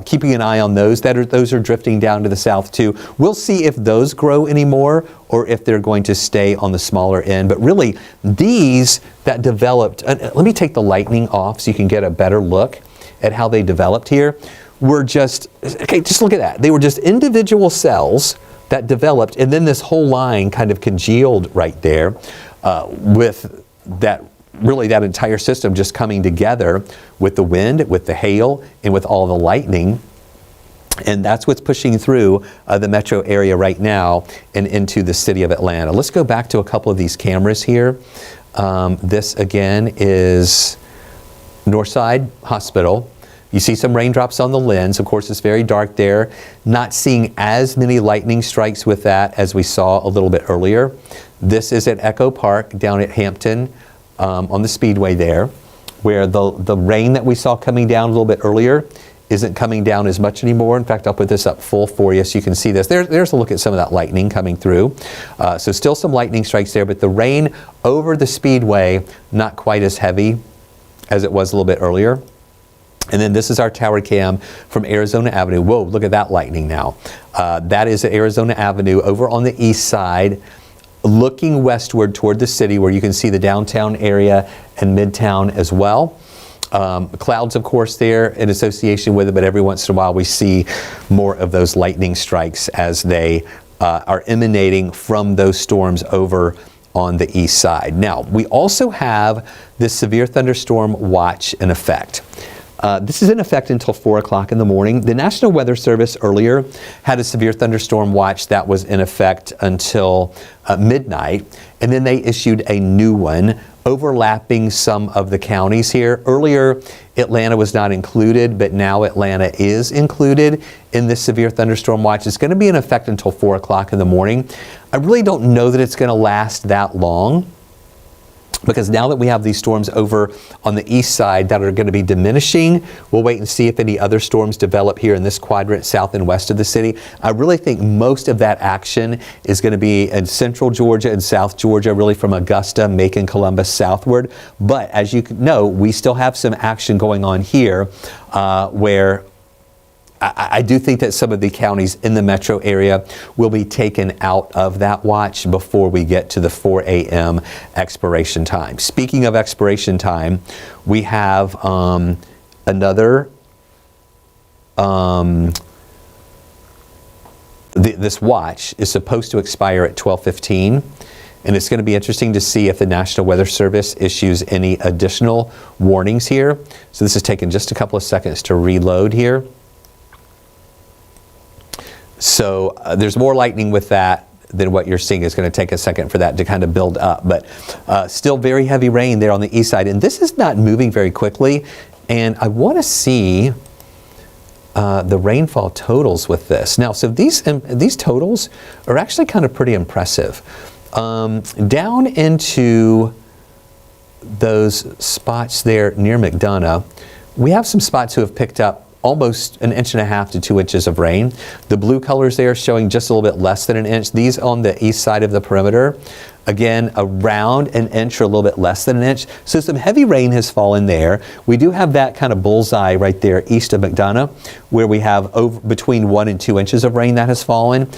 Keeping an eye on those. Those are drifting down to the south too. We'll see if those grow anymore or if they're going to stay on the smaller end. But really, these that developed, let me take the lightning off so you can get a better look at how they developed here. Were just look at that. They were just individual cells that developed, and then this whole line kind of congealed right there with that, really that entire system just coming together with the wind, with the hail, and with all the lightning. And that's what's pushing through the metro area right now and into the city of Atlanta. Let's go back to a couple of these cameras here. This again is Northside Hospital. You see some raindrops on the lens. Of course, it's very dark there. Not seeing as many lightning strikes with that as we saw a little bit earlier. This is at Echo Park down at Hampton on the Speedway there, where the rain that we saw coming down a little bit earlier isn't coming down as much anymore. In fact, I'll put this up full for you so you can see this. There's a look at some of that lightning coming through. So still some lightning strikes there, but the rain over the Speedway, not quite as heavy as it was a little bit earlier. And then this is our tower cam from Arizona Avenue. Whoa, look at that lightning now. That is Arizona Avenue over on the east side, looking westward toward the city where you can see the downtown area and midtown as well. Clouds, of course, there in association with it, but every once in a while we see more of those lightning strikes as they are emanating from those storms over on the east side. Now, we also have this severe thunderstorm watch in effect. This is in effect until 4 o'clock in the morning. The National Weather Service earlier had a severe thunderstorm watch that was in effect until midnight, and then they issued a new one overlapping some of the counties here. Earlier, Atlanta was not included, but now Atlanta is included in this severe thunderstorm watch. It's going to be in effect until 4 o'clock in the morning. I really don't know that it's going to last that long. Because now that we have these storms over on the east side that are going to be diminishing, we'll wait and see if any other storms develop here in this quadrant south and west of the city. I really think most of that action is going to be in central Georgia and south Georgia, really from Augusta, Macon, Columbus southward. But as you know, we still have some action going on here where I do think that some of the counties in the metro area will be taken out of that watch before we get to the 4 a.m. expiration time. Speaking of expiration time, we have another, this watch is supposed to expire at 12:15. And it's going to be interesting to see if the National Weather Service issues any additional warnings here. So this has taken just a couple of seconds to reload here. So there's more lightning with that than what you're seeing. It's going to take a second for that to kind of build up. But still very heavy rain there on the east side. And this is not moving very quickly. And I want to see the rainfall totals with this. Now, so these totals are actually kind of pretty impressive. Down into those spots there near McDonough, we have some spots who have picked up almost 1.5 inches to 2 inches of rain. The blue colors there showing just a little bit less than 1 inch. These on the east side of the perimeter, again, around 1 inch or a little bit less than 1 inch. So some heavy rain has fallen there. We do have that kind of bullseye right there east of McDonough, where we have between 1 and 2 inches of rain that has fallen.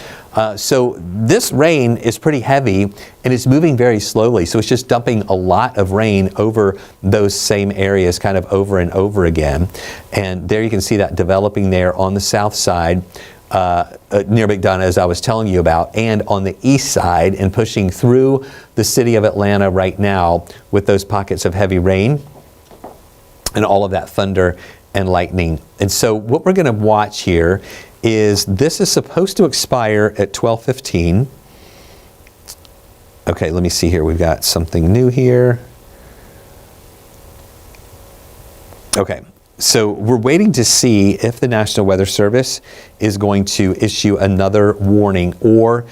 So this rain is pretty heavy and it's moving very slowly. So it's just dumping a lot of rain over those same areas kind of over and over again. And there you can see that developing there on the south side. Near McDonough, as I was telling you about, and on the east side and pushing through the city of Atlanta right now with those pockets of heavy rain and all of that thunder and lightning. And so what we're going to watch here is this is supposed to expire at 12:15. Okay, let me see here. We've got something new here. Okay. So we're waiting to see if the National Weather Service is going to issue another warning or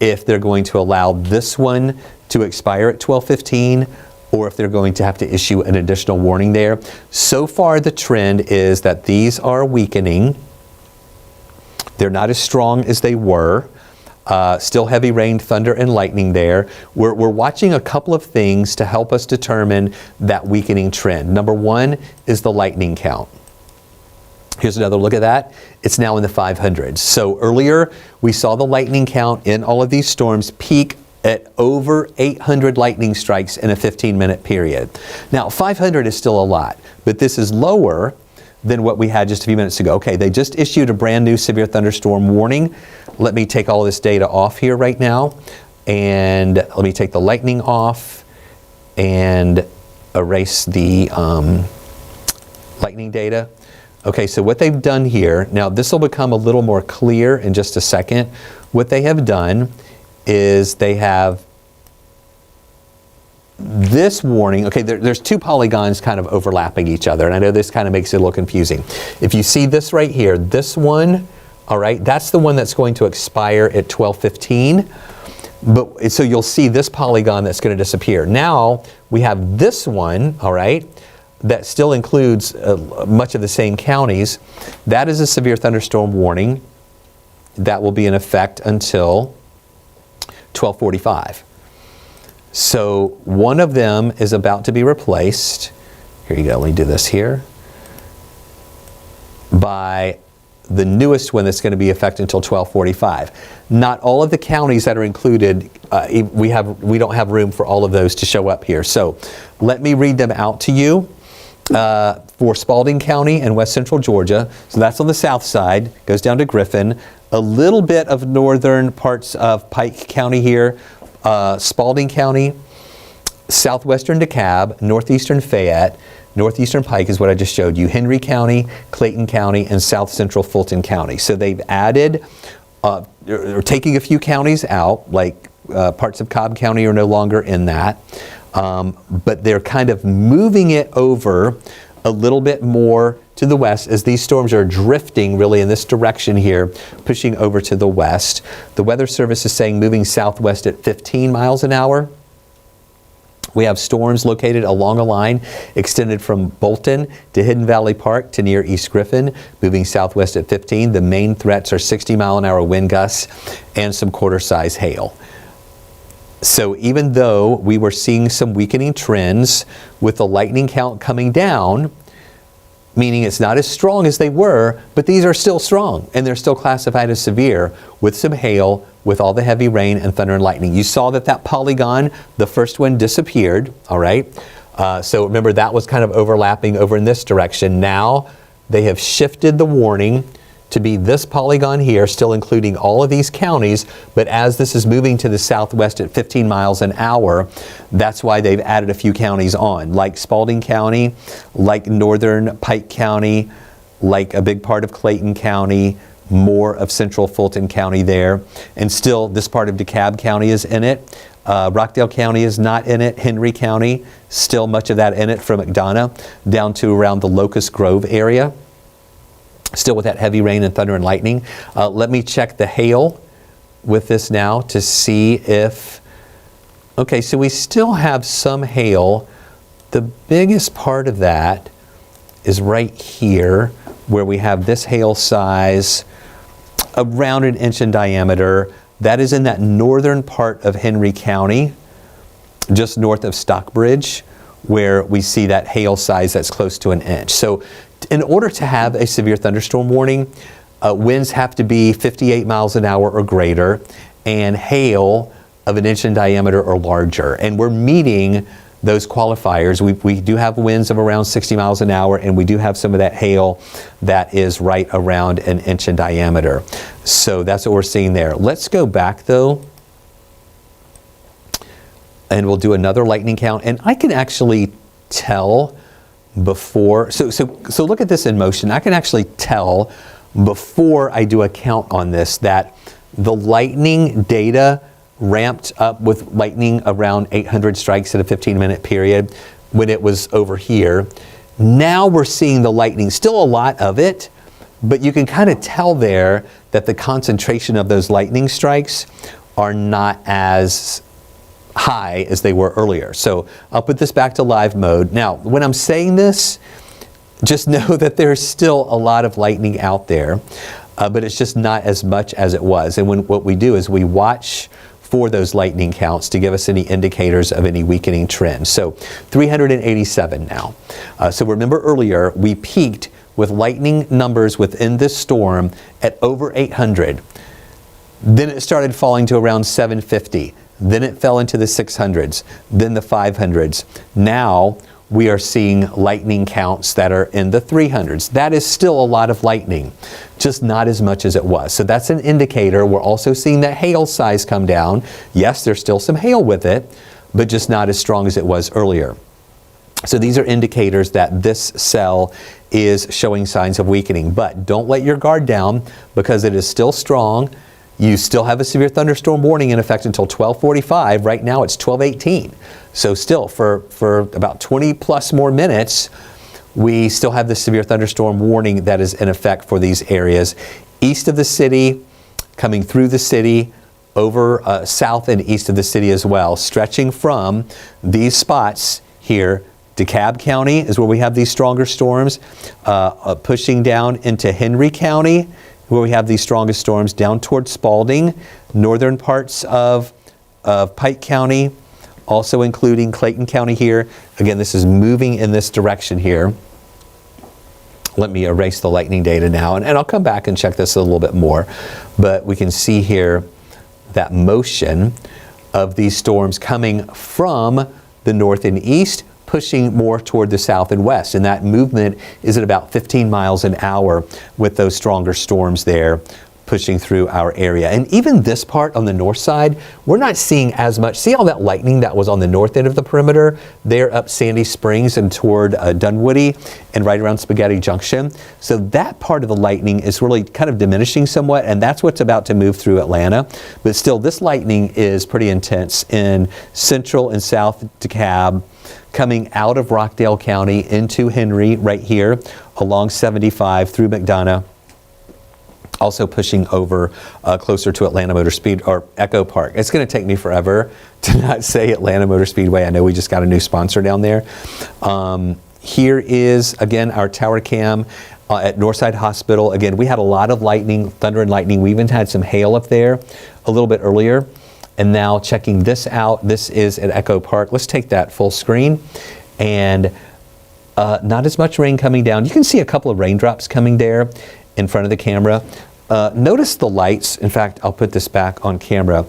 if they're going to allow this one to expire at 12:15 or if they're going to have to issue an additional warning there. So far the trend is that these are weakening. They're not as strong as they were. Still heavy rain, thunder, and lightning there. We're watching a couple of things to help us determine that weakening trend. Number one is the lightning count. Here's another look at that. It's now in the 500s. So earlier we saw the lightning count in all of these storms peak at over 800 lightning strikes in a 15-minute period. Now 500 is still a lot, but this is lower than what we had just a few minutes ago. Okay, they just issued a brand new severe thunderstorm warning. Let me take all this data off here right now, and let me take the lightning off and erase the lightning data. Okay, so what they've done here, now this will become a little more clear in just a second. What they have done is they have this warning. Okay, there's two polygons kind of overlapping each other, and I know this kind of makes it a little confusing. If you see this right here, this one, all right, that's the one that's going to expire at 12:15. But so you'll see this polygon that's going to disappear. Now we have this one, all right, that still includes much of the same counties. That is a severe thunderstorm warning that will be in effect until 12:45. So one of them is about to be replaced. Here you go, let me do this here. By the newest one that's going to be effective until 12:45. Not all of the counties that are included, we don't have room for all of those to show up here. So let me read them out to you. For Spalding County and West Central Georgia, so that's on the south side, goes down to Griffin, a little bit of northern parts of Pike County here, Spalding County, southwestern DeKalb, northeastern Fayette, northeastern Pike is what I just showed you, Henry County, Clayton County, and south central Fulton County. So they've added, they're taking a few counties out, like parts of Cobb County are no longer in that, but they're kind of moving it over a little bit more to the west as these storms are drifting really in this direction here, pushing over to the west. The Weather Service is saying moving southwest at 15 miles an hour. We have storms located along a line extended from Bolton to Hidden Valley Park to near East Griffin, moving southwest at 15. The main threats are 60-mile-an-hour wind gusts and some quarter-size hail. So even though we were seeing some weakening trends with the lightning count coming down, meaning it's not as strong as they were, but these are still strong and they're still classified as severe with some hail, with all the heavy rain and thunder and lightning. You saw that polygon, the first one disappeared, all right? So remember that was kind of overlapping over in this direction. Now they have shifted the warning to be this polygon here, still including all of these counties, but as this is moving to the southwest at 15 miles an hour, that's why they've added a few counties on, like Spalding County, like northern Pike County, like a big part of Clayton County, more of central Fulton County there, and still this part of DeKalb County is in it. Rockdale County is not in it. Henry County, still much of that in it from McDonough down to around the Locust Grove area. Still with that heavy rain and thunder and lightning. Let me check the hail with this now to see if, okay, so we still have some hail. The biggest part of that is right here where we have this hail size around 1 inch in diameter. That is in that northern part of Henry County, just north of Stockbridge, where we see that hail size that's close to 1 inch. So in order to have a severe thunderstorm warning, winds have to be 58 miles an hour or greater and hail of 1 inch in diameter or larger. And we're meeting those qualifiers. We do have winds of around 60 miles an hour, and we do have some of that hail that is right around 1 inch in diameter. So that's what we're seeing there. Let's go back though, and we'll do another lightning count. And I can actually tell before, so look at this in motion. I can actually tell before I do a count on this that the lightning data ramped up with lightning around 800 strikes at a 15-minute period when it was over here. Now we're seeing the lightning, still a lot of it, but you can kind of tell there that the concentration of those lightning strikes are not as high as they were earlier. So I'll put this back to live mode. Now, when I'm saying this, just know that there's still a lot of lightning out there, but it's just not as much as it was. And what we do is we watch for those lightning counts to give us any indicators of any weakening trend. So 387 now. So remember earlier, we peaked with lightning numbers within this storm at over 800. Then it started falling to around 750. Then it fell into the 600s, then the 500s. Now we are seeing lightning counts that are in the 300s. That is still a lot of lightning, just not as much as it was. So that's an indicator. We're also seeing that hail size come down. Yes, there's still some hail with it, but just not as strong as it was earlier. So these are indicators that this cell is showing signs of weakening. But don't let your guard down because it is still strong. You still have a severe thunderstorm warning in effect until 12:45. Right now it's 12:18. So still for about 20 plus more minutes, we still have the severe thunderstorm warning that is in effect for these areas east of the city, coming through the city, over south and east of the city as well, stretching from these spots here. DeKalb County is where we have these stronger storms, pushing down into Henry County, where we have these strongest storms, down towards Spalding, northern parts of Pike County, also including Clayton County here. Again, this is moving in this direction here. Let me erase the lightning data now, and I'll come back and check this a little bit more. But we can see here that motion of these storms coming from the north and east, pushing more toward the south and west. And that movement is at about 15 miles an hour with those stronger storms there pushing through our area. And even this part on the north side, we're not seeing as much. See all that lightning that was on the north end of the perimeter there up Sandy Springs and toward Dunwoody and right around Spaghetti Junction. So that part of the lightning is really kind of diminishing somewhat, and that's what's about to move through Atlanta. But still, this lightning is pretty intense in central and south DeKalb, coming out of Rockdale County into Henry right here along 75 through McDonough also pushing over closer to Atlanta Motor Speed or Echo Park. It's going to take me forever to not say Atlanta Motor Speedway. I know we just got a new sponsor down there. Here is, again, our tower cam at Northside Hospital. Again, we had a lot of lightning, thunder and lightning. We even had some hail up there a little bit earlier. And now checking this out, this is at Echo Park. Let's take that full screen. And not as much rain coming down. You can see a couple of raindrops coming there in front of the camera. Notice the lights. In fact, I'll put this back on camera.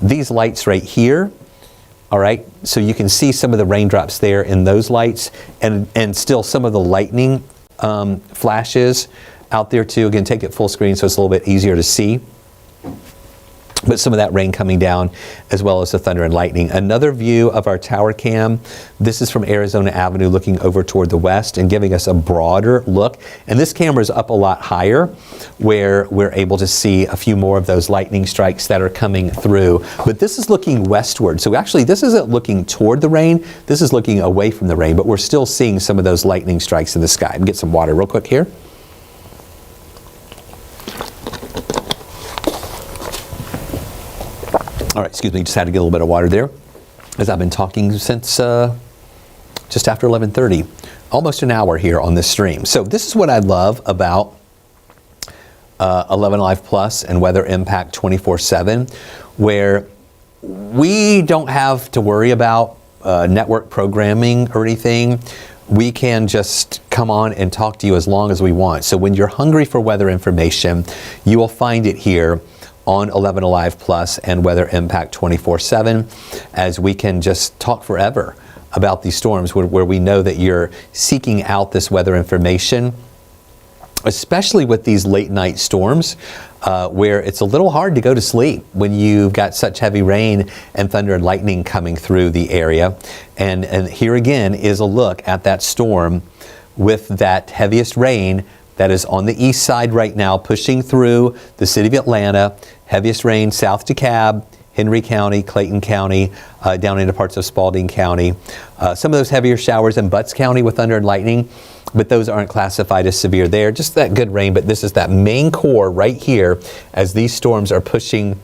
These lights right here, all right, so you can see some of the raindrops there in those lights, and still some of the lightning flashes out there too. Again, take it full screen so it's a little bit easier to see. But some of that rain coming down, as well as the thunder and lightning. Another view of our tower cam. This is from Arizona Avenue looking over toward the west and giving us a broader look. And this camera is up a lot higher, where we're able to see a few more of those lightning strikes that are coming through. But this is looking westward. So actually, this isn't looking toward the rain. This is looking away from the rain. But we're still seeing some of those lightning strikes in the sky. Get some water real quick here. All right, excuse me, just had to get a little bit of water there, as I've been talking since just after 11:30, almost an hour here on this stream. So this is what I love about 11 Alive Plus and Weather Impact 24/7, where we don't have to worry about network programming or anything. We can just come on and talk to you as long as we want. So when you're hungry for weather information, you will find it here on 11 Alive Plus and Weather Impact 24/7, as we can just talk forever about these storms where we know that you're seeking out this weather information, especially with these late night storms where it's a little hard to go to sleep when you've got such heavy rain and thunder and lightning coming through the area. And here again is a look at that storm with that heaviest rain that is on the east side right now, pushing through the city of Atlanta. Heaviest rain south DeKalb, Henry County, Clayton County, down into parts of Spalding County. Some of those heavier showers in Butts County with thunder and lightning, but those aren't classified as severe there. Just that good rain, but this is that main core right here as these storms are pushing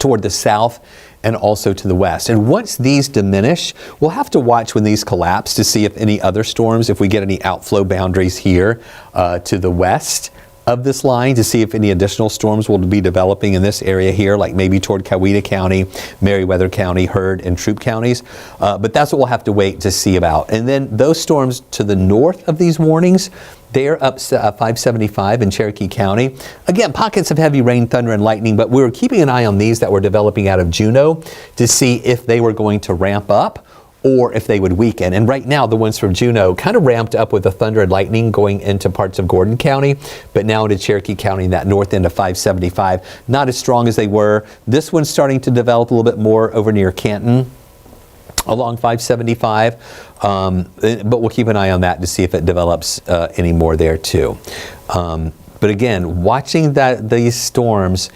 toward the south and also to the west. And once these diminish, we'll have to watch when these collapse to see if any other storms, if we get any outflow boundaries here to the west of this line, to see if any additional storms will be developing in this area here, like maybe toward Coweta County, Meriwether County, Heard, and Troup counties. But that's what we'll have to wait to see about. And then those storms to the north of these warnings, they're up 575 in Cherokee County. Again, pockets of heavy rain, thunder, and lightning, but we were keeping an eye on these that were developing out of Juneau to see if they were going to ramp up or if they would weaken. And right now, the ones from Juneau kind of ramped up with the thunder and lightning going into parts of Gordon County, but now into Cherokee County, that north end of 575, not as strong as they were. This one's starting to develop a little bit more over near Canton, along 575, but we'll keep an eye on that to see if it develops any more there too. But again, watching these storms,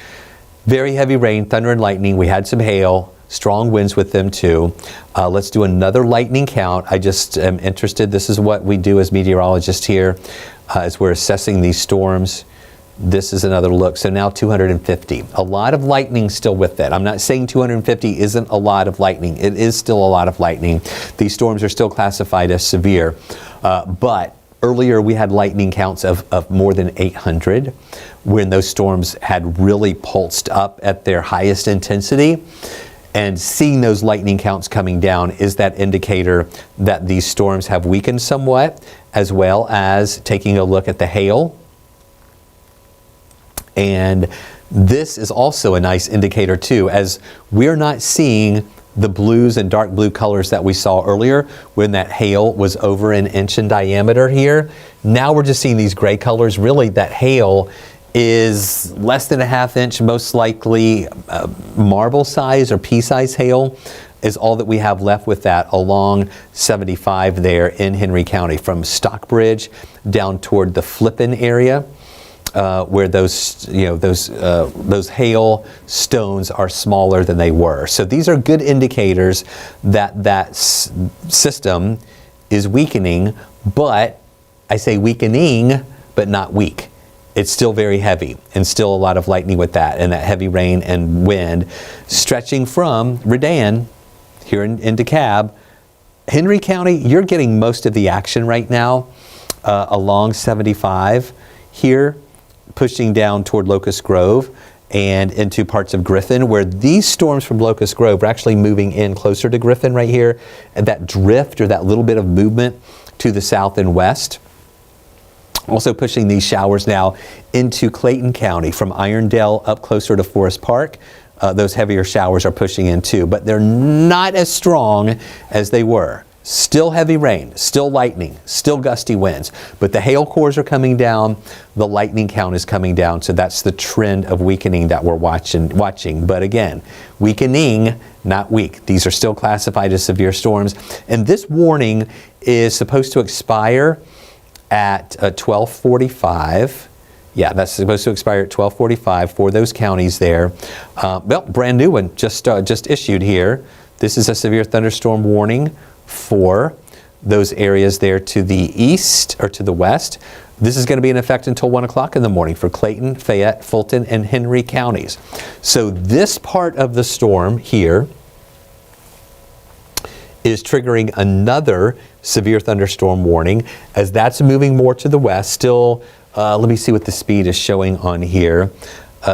very heavy rain, thunder and lightning. We had some hail, strong winds with them too. Let's do another lightning count. I just am interested. This is what we do as meteorologists here as we're assessing these storms. This is another look. So now 250. A lot of lightning still with it. I'm not saying 250 isn't a lot of lightning. It is still a lot of lightning. These storms are still classified as severe. But earlier we had lightning counts of more than 800 when those storms had really pulsed up at their highest intensity. And seeing those lightning counts coming down is that indicator that these storms have weakened somewhat, as well as taking a look at the hail. And this is also a nice indicator too, as we're not seeing the blues and dark blue colors that we saw earlier when that hail was over an inch in diameter here. Now we're just seeing these gray colors. Really, that hail is less than a ½ inch, most likely marble size or pea size hail is all that we have left with that along 75 there in Henry County, from Stockbridge down toward the Flippin area. Where those hail stones are smaller than they were. So these are good indicators that system is weakening, but I say weakening, but not weak. it's still very heavy and still a lot of lightning with that, and that heavy rain and wind stretching from Redan here in DeKalb. Henry County, you're getting most of the action right now along 75 here, pushing down toward Locust Grove and into parts of Griffin, where these storms from Locust Grove are actually moving in closer to Griffin right here, and that drift or that little bit of movement to the south and west. Also pushing these showers now into Clayton County from Irondale up closer to Forest Park. Those heavier showers are pushing in too, but they're not as strong as they were. Still heavy rain, still lightning, still gusty winds, but the hail cores are coming down, the lightning count is coming down, so that's the trend of weakening that we're watching. But again, weakening, not weak. These are still classified as severe storms, and this warning is supposed to expire at 12:45. Yeah, that's supposed to expire at 12:45 for those counties there. Well, brand new one just issued here. This is a severe thunderstorm warning for those areas there to the east or to the west. This is going to be in effect until 1 o'clock in the morning for Clayton, Fayette, Fulton, and Henry counties. So this part of the storm here is triggering another severe thunderstorm warning as that's moving more to the west. Still, let me see what the speed is showing on here.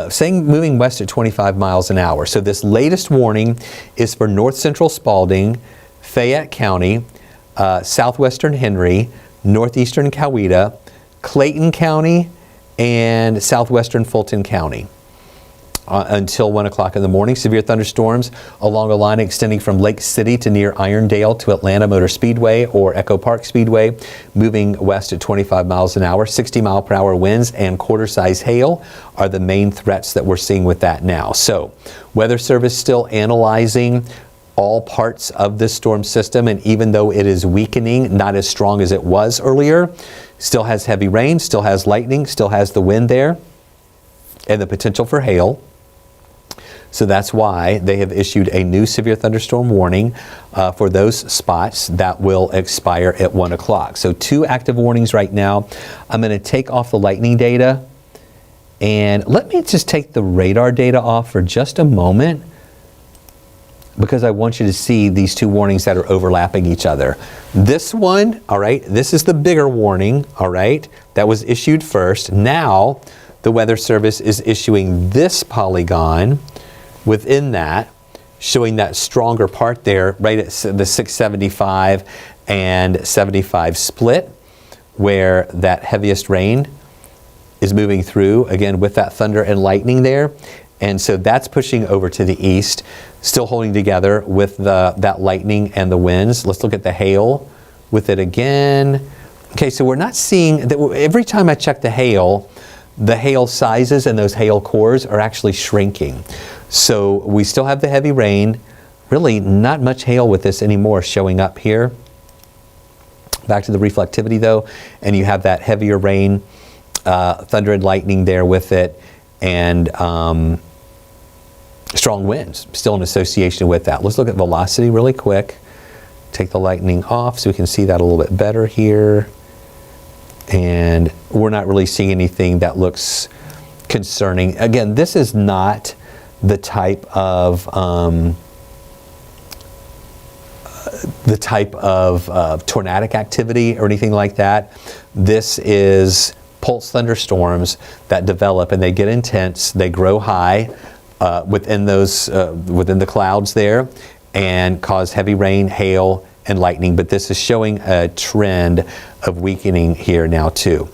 Saying moving west at 25 miles an hour. So this latest warning is for north central Spalding, Fayette County, southwestern Henry, northeastern Coweta, Clayton County, and southwestern Fulton County. Until 1 o'clock in the morning. Severe thunderstorms along a line extending from Lake City to near Irondale to Atlanta Motor Speedway or Echo Park Speedway, moving west at 25 miles an hour. 60-mile-per-hour winds and quarter-size hail are the main threats that we're seeing with that now. So, Weather Service still analyzing all parts of this storm system, and even though it is weakening, not as strong as it was earlier, still has heavy rain, still has lightning, still has the wind there, and the potential for hail. So that's why they have issued a new severe thunderstorm warning for those spots that will expire at 1 o'clock. So 2 active warnings right now. I'm going to take off the lightning data, and let me just take the radar data off for just a moment, because I want you to see these 2 warnings that are overlapping each other. This one, all right, this is the bigger warning, all right, that was issued first. Now the Weather Service is issuing this polygon within that, showing that stronger part there right at the 675 and 75 split, where that heaviest rain is moving through, again with that thunder and lightning there. And so that's pushing over to the east, still holding together with that lightning and the winds. Let's look at the hail with it again. Okay, so we're not seeing, every time I check the hail sizes and those hail cores are actually shrinking. So we still have the heavy rain, really not much hail with this anymore showing up here. Back to the reflectivity though, and you have that heavier rain, thunder and lightning there with it, and strong winds still in association with that. Let's look at velocity really quick. Take the lightning off so we can see that a little bit better here. And we're not really seeing anything that looks concerning. Again, this is not the type of tornadic activity or anything like that. This is pulse thunderstorms that develop and they get intense. They grow high within the clouds there and cause heavy rain, hail, and lightning, but this is showing a trend of weakening here now too.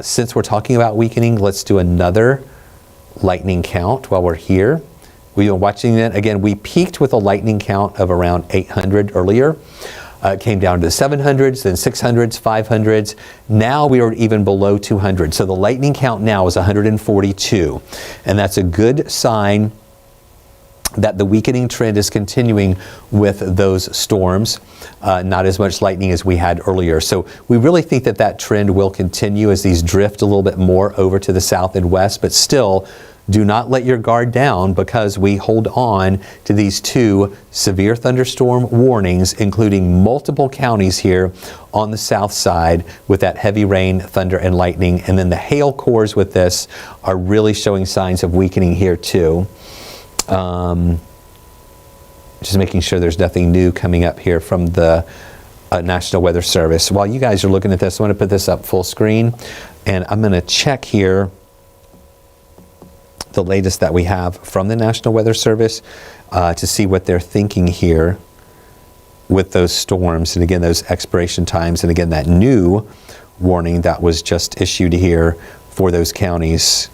Since we're talking about weakening, let's do another lightning count while we're here. We've been watching it. Again, we peaked with a lightning count of around 800 earlier. It came down to the 700s, then 600s, 500s. Now we are even below 200. So the lightning count now is 142. And that's a good sign that the weakening trend is continuing with those storms, not as much lightning as we had earlier. So we really think that that trend will continue as these drift a little bit more over to the south and west, but still do not let your guard down, because we hold on to these 2 severe thunderstorm warnings, including multiple counties here on the south side with that heavy rain, thunder, and lightning. And then the hail cores with this are really showing signs of weakening here too. Just making sure there's nothing new coming up here from the National Weather Service. While you guys are looking at this, I'm going to put this up full screen, and I'm going to check here the latest that we have from the National Weather Service to see what they're thinking here with those storms, and again, those expiration times, and again, that new warning that was just issued here for those counties.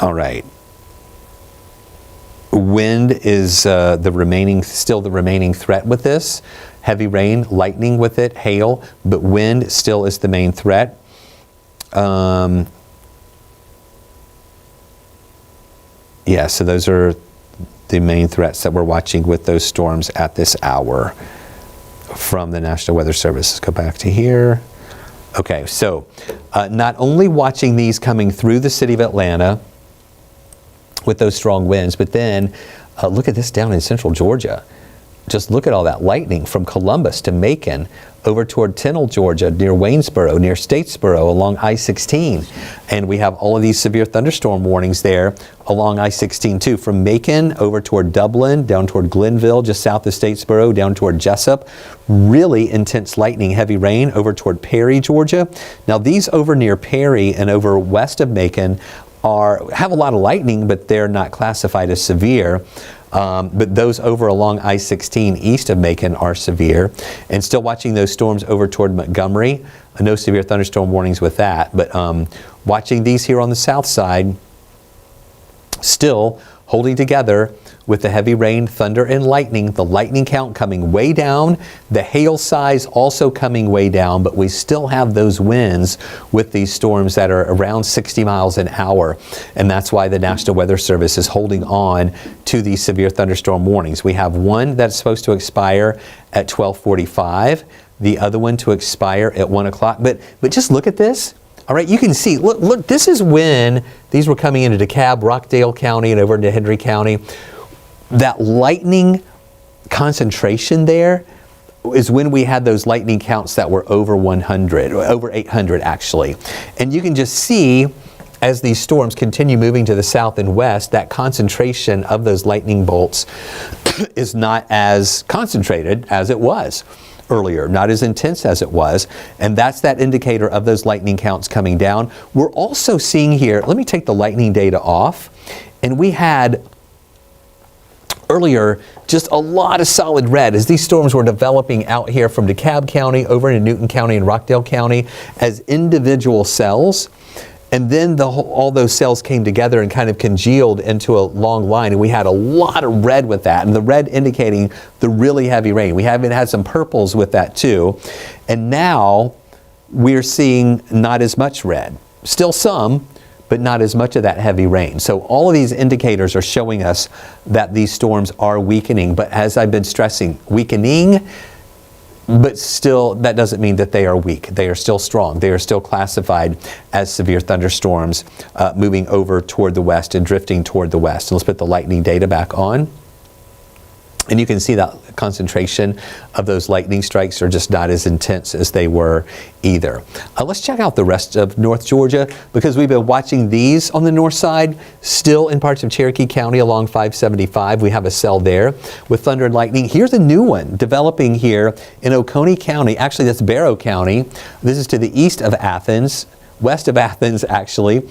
All right. Wind is still the remaining threat with this. Heavy rain, lightning with it, hail, but wind still is the main threat. Yeah, so those are the main threats that we're watching with those storms at this hour from the National Weather Service. Let's go back to here. Okay, so not only watching these coming through the city of Atlanta with those strong winds, but then look at this down in central Georgia. Just look at all that lightning from Columbus to Macon, over toward Tyndall, Georgia, near Waynesboro, near Statesboro, along I-16. And we have all of these severe thunderstorm warnings there along I-16 too, from Macon over toward Dublin, down toward Glenville, just south of Statesboro, down toward Jessup. Really intense lightning, heavy rain over toward Perry, Georgia. Now these over near Perry and over west of Macon have a lot of lightning, but they're not classified as severe. But those over along I-16 east of Macon are severe. And still watching those storms over toward Montgomery. No severe thunderstorm warnings with that. But watching these here on the south side, still holding together with the heavy rain, thunder, and lightning. The lightning count coming way down. The hail size also coming way down. But we still have those winds with these storms that are around 60 miles an hour. And that's why the National Weather Service is holding on to these severe thunderstorm warnings. We have one that's supposed to expire at 12:45. The other one to expire at 1 o'clock. But just look at this. All right, you can see, look, this is when these were coming into DeKalb, Rockdale County, and over into Hendry County. That lightning concentration there is when we had those lightning counts that were over 100, or over 800 actually. And you can just see, as these storms continue moving to the south and west, that concentration of those lightning bolts is not as concentrated as it was earlier, not as intense as it was, and that's that indicator of those lightning counts coming down. We're also seeing here, let me take the lightning data off, and we had earlier just a lot of solid red as these storms were developing out here from DeKalb County over into Newton County and Rockdale County as individual cells. And then all those cells came together and kind of congealed into a long line, and we had a lot of red with that, and the red indicating the really heavy rain. We haven't had some purples with that too. And now we're seeing not as much red. Still some, but not as much of that heavy rain. So all of these indicators are showing us that these storms are weakening. But as I've been stressing, weakening, but still, that doesn't mean that they are weak. They are still strong. They are still classified as severe thunderstorms moving over toward the west and drifting toward the west. And let's put the lightning data back on. And you can see that concentration of those lightning strikes are just not as intense as they were either. Let's check out the rest of North Georgia, because we've been watching these on the north side, still in parts of Cherokee County along 575. We have a cell there with thunder and lightning. Here's a new one developing here in Oconee County. Actually, that's Barrow County. This is to the east of Athens. West of Athens, actually,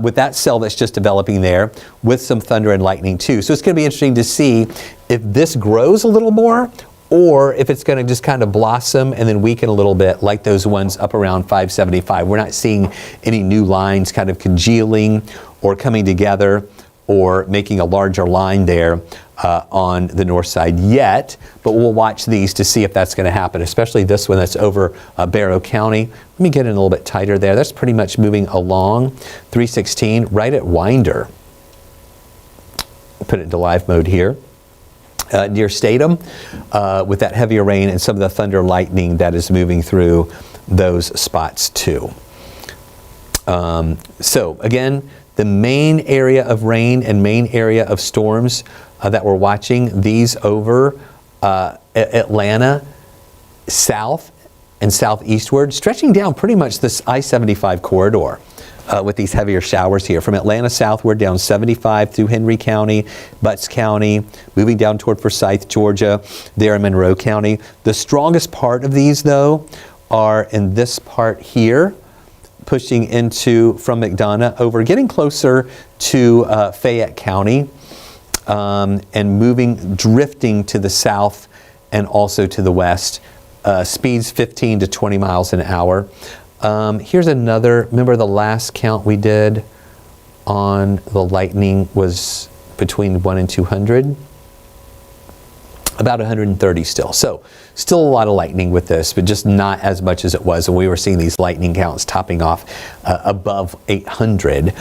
with that cell that's just developing there with some thunder and lightning too. So it's going to be interesting to see if this grows a little more, or if it's going to just kind of blossom and then weaken a little bit like those ones up around 575. We're not seeing any new lines kind of congealing or coming together or making a larger line there on the north side yet, but we'll watch these to see if that's going to happen, especially this one that's over Barrow County. Let me get in a little bit tighter there. That's pretty much moving along 316 right at Winder. Put it into live mode here. Near Statham with that heavier rain and some of the thunder lightning that is moving through those spots too. So again, The main area of rain and main area of storms that we're watching, these over Atlanta, south and southeastward, stretching down pretty much this I-75 corridor. With these heavier showers here from Atlanta southward down 75 through Henry County, Butts County, moving down toward Forsyth, Georgia, there in Monroe County. The strongest part of these, though, are in this part here, pushing into from McDonough over, getting closer to Fayette County, and moving, drifting to the south and also to the west. Speeds 15 to 20 miles an hour. Here's another, remember the last count we did on the lightning was between 1 and 200? About 130 still. So still a lot of lightning with this, but just not as much as it was when we were seeing these lightning counts topping off above 800.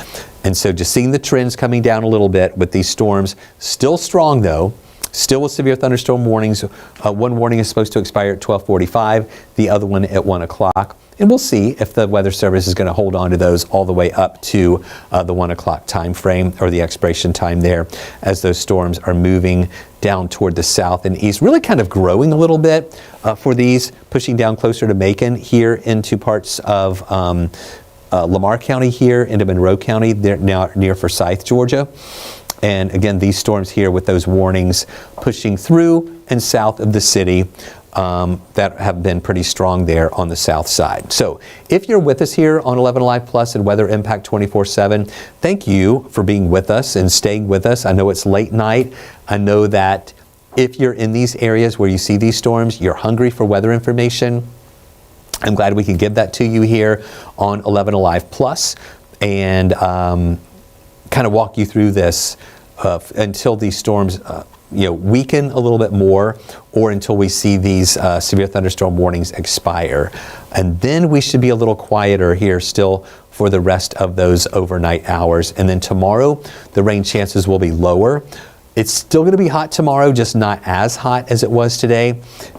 And so just seeing the trends coming down a little bit with these storms. Still strong though. Still with severe thunderstorm warnings. One warning is supposed to expire at 12:45, the other one at 1 o'clock. And we'll see if the Weather Service is going to hold on to those all the way up to the 1 o'clock time frame, or the expiration time there, as those storms are moving down toward the south and east, really kind of growing a little bit for these, pushing down closer to Macon here into parts of Lamar County here, into Monroe County, they're now near Forsyth, Georgia. And again, these storms here with those warnings pushing through and south of the city that have been pretty strong there on the south side. So if you're with us here on 11 Alive Plus and Weather Impact 24/7, thank you for being with us and staying with us. I know it's late night. I know that if you're in these areas where you see these storms, you're hungry for weather information. I'm glad we can give that to you here on 11 Alive Plus, and kind of walk you through this until these storms weaken a little bit more, or until we see these severe thunderstorm warnings expire. And then we should be a little quieter here still for the rest of those overnight hours. And then tomorrow, the rain chances will be lower. It's still going to be hot tomorrow, just not as hot as it was today.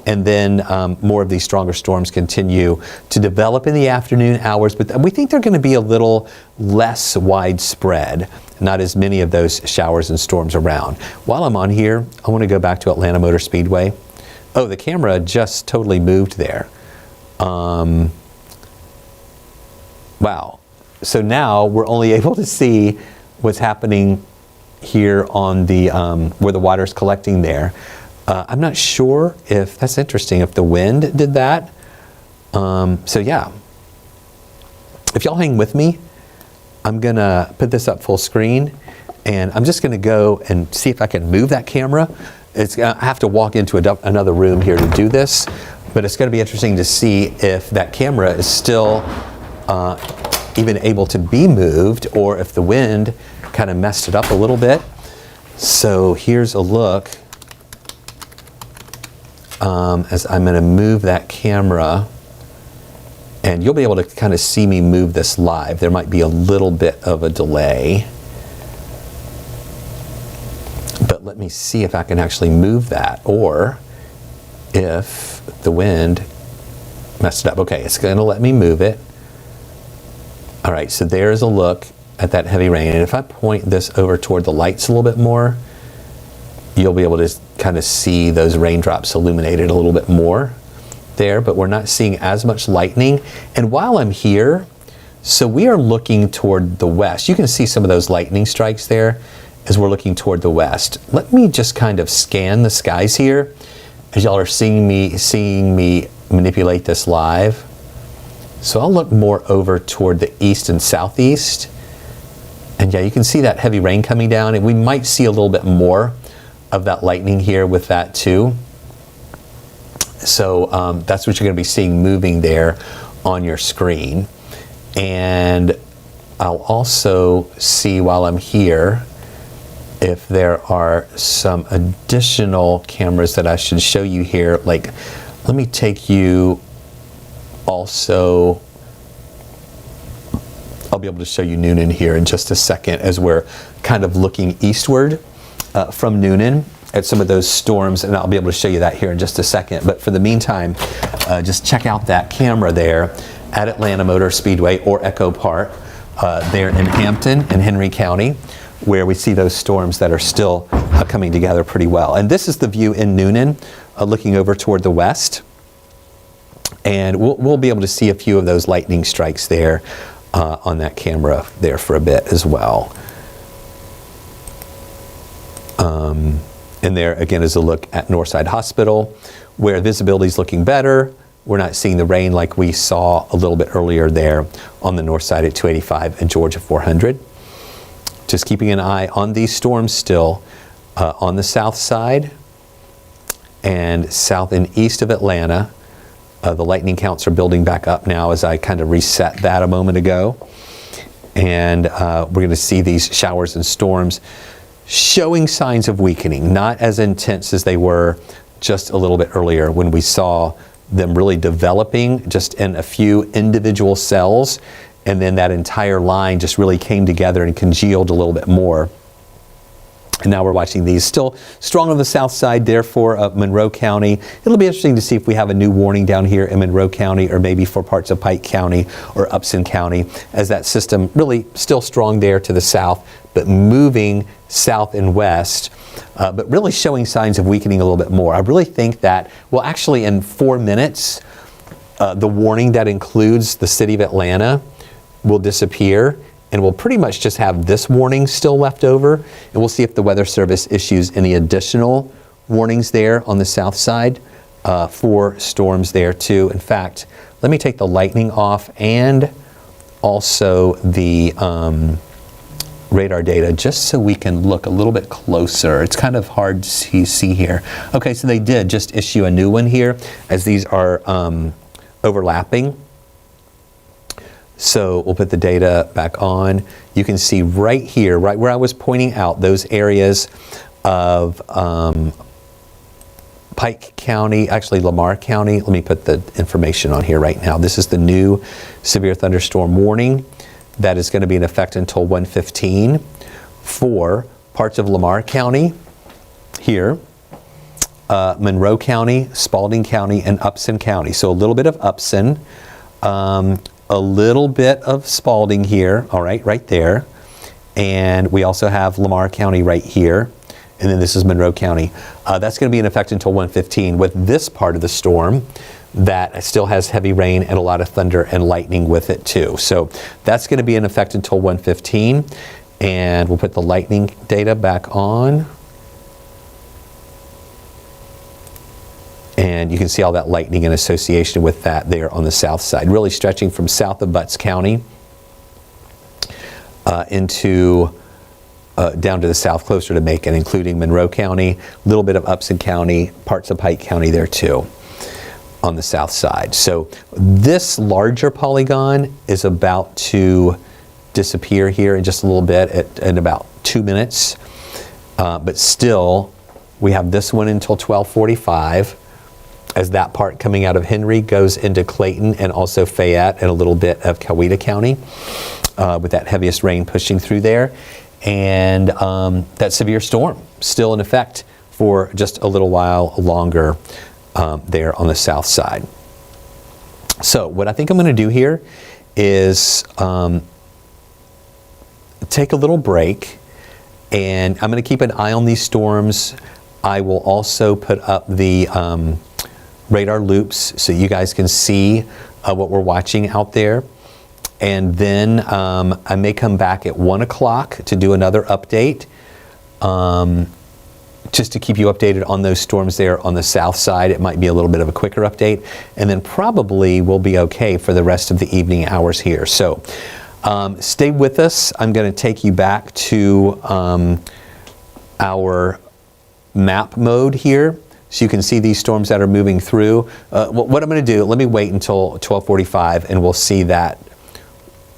And then more of these stronger storms continue to develop in the afternoon hours, but we think they're going to be a little less widespread, not as many of those showers and storms around. While I'm on here, I want to go back to Atlanta Motor Speedway. Oh, the camera just totally moved there. Wow. So now we're only able to see what's happening here on the where the water's collecting there. I'm not sure if that's interesting, if the wind did that. So yeah, if y'all hang with me, I'm gonna put this up full screen, and I'm just gonna go and see if I can move that camera. I have to walk into another room here to do this, but it's gonna be interesting to see if that camera is still even able to be moved, or if the wind kind of messed it up a little bit. So here's a look as I'm going to move that camera, and you'll be able to kind of see me move this live. There might be a little bit of a delay, but let me see if I can actually move that, or if the wind messed it up. Okay, it's going to let me move it. All right, so there's a look at that heavy rain. And if I point this over toward the lights a little bit more, you'll be able to kind of see those raindrops illuminated a little bit more there, but we're not seeing as much lightning. And while I'm here, so we are looking toward the west. You can see some of those lightning strikes there as we're looking toward the west. Let me just kind of scan the skies here as y'all are seeing me manipulate this live. So I'll look more over toward the east and southeast. And yeah, you can see that heavy rain coming down, and we might see a little bit more of that lightning here with that too. So that's what you're going to be seeing moving there on your screen. And I'll also see while I'm here if there are some additional cameras that I should show you here. Like, let me take you also, I'll be able to show you Newnan here in just a second as we're kind of looking eastward from Newnan at some of those storms, and I'll be able to show you that here in just a second. But for the meantime, just check out that camera there at Atlanta Motor Speedway or Echo Park. there in Hampton and Henry County, where we see those storms that are still coming together pretty well. And this is the view in Newnan, looking over toward the west. And we'll be able to see a few of those lightning strikes there on that camera there for a bit as well. And there again is a look at Northside Hospital, where visibility is looking better. We're not seeing the rain like we saw a little bit earlier there on the north side at 285 and Georgia 400. Just keeping an eye on these storms still on the south side and south and east of Atlanta. The lightning counts are building back up now as I kind of reset that a moment ago. And we're going to see these showers and storms showing signs of weakening, not as intense as they were just a little bit earlier when we saw them really developing just in a few individual cells, and then that entire line just really came together and congealed a little bit more. And now we're watching these still strong on the south side, therefore, of Monroe County. It'll be interesting to see if we have a new warning down here in Monroe County, or maybe for parts of Pike County or Upson County, as that system really still strong there to the south, but moving south and west, but really showing signs of weakening a little bit more. I really think that, well, actually in 4 minutes, the warning that includes the city of Atlanta will disappear, and we'll pretty much just have this warning still left over, and we'll see if the Weather Service issues any additional warnings there on the south side for storms there too. In fact, let me take the lightning off and also the radar data just so we can look a little bit closer. It's kind of hard to see here. Okay, so they did just issue a new one here as these are overlapping. So we'll put the data back on. You can see right here, right where I was pointing out, those areas of Pike County, actually Lamar County. Let me put the information on here right now. This is the new severe thunderstorm warning that is going to be in effect until 1:15 for parts of Lamar County here, Monroe County, Spalding County, and Upson County. So a little bit of Upson, a little bit of Spalding here, all right, right there. And we also have Lamar County right here. And then this is Monroe County. That's going to be in effect until 1:15 with this part of the storm that still has heavy rain and a lot of thunder and lightning with it too. So that's going to be in effect until 1:15. And we'll put the lightning data back on. And you can see all that lightning in association with that there on the south side, really stretching from south of Butts County into down to the south, closer to Macon, including Monroe County, a little bit of Upson County, parts of Pike County there too on the south side. So this larger polygon is about to disappear here in just a little bit in about 2 minutes. But still, we have this one until 12:45. As that part coming out of Henry goes into Clayton and also Fayette and a little bit of Coweta County with that heaviest rain pushing through there. And that severe storm still in effect for just a little while longer there on the south side. So what I think I'm going to do here is take a little break, and I'm going to keep an eye on these storms. I will also put up the radar loops so you guys can see what we're watching out there. And then I may come back at 1 o'clock to do another update, just to keep you updated on those storms there on the south side. It might be a little bit of a quicker update, and then probably we'll be okay for the rest of the evening hours here. So stay with us. I'm going to take you back to our map mode here, so you can see these storms that are moving through. What I'm going to do, let me wait until 12:45 and we'll see that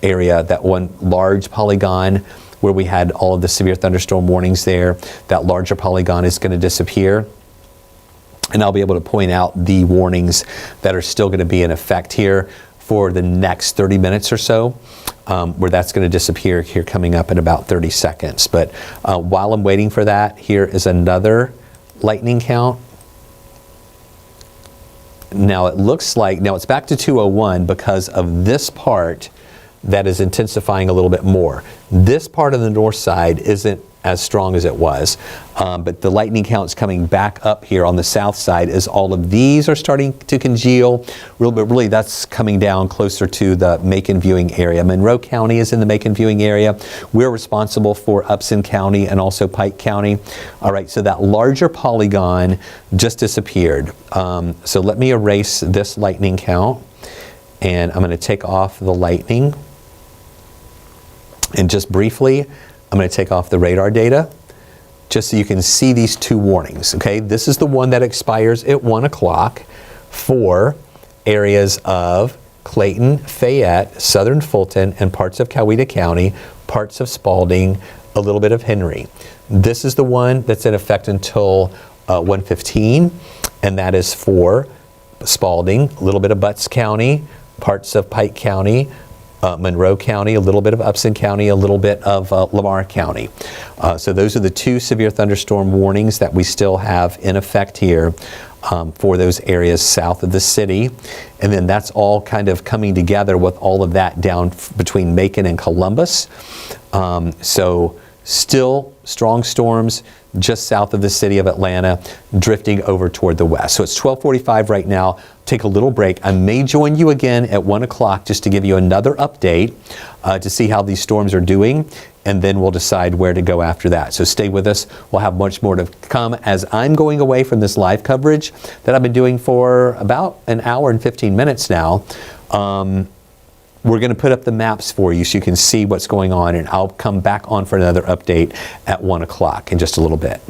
area, that one large polygon where we had all of the severe thunderstorm warnings there. That larger polygon is going to disappear. And I'll be able to point out the warnings that are still going to be in effect here for the next 30 minutes or so, where that's going to disappear here coming up in about 30 seconds. But while I'm waiting for that, here is another lightning count. Now it looks like, now it's back to 201 because of this part that is intensifying a little bit more. This part of the north side isn't as strong as it was, but the lightning count's coming back up here on the south side as all of these are starting to congeal. Really that's coming down closer to the Macon viewing area. Monroe County is in the Macon viewing area. We're responsible for Upson County and also Pike County. All right, so that larger polygon just disappeared. So let me erase this lightning count, and I'm going to take off the lightning. And just briefly, I'm going to take off the radar data just so you can see these two warnings, okay? This is the one that expires at 1 o'clock for areas of Clayton, Fayette, Southern Fulton, and parts of Coweta County, parts of Spalding, a little bit of Henry. This is the one that's in effect until 1:15, and that is for Spalding, a little bit of Butts County, parts of Pike County, Monroe County, a little bit of Upson County, a little bit of Lamar County. So those are the two severe thunderstorm warnings that we still have in effect here for those areas south of the city. And then that's all kind of coming together with all of that down between Macon and Columbus. So still strong storms just south of the city of Atlanta, drifting over toward the west. So it's 12:45 right now. Take a little break. I may join you again at 1 o'clock just to give you another update to see how these storms are doing, and then we'll decide where to go after that. So stay with us. We'll have much more to come as I'm going away from this live coverage that I've been doing for about an hour and 15 minutes now. We're going to put up the maps for you so you can see what's going on, and I'll come back on for another update at 1 o'clock in just a little bit.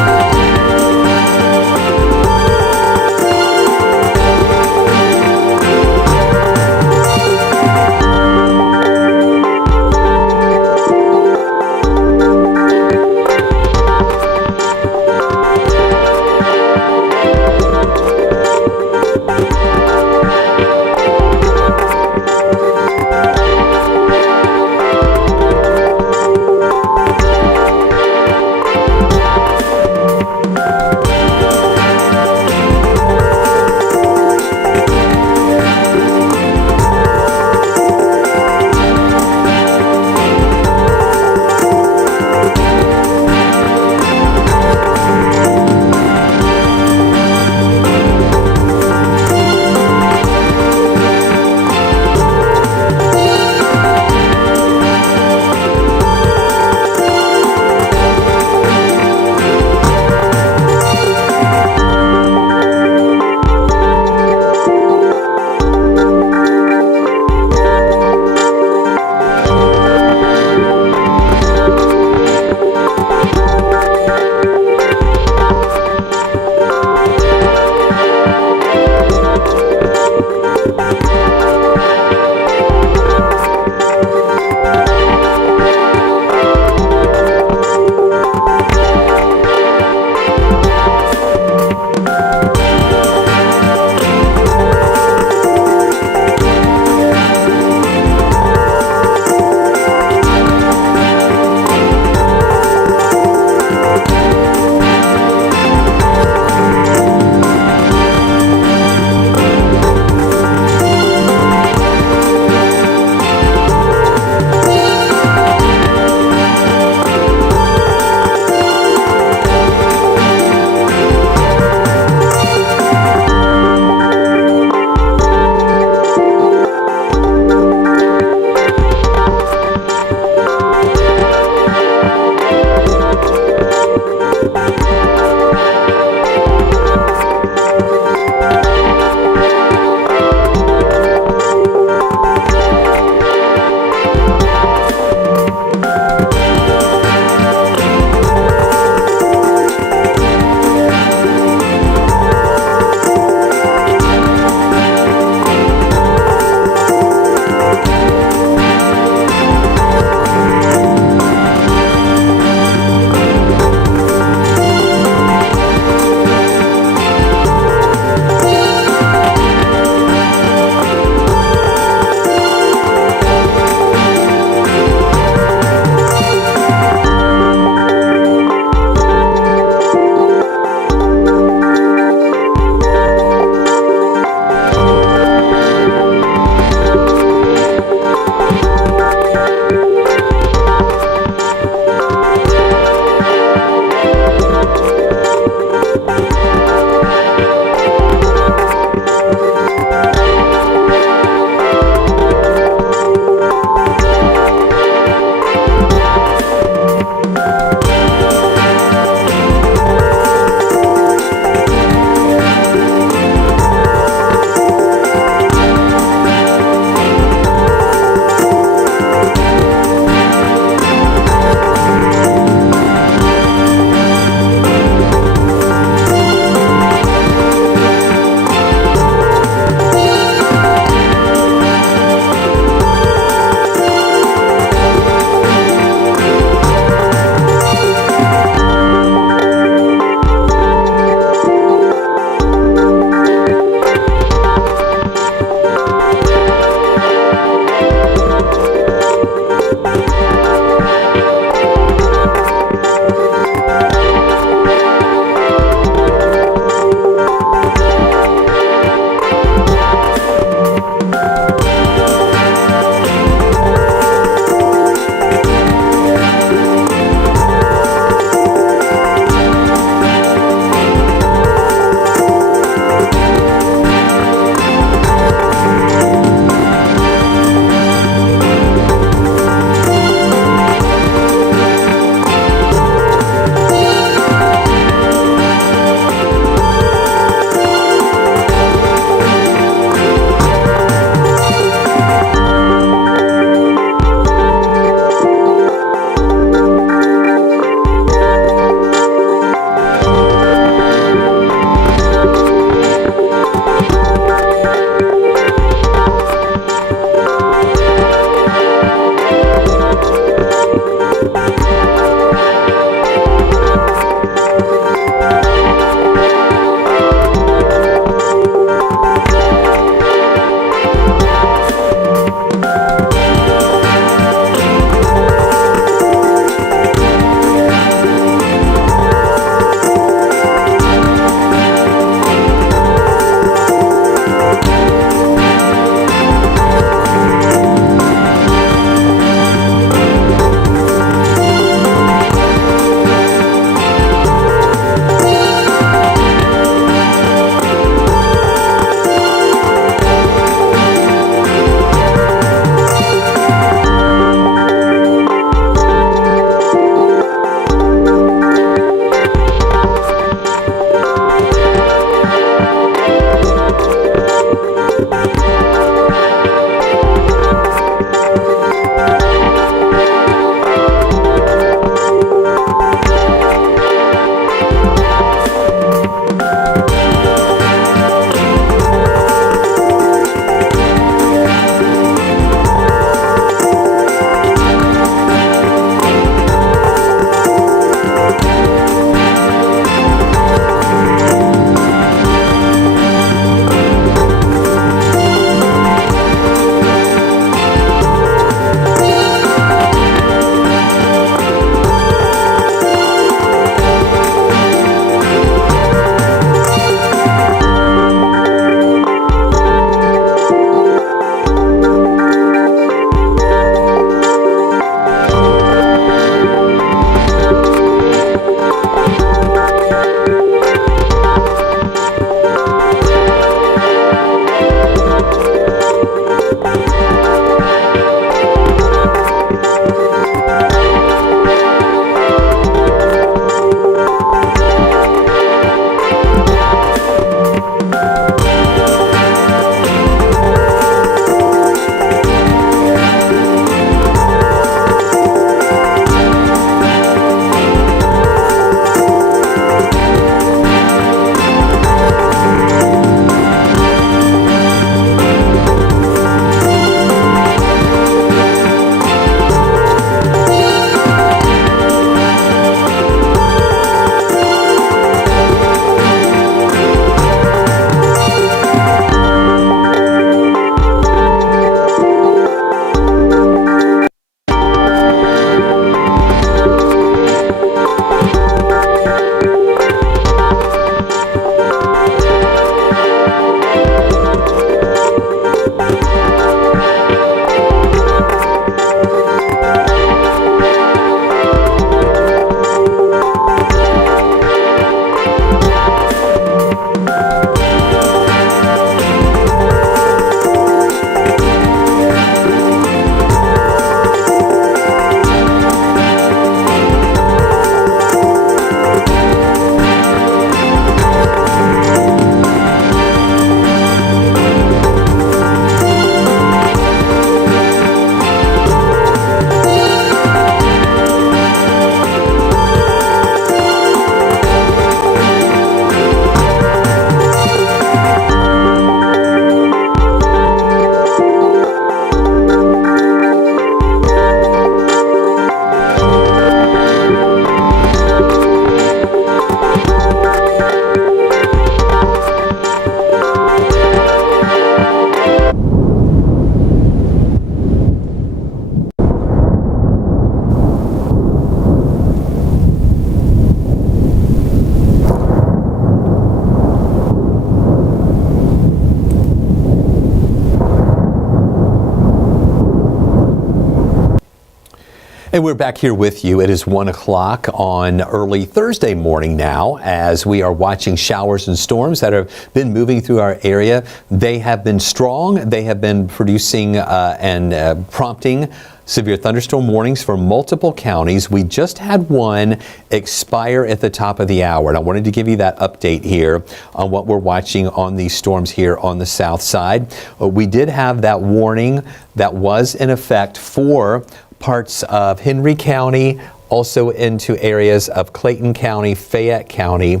And we're back here with you. It is 1 o'clock on early Thursday morning now as we are watching showers and storms that have been moving through our area. They have been strong. They have been producing and prompting severe thunderstorm warnings for multiple counties. We just had one expire at the top of the hour, and I wanted to give you that update here on what we're watching on these storms here on the south side. We did have that warning that was in effect for parts of Henry County, also into areas of Clayton County, Fayette County.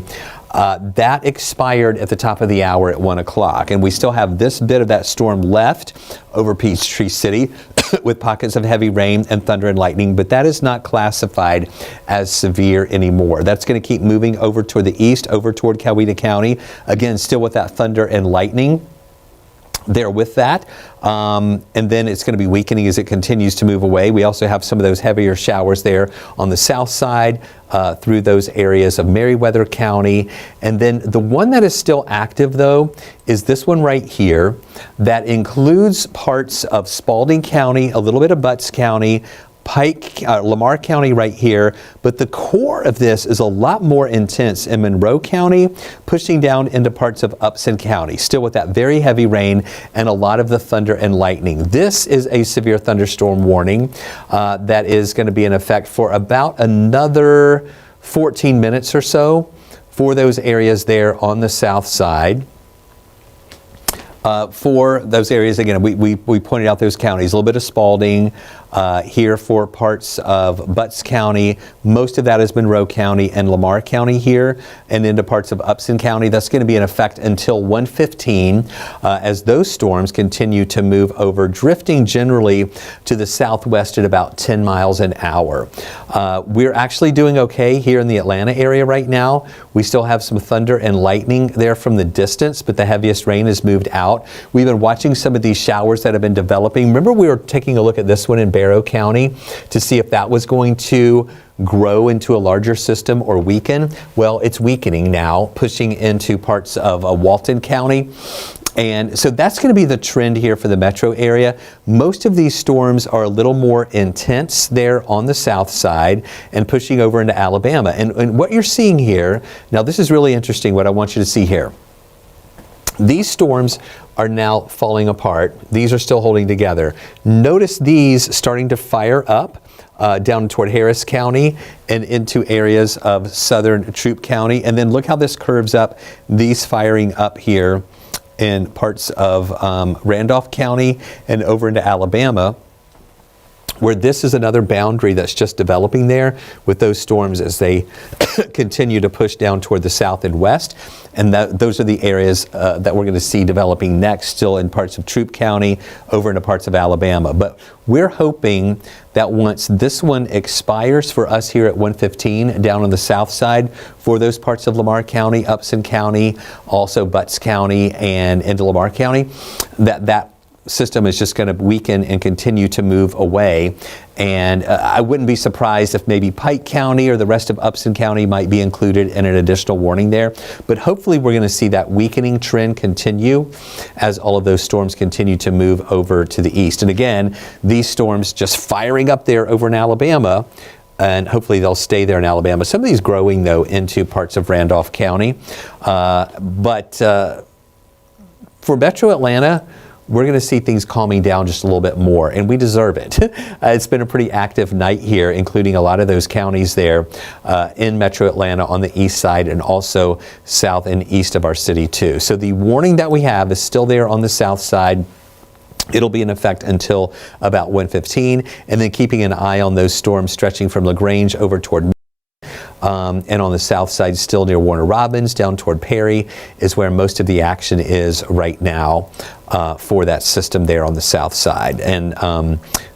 That expired at the top of the hour at 1 o'clock, and we still have this bit of that storm left over Peachtree City with pockets of heavy rain and thunder and lightning, but that is not classified as severe anymore. That's going to keep moving over toward the east, over toward Coweta County. Again, still with that thunder and lightning there with that. And then it's going to be weakening as it continues to move away. We also have some of those heavier showers there on the south side through those areas of Meriwether County. And then the one that is still active, though, is this one right here that includes parts of Spalding County, a little bit of Butts County, Pike, Lamar County right here, but the core of this is a lot more intense in Monroe County, pushing down into parts of Upson County, still with that very heavy rain and a lot of the thunder and lightning. This is a severe thunderstorm warning that is going to be in effect for about another 14 minutes or so for those areas there on the south side. For those areas, again, we pointed out those counties, a little bit of Spalding here for parts of Butts County. Most of that is Monroe County and Lamar County here, and into parts of Upson County. That's going to be in effect until 1:15 as those storms continue to move over, drifting generally to the southwest at about 10 miles an hour. We're actually doing okay here in the Atlanta area right now. We still have some thunder and lightning there from the distance, but the heaviest rain has moved out. We've been watching some of these showers that have been developing. Remember, we were taking a look at this one in Barrow County to see if that was going to grow into a larger system or weaken. Well, it's weakening now, pushing into parts of Walton County. And so that's going to be the trend here for the metro area. Most of these storms are a little more intense there on the south side and pushing over into Alabama. And what you're seeing here, now this is really interesting, what I want you to see here. These storms are now falling apart. These are still holding together. Notice these starting to fire up down toward Harris County and into areas of southern Troup County. And then look how this curves up, these firing up here in parts of Randolph County and over into Alabama, where this is another boundary that's just developing there with those storms as they continue to push down toward the south and west. And those are the areas that we're going to see developing next, still in parts of Troup County, over into parts of Alabama. But we're hoping that once this one expires for us here at 1:15 down on the south side, for those parts of Lamar County, Upson County, also Butts County, and into Lamar County, that system is just going to weaken and continue to move away. And I wouldn't be surprised if maybe Pike County or the rest of Upson County might be included in an additional warning there. But hopefully we're going to see that weakening trend continue as all of those storms continue to move over to the east. And again, these storms just firing up there over in Alabama, and hopefully they'll stay there in Alabama. Some of these growing, though, into parts of Randolph County. But for Metro Atlanta, we're going to see things calming down just a little bit more, and we deserve it. It's been a pretty active night here, including a lot of those counties there in Metro Atlanta on the east side and also south and east of our city too. So the warning that we have is still there on the south side. It'll be in effect until about 1:15, and then keeping an eye on those storms stretching from LaGrange over toward and on the south side, still near Warner Robins, down toward Perry, is where most of the action is right now for that system there on the south side. And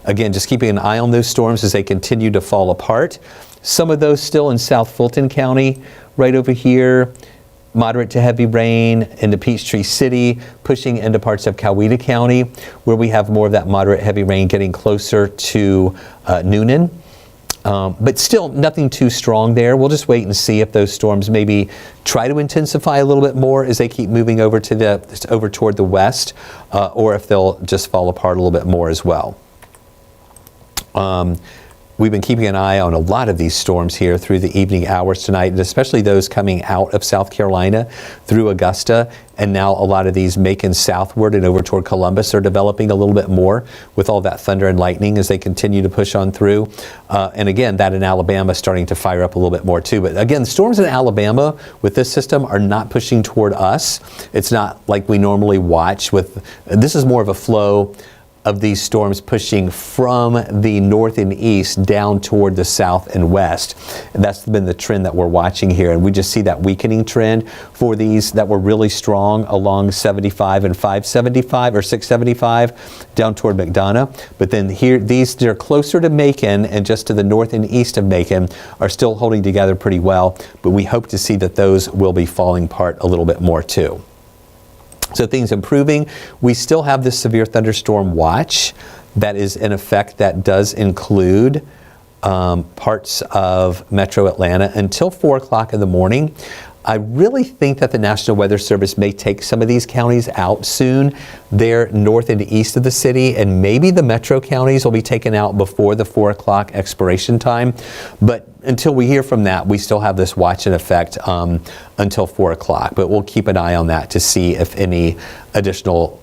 again, just keeping an eye on those storms as they continue to fall apart. Some of those still in South Fulton County, right over here. Moderate to heavy rain into Peachtree City, pushing into parts of Coweta County, where we have more of that moderate heavy rain getting closer to Noonan. But still nothing too strong there. We'll just wait and see if those storms maybe try to intensify a little bit more as they keep moving over toward the west, or if they'll just fall apart a little bit more as well. we've been keeping an eye on a lot of these storms here through the evening hours tonight, and especially those coming out of South Carolina through Augusta. And now a lot of these making southward and over toward Columbus are developing a little bit more with all that thunder and lightning as they continue to push on through. And again, that in Alabama starting to fire up a little bit more too. But again, storms in Alabama with this system are not pushing toward us. It's not like we normally watch with, this is more of a flow of these storms pushing from the north and east down toward the south and west. And that's been the trend that we're watching here. And we just see that weakening trend for these that were really strong along 75 and 575 or 675 down toward McDonough. But then here, these that are closer to Macon and just to the north and east of Macon are still holding together pretty well. But we hope to see that those will be falling apart a little bit more too. So things improving. We still have this severe thunderstorm watch that is in effect that does include parts of Metro Atlanta until 4 o'clock in the morning. I really think that the National Weather Service may take some of these counties out soon. They're north and east of the city, and maybe the metro counties will be taken out before the 4 o'clock expiration time. But until we hear from that, we still have this watch in effect until 4 o'clock. But we'll keep an eye on that to see if any additional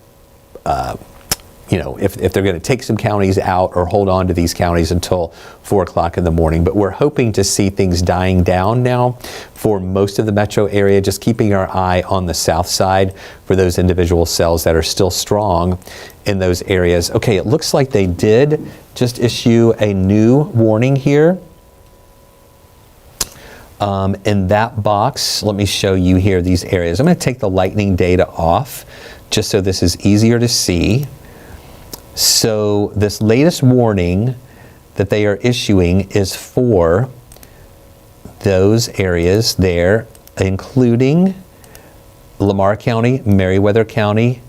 if they're going to take some counties out or hold on to these counties until 4 o'clock in the morning. But we're hoping to see things dying down now for most of the metro area, just keeping our eye on the south side for those individual cells that are still strong in those areas. Okay, it looks like they did just issue a new warning here. In that box, let me show you here these areas. I'm going to take the lightning data off just so this is easier to see. So this latest warning that they are issuing is for those areas there, including Lamar County, Meriwether County,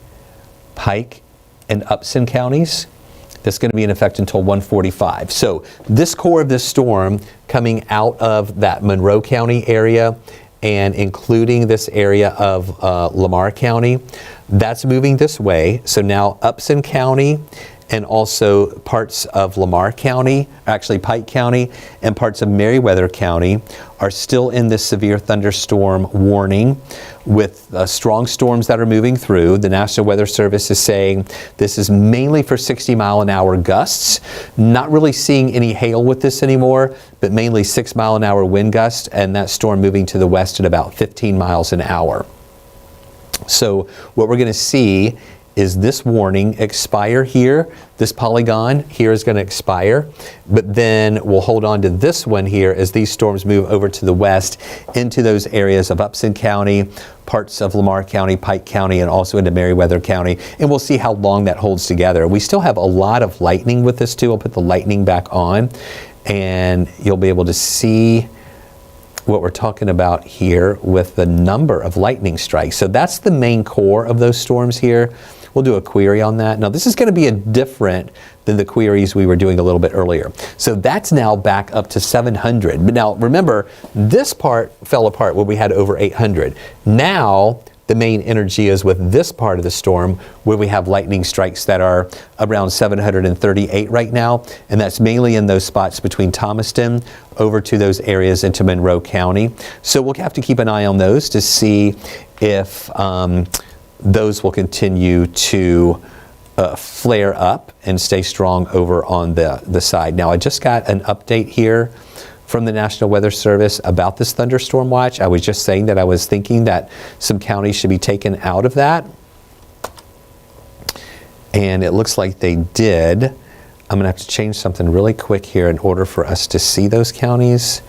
Pike, and Upson counties. That's going to be in effect until 1:45. So this core of this storm coming out of that Monroe County area and including this area of Lamar County, that's moving this way. So now Upson County and also parts of Lamar County, actually Pike County, and parts of Meriwether County are still in this severe thunderstorm warning with strong storms that are moving through. The National Weather Service is saying this is mainly for 60-mile-an-hour gusts. Not really seeing any hail with this anymore, but mainly 6-mile-an-hour wind gusts, and that storm moving to the west at about 15 miles an hour. So what we're going to see is this warning expire here. This polygon here is going to expire, but then we'll hold on to this one here as these storms move over to the west into those areas of Upson County, parts of Lamar County, Pike County, and also into Meriwether County. And we'll see how long that holds together. We still have a lot of lightning with this too. I'll put the lightning back on and you'll be able to see what we're talking about here with the number of lightning strikes. So that's the main core of those storms here. We'll do a query on that. Now this is going to be different than the queries we were doing a little bit earlier. So that's now back up to 700. But now remember, this part fell apart when we had over 800. Now the main energy is with this part of the storm where we have lightning strikes that are around 738 right now. And that's mainly in those spots between Thomaston over to those areas into Monroe County. So we'll have to keep an eye on those to see if those will continue to flare up and stay strong over on the side. Now I just got an update here from the National Weather Service about this thunderstorm watch. I was just saying that I was thinking that some counties should be taken out of that. And it looks like they did. I'm gonna have to change something really quick here in order for us to see those counties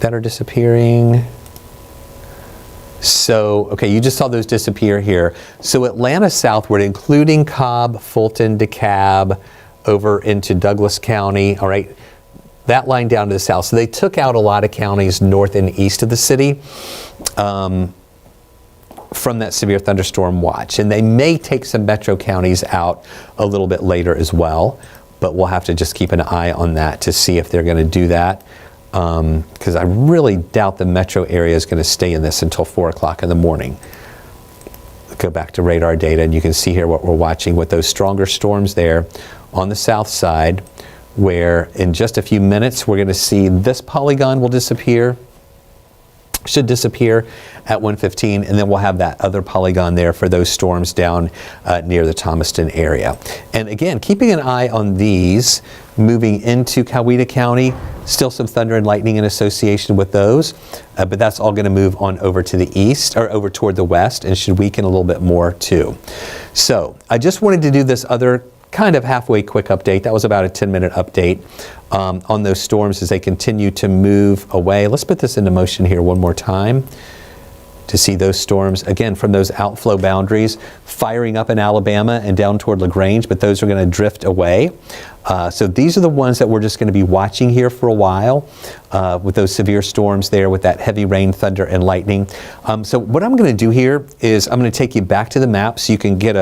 that are disappearing. So, okay, you just saw those disappear here. So Atlanta southward, including Cobb, Fulton, DeKalb, over into Douglas County, all right, that line down to the south. So they took out a lot of counties north and east of the city from that severe thunderstorm watch. And they may take some metro counties out a little bit later as well, but we'll have to just keep an eye on that to see if they're going to do that. Because I really doubt the metro area is going to stay in this until 4 o'clock in the morning. Go back to radar data and you can see here what we're watching with those stronger storms there on the south side where in just a few minutes we're going to see this polygon will disappear. Should disappear at 1:15, and then we'll have that other polygon there for those storms down near the Thomaston area. And again, keeping an eye on these moving into Coweta County. Still some thunder and lightning in association with those, but that's all going to move on over to the east or over toward the west and should weaken a little bit more too. So I just wanted to do this other kind of halfway quick update. That was about a 10-minute update on those storms as they continue to move away. Let's put this into motion here one more time to see those storms, again, from those outflow boundaries, firing up in Alabama and down toward LaGrange, but those are going to drift away. So these are the ones that we're just going to be watching here for a while with those severe storms there with that heavy rain, thunder, and lightning. So what I'm going to do here is I'm going to take you back to the map so you can get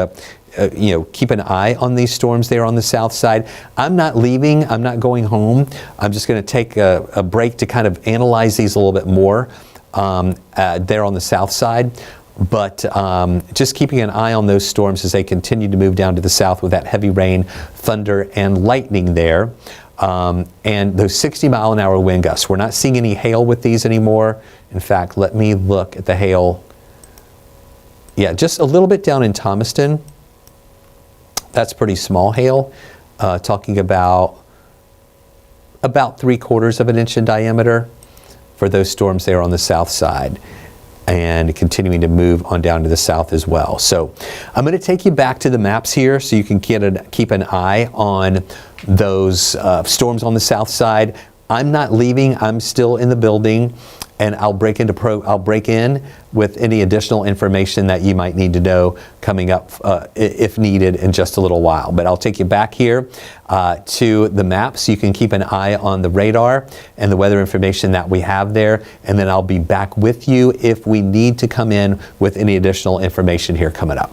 keep an eye on these storms there on the south side. I'm not leaving. I'm not going home. I'm just going to take a break to kind of analyze these a little bit more there on the south side. But just keeping an eye on those storms as they continue to move down to the south with that heavy rain, thunder, and lightning there. And those 60-mile-an-hour wind gusts. We're not seeing any hail with these anymore. In fact, let me look at the hail. Yeah, just a little bit down in Thomaston. That's pretty small hail, talking about 3/4 of an inch in diameter for those storms there on the south side, and continuing to move on down to the south as well. So I'm going to take you back to the maps here so you can keep an eye on those storms on the south side. I'm not leaving. I'm still in the building, and I'll break in with any additional information that you might need to know coming up if needed in just a little while. But I'll take you back here to the map so you can keep an eye on the radar and the weather information that we have there, and then I'll be back with you if we need to come in with any additional information here coming up.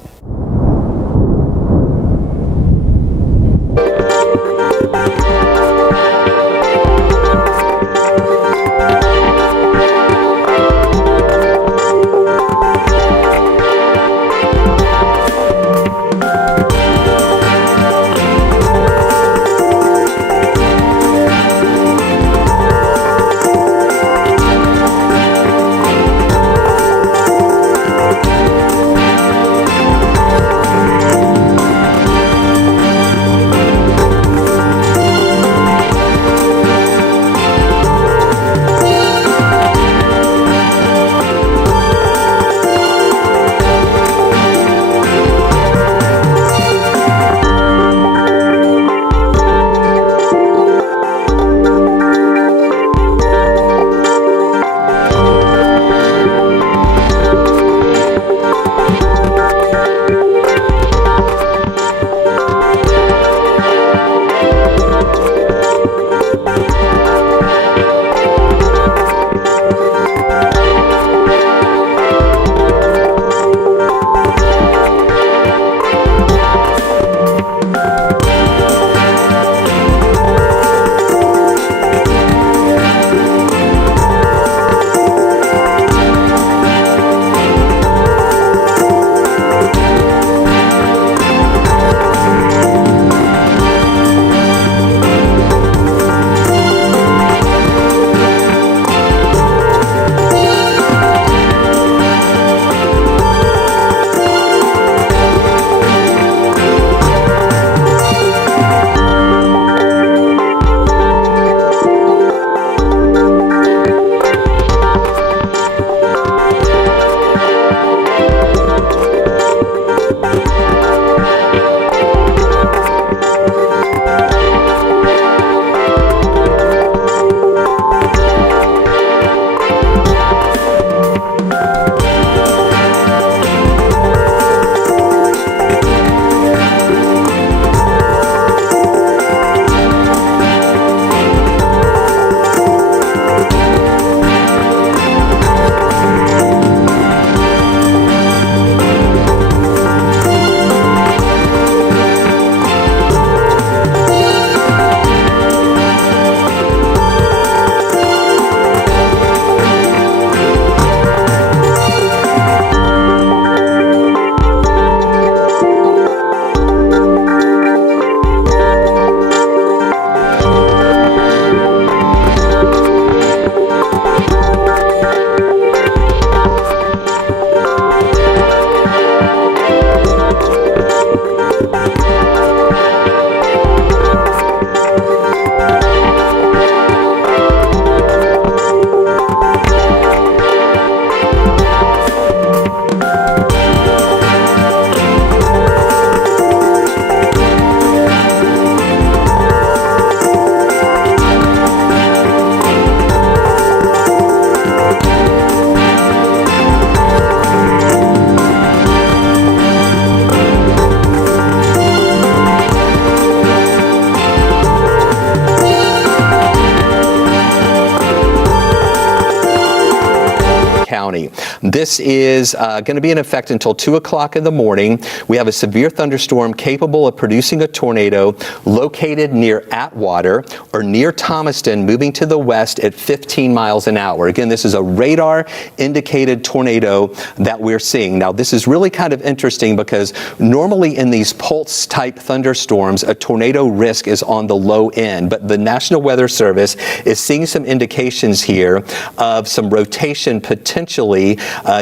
County. This is going to be in effect until 2 o'clock in the morning. We have a severe thunderstorm capable of producing a tornado located near Atwater or near Thomaston, moving to the west at 15 miles an hour. Again, this is a radar indicated tornado that we're seeing. Now, this is really kind of interesting because normally in these pulse type thunderstorms, a tornado risk is on the low end, but the National Weather Service is seeing some indications here of some rotation potentially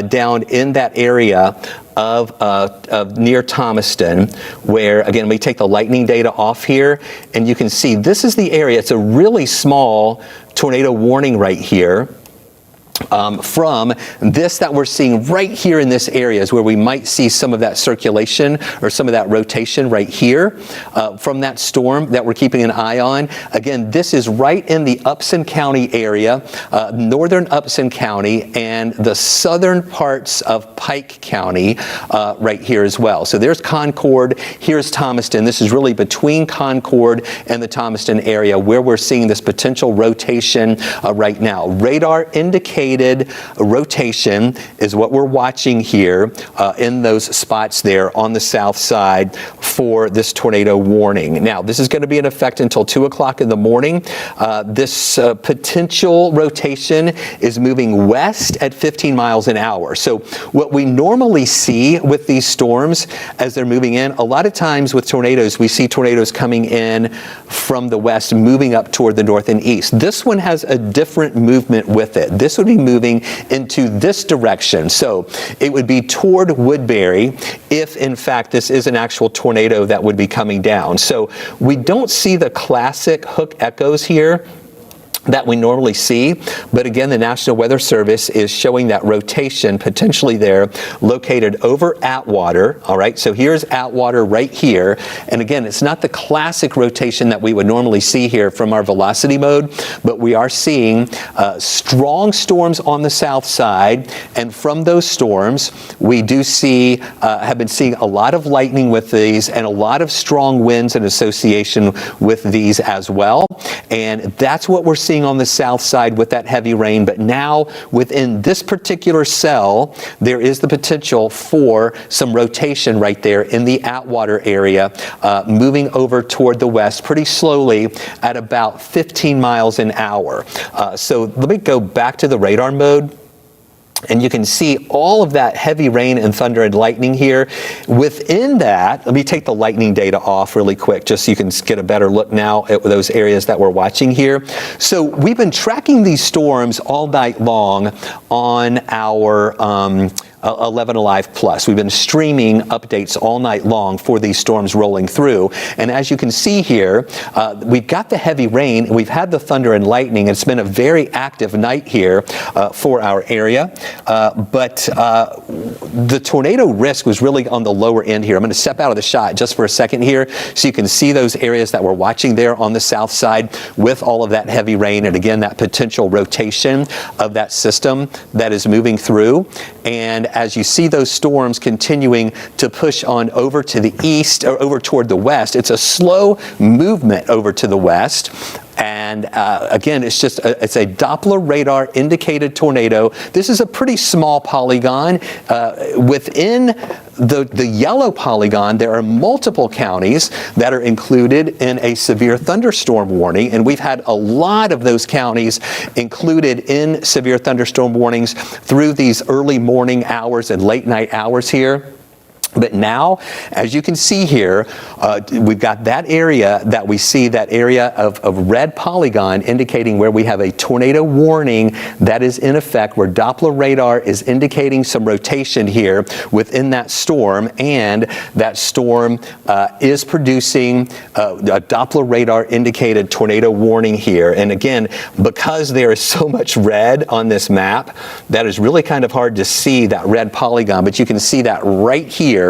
down in that area of near Thomaston, where again we take the lightning data off here, and you can see this is the area. It's a really small tornado warning right here. From this that we're seeing right here in this area is where we might see some of that circulation or some of that rotation right here from that storm that we're keeping an eye on. Again, this is right in the Upson County area, northern Upson County, and the southern parts of Pike County right here as well. So there's Concord, here's Thomaston. This is really between Concord and the Thomaston area where we're seeing this potential rotation right now. Radar indicates rotation is what we're watching here in those spots there on the south side for this tornado warning. Now, this is going to be in effect until 2 o'clock in the morning. This potential rotation is moving west at 15 miles an hour. So what we normally see with these storms as they're moving in, a lot of times with tornadoes, we see tornadoes coming in from the west, moving up toward the north and east. This one has a different movement with it. This would be moving into this direction. So it would be toward Woodbury if in fact this is an actual tornado that would be coming down. So we don't see the classic hook echoes here that we normally see, but again, the National Weather Service is showing that rotation potentially there located over Atwater. All right, so here's Atwater right here, and again, it's not the classic rotation that we would normally see here from our velocity mode, but we are seeing strong storms on the south side, and from those storms we do see have been seeing a lot of lightning with these and a lot of strong winds in association with these as well, and that's what we're seeing on the south side with that heavy rain. But now within this particular cell, there is the potential for some rotation right there in the Atwater area, moving over toward the west pretty slowly at about 15 miles an hour. So let me go back to the radar mode. And you can see all of that heavy rain and thunder and lightning here. Within that, let me take the lightning data off really quick just so you can get a better look now at those areas that we're watching here. So we've been tracking these storms all night long on our 11 Alive Plus. We've been streaming updates all night long for these storms rolling through. And as you can see here, we've got the heavy rain, and we've had the thunder and lightning. It's been a very active night here for our area. But the tornado risk was really on the lower end here. I'm going to step out of the shot just for a second here so you can see those areas that we're watching there on the south side with all of that heavy rain, and again, that potential rotation of that system that is moving through. And as you see those storms continuing to push on over to the east or over toward the west, it's a slow movement over to the west. And again, it's a Doppler radar indicated tornado. This is a pretty small polygon. Within the yellow polygon, there are multiple counties that are included in a severe thunderstorm warning, and we've had a lot of those counties included in severe thunderstorm warnings through these early morning hours and late night hours here. But now, as you can see here, we've got that area that we see, that area of red polygon indicating where we have a tornado warning that is in effect, where Doppler radar is indicating some rotation here within that storm, and that storm is producing a Doppler radar indicated tornado warning here. And again, because there is so much red on this map, that is really kind of hard to see that red polygon, but you can see that right here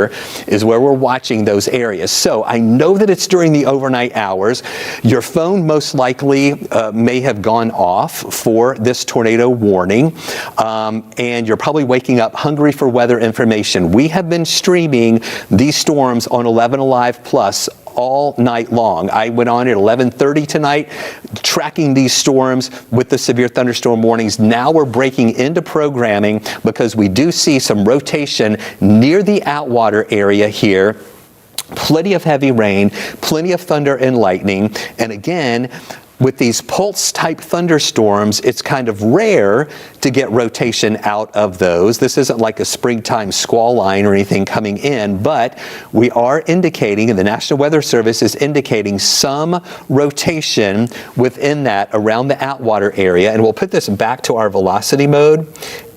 is where we're watching those areas. So I know that it's during the overnight hours. Your phone most likely may have gone off for this tornado warning, and you're probably waking up hungry for weather information. We have been streaming these storms on 11 Alive Plus all night long. I went on at 11:30 tonight, tracking these storms with the severe thunderstorm warnings. Now we're breaking into programming because we do see some rotation near the Atwater area here. Plenty of heavy rain, plenty of thunder and lightning, and again, with these pulse-type thunderstorms, it's kind of rare to get rotation out of those. This isn't like a springtime squall line or anything coming in, but we are indicating, and the National Weather Service is indicating some rotation within that around the Atwater area. And we'll put this back to our velocity mode,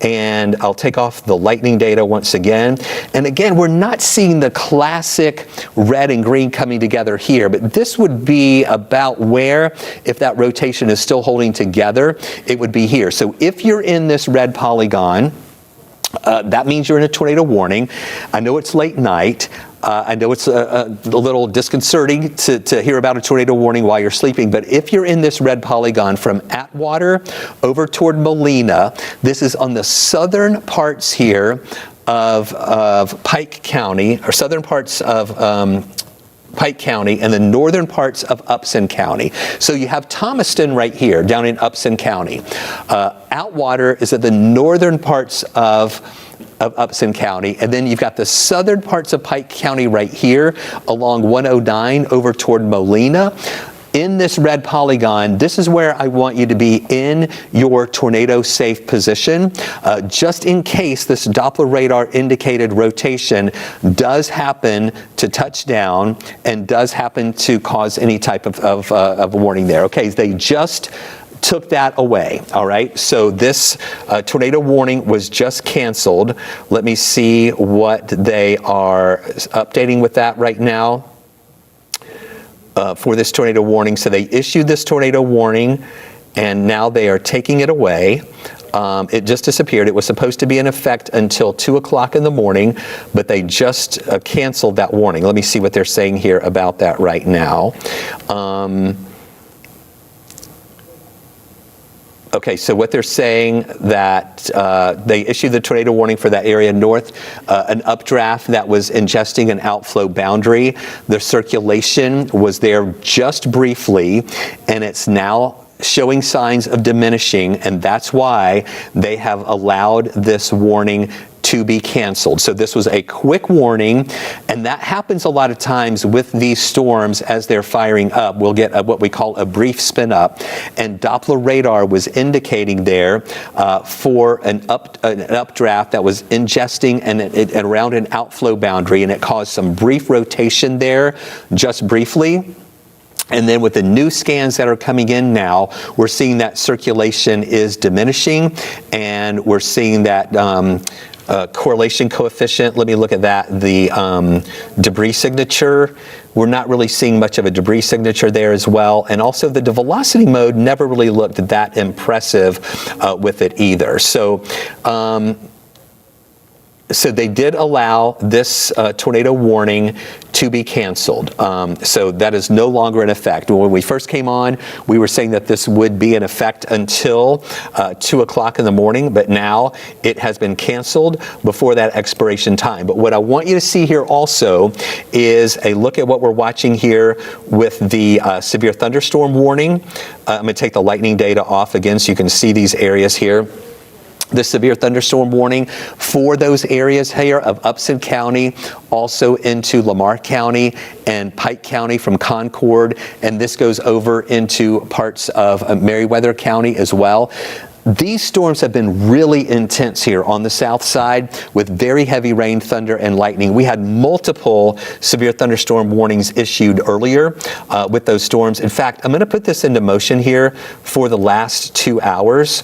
and I'll take off the lightning data once again. And again, we're not seeing the classic red and green coming together here, but this would be about where, if that rotation is still holding together, it would be here. So if you're in this red polygon, that means you're in a tornado warning. I know it's late night. I know it's a little disconcerting to hear about a tornado warning while you're sleeping, but if you're in this red polygon from Atwater over toward Molina, this is on the southern parts here of Pike County, or southern parts of Pike County and the northern parts of Upson County. So you have Thomaston right here down in Upson County. Atwater is at the northern parts of Upson County, and then you've got the southern parts of Pike County right here along 109 over toward Molina. In this red polygon, this is where I want you to be in your tornado safe position, just in case this Doppler radar indicated rotation does happen to touch down and does happen to cause any type of warning there. Okay, they just took that away. All right, so this tornado warning was just canceled. Let me see what they are updating with that right now. For this tornado warning. So they issued this tornado warning, and now they are taking it away. It just disappeared. It was supposed to be in effect until 2 o'clock in the morning, but they just canceled that warning. Let me see what they're saying here about that right now. Okay, so what they're saying that they issued the tornado warning for that area north, an updraft that was ingesting an outflow boundary. The circulation was there just briefly, and it's now showing signs of diminishing, and that's why they have allowed this warning to be canceled. So this was a quick warning, and that happens a lot of times with these storms as they're firing up. We'll get what we call a brief spin up, and Doppler radar was indicating there for an updraft that was ingesting and around an outflow boundary, and it caused some brief rotation there, just briefly. And then with the new scans that are coming in now, we're seeing that circulation is diminishing, and we're seeing that correlation coefficient. Let me look at that. The debris signature, we're not really seeing much of a debris signature there as well. And also the velocity mode never really looked that impressive with it either. So they did allow this tornado warning to be canceled. So that is no longer in effect. When we first came on, we were saying that this would be in effect until 2 o'clock in the morning, but now it has been canceled before that expiration time. But what I want you to see here also is a look at what we're watching here with the severe thunderstorm warning. I'm going to take the lightning data off again so you can see these areas here. The severe thunderstorm warning for those areas here of Upson County, also into Lamar County and Pike County from Concord, and this goes over into parts of Meriwether County as well. These storms have been really intense here on the south side with very heavy rain, thunder, and lightning. We had multiple severe thunderstorm warnings issued earlier with those storms. In fact, I'm going to put this into motion here for the last 2 hours,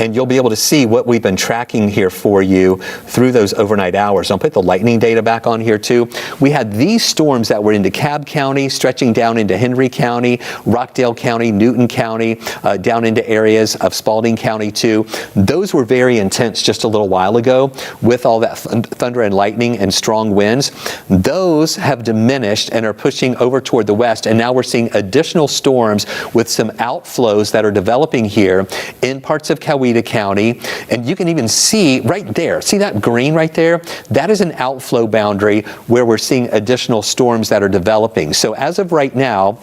and you'll be able to see what we've been tracking here for you through those overnight hours. I'll put the lightning data back on here too. We had these storms that were into Cobb County, stretching down into Henry County, Rockdale County, Newton County, down into areas of Spalding County too. Those were very intense just a little while ago with all that thunder and lightning and strong winds. Those have diminished and are pushing over toward the west, and now we're seeing additional storms with some outflows that are developing here in parts of Coweta Coweta County, and you can even see right there, see that green right there? That is an outflow boundary where we're seeing additional storms that are developing. So as of right now,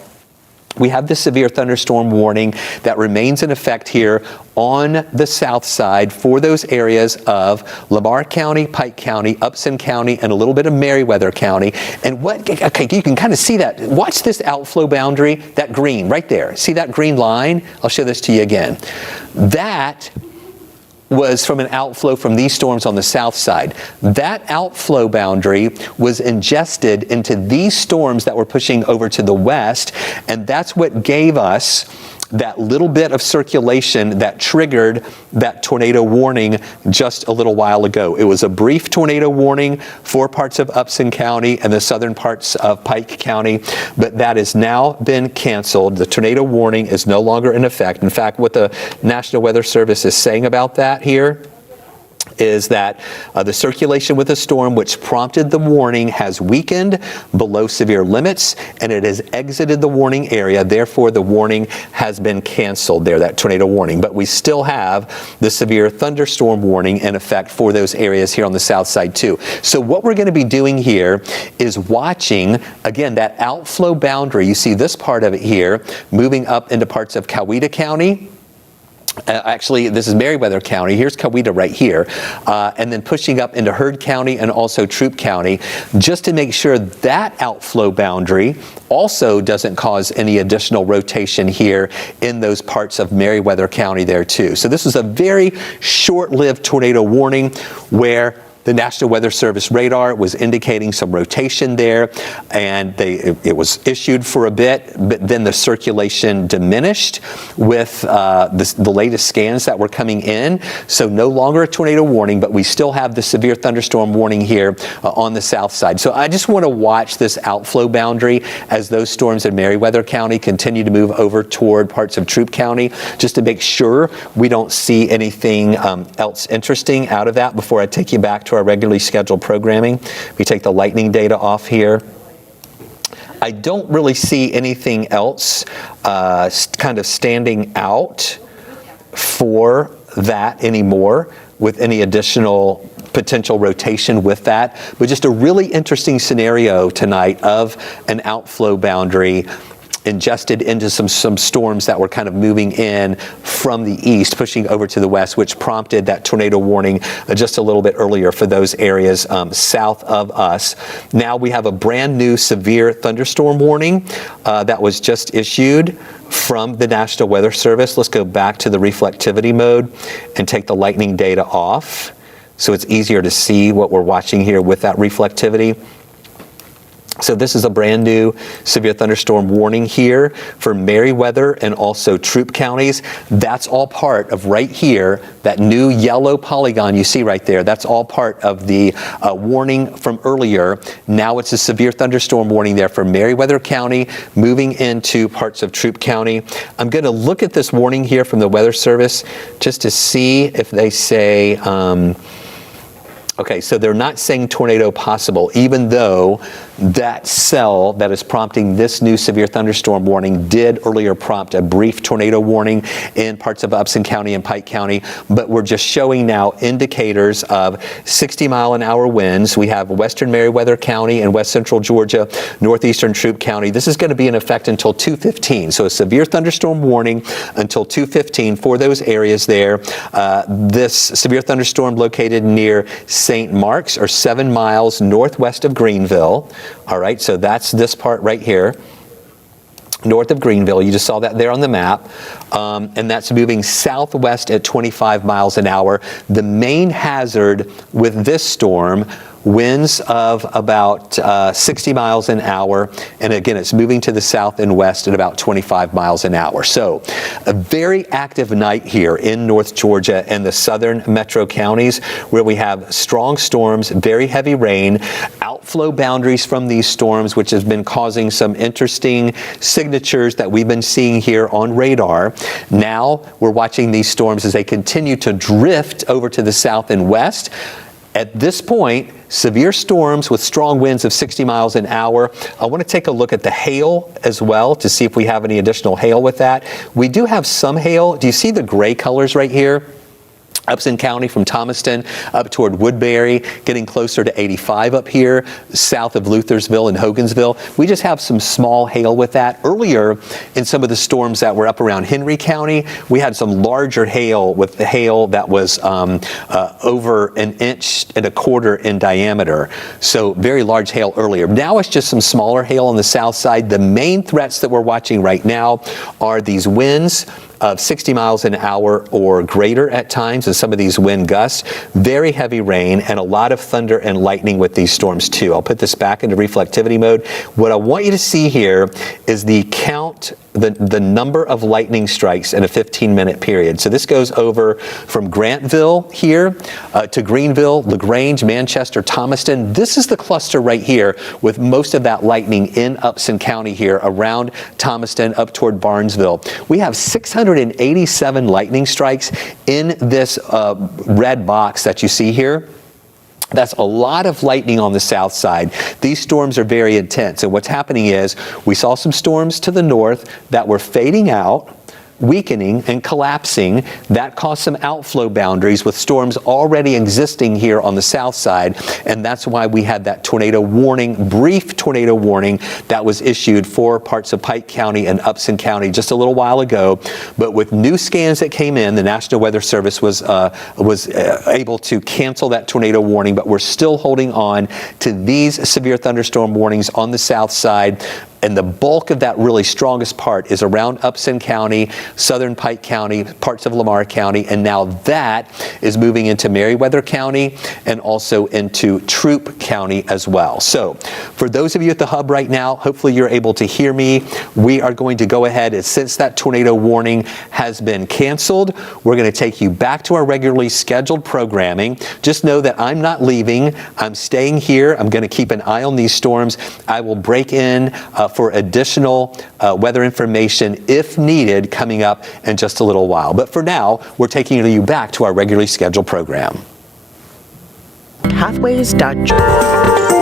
we have the severe thunderstorm warning that remains in effect here on the south side for those areas of Lamar County, Pike County, Upson County, and a little bit of Meriwether County. And okay, you can kind of see that. Watch this outflow boundary, that green right there. See that green line? I'll show this to you again. That was from an outflow from these storms on the south side. That outflow boundary was ingested into these storms that were pushing over to the west, and that's what gave us that little bit of circulation that triggered that tornado warning just a little while ago. It was a brief tornado warning for parts of Upson County and the southern parts of Pike County, but that has now been canceled. The tornado warning is no longer in effect. In fact, what the National Weather Service is saying about that here is that the circulation with the storm which prompted the warning has weakened below severe limits, and it has exited the warning area. Therefore, the warning has been canceled there, that tornado warning. But we still have the severe thunderstorm warning in effect for those areas here on the south side too. So what we're going to be doing here is watching, again, that outflow boundary. You see this part of it here moving up into parts of Coweta County. Actually, this is Meriwether County. Here's Coweta right here. And then pushing up into Heard County and also Troup County, just to make sure that outflow boundary also doesn't cause any additional rotation here in those parts of Meriwether County there too. So this is a very short-lived tornado warning where the National Weather Service radar was indicating some rotation there, and it was issued for a bit, but then the circulation diminished with the latest scans that were coming in. So no longer a tornado warning, but we still have the severe thunderstorm warning here on the south side. So I just want to watch this outflow boundary as those storms in Meriwether County continue to move over toward parts of Troup County, just to make sure we don't see anything else interesting out of that before I take you back to our regularly scheduled programming. We take the lightning data off here. I don't really see anything else kind of standing out for that anymore with any additional potential rotation with that, but just a really interesting scenario tonight of an outflow boundary ingested into some storms that were kind of moving in from the east, pushing over to the west, which prompted that tornado warning just a little bit earlier for those areas south of us. Now we have a brand new severe thunderstorm warning that was just issued from the National Weather Service. Let's go back to the reflectivity mode and take the lightning data off so it's easier to see what we're watching here with that reflectivity. So this is a brand new severe thunderstorm warning here for Meriwether and also Troup counties. That's all part of right here, that new yellow polygon you see right there. That's all part of the warning from earlier. Now it's a severe thunderstorm warning there for Meriwether County, moving into parts of Troup County. I'm going to look at this warning here from the Weather Service just to see if they say, okay, so they're not saying tornado possible, even though that cell that is prompting this new severe thunderstorm warning did earlier prompt a brief tornado warning in parts of Upson County and Pike County. But we're just showing now indicators of 60-mile-an-hour winds. We have western Meriwether County and west central Georgia, northeastern Troup County. This is going to be in effect until 2:15. So a severe thunderstorm warning until 2:15 for those areas there. This severe thunderstorm located near St. Mark's, or 7 miles northwest of Greenville. All right, so that's this part right here, north of Greenville. You just saw that there on the map. And that's moving southwest at 25 miles an hour. The main hazard with this storm, winds of about 60 miles an hour. And again, it's moving to the south and west at about 25 miles an hour. So a very active night here in North Georgia and the southern metro counties, where we have strong storms, very heavy rain, outflow boundaries from these storms, which has been causing some interesting signatures that we've been seeing here on radar. Now we're watching these storms as they continue to drift over to the south and west. At this point, severe storms with strong winds of 60 miles an hour. I want to take a look at the hail as well to see if we have any additional hail with that. We do have some hail. Do you see the gray colors right here? Upson County from Thomaston up toward Woodbury, getting closer to 85 up here, south of Luthersville and Hogansville. We just have some small hail with that. Earlier, in some of the storms that were up around Henry County, we had some larger hail with the hail that was over 1.25 inches in diameter. So very large hail earlier. Now it's just some smaller hail on the south side. The main threats that we're watching right now are these winds of 60 miles an hour or greater at times, and some of these wind gusts, very heavy rain, and a lot of thunder and lightning with these storms too. I'll put this back into reflectivity mode. What I want you to see here is the count, the number of lightning strikes in a 15-minute period. So this goes over from Grantville here to Greenville, LaGrange, Manchester, Thomaston. This is the cluster right here with most of that lightning in Upson County here around Thomaston up toward Barnesville. We have 687 lightning strikes in this red box that you see here. That's a lot of lightning on the south side. These storms are very intense. And what's happening is we saw some storms to the north that were fading out, weakening and collapsing. That caused some outflow boundaries with storms already existing here on the south side, and that's why we had that tornado warning, brief tornado warning that was issued for parts of Pike County and Upson County just a little while ago. But with new scans that came in, the National Weather Service was able to cancel that tornado warning, but we're still holding on to these severe thunderstorm warnings on the south side. And the bulk of that really strongest part is around Upson County, southern Pike County, parts of Lamar County, and now that is moving into Meriwether County and also into Troup County as well. So for those of you at the hub right now, hopefully you're able to hear me. We are going to go ahead, and since that tornado warning has been canceled, we're going to take you back to our regularly scheduled programming. Just know that I'm not leaving. I'm staying here. I'm going to keep an eye on these storms. I will break in for additional weather information if needed coming up in just a little while. But for now, we're taking you back to our regularly scheduled program. Pathways.Church.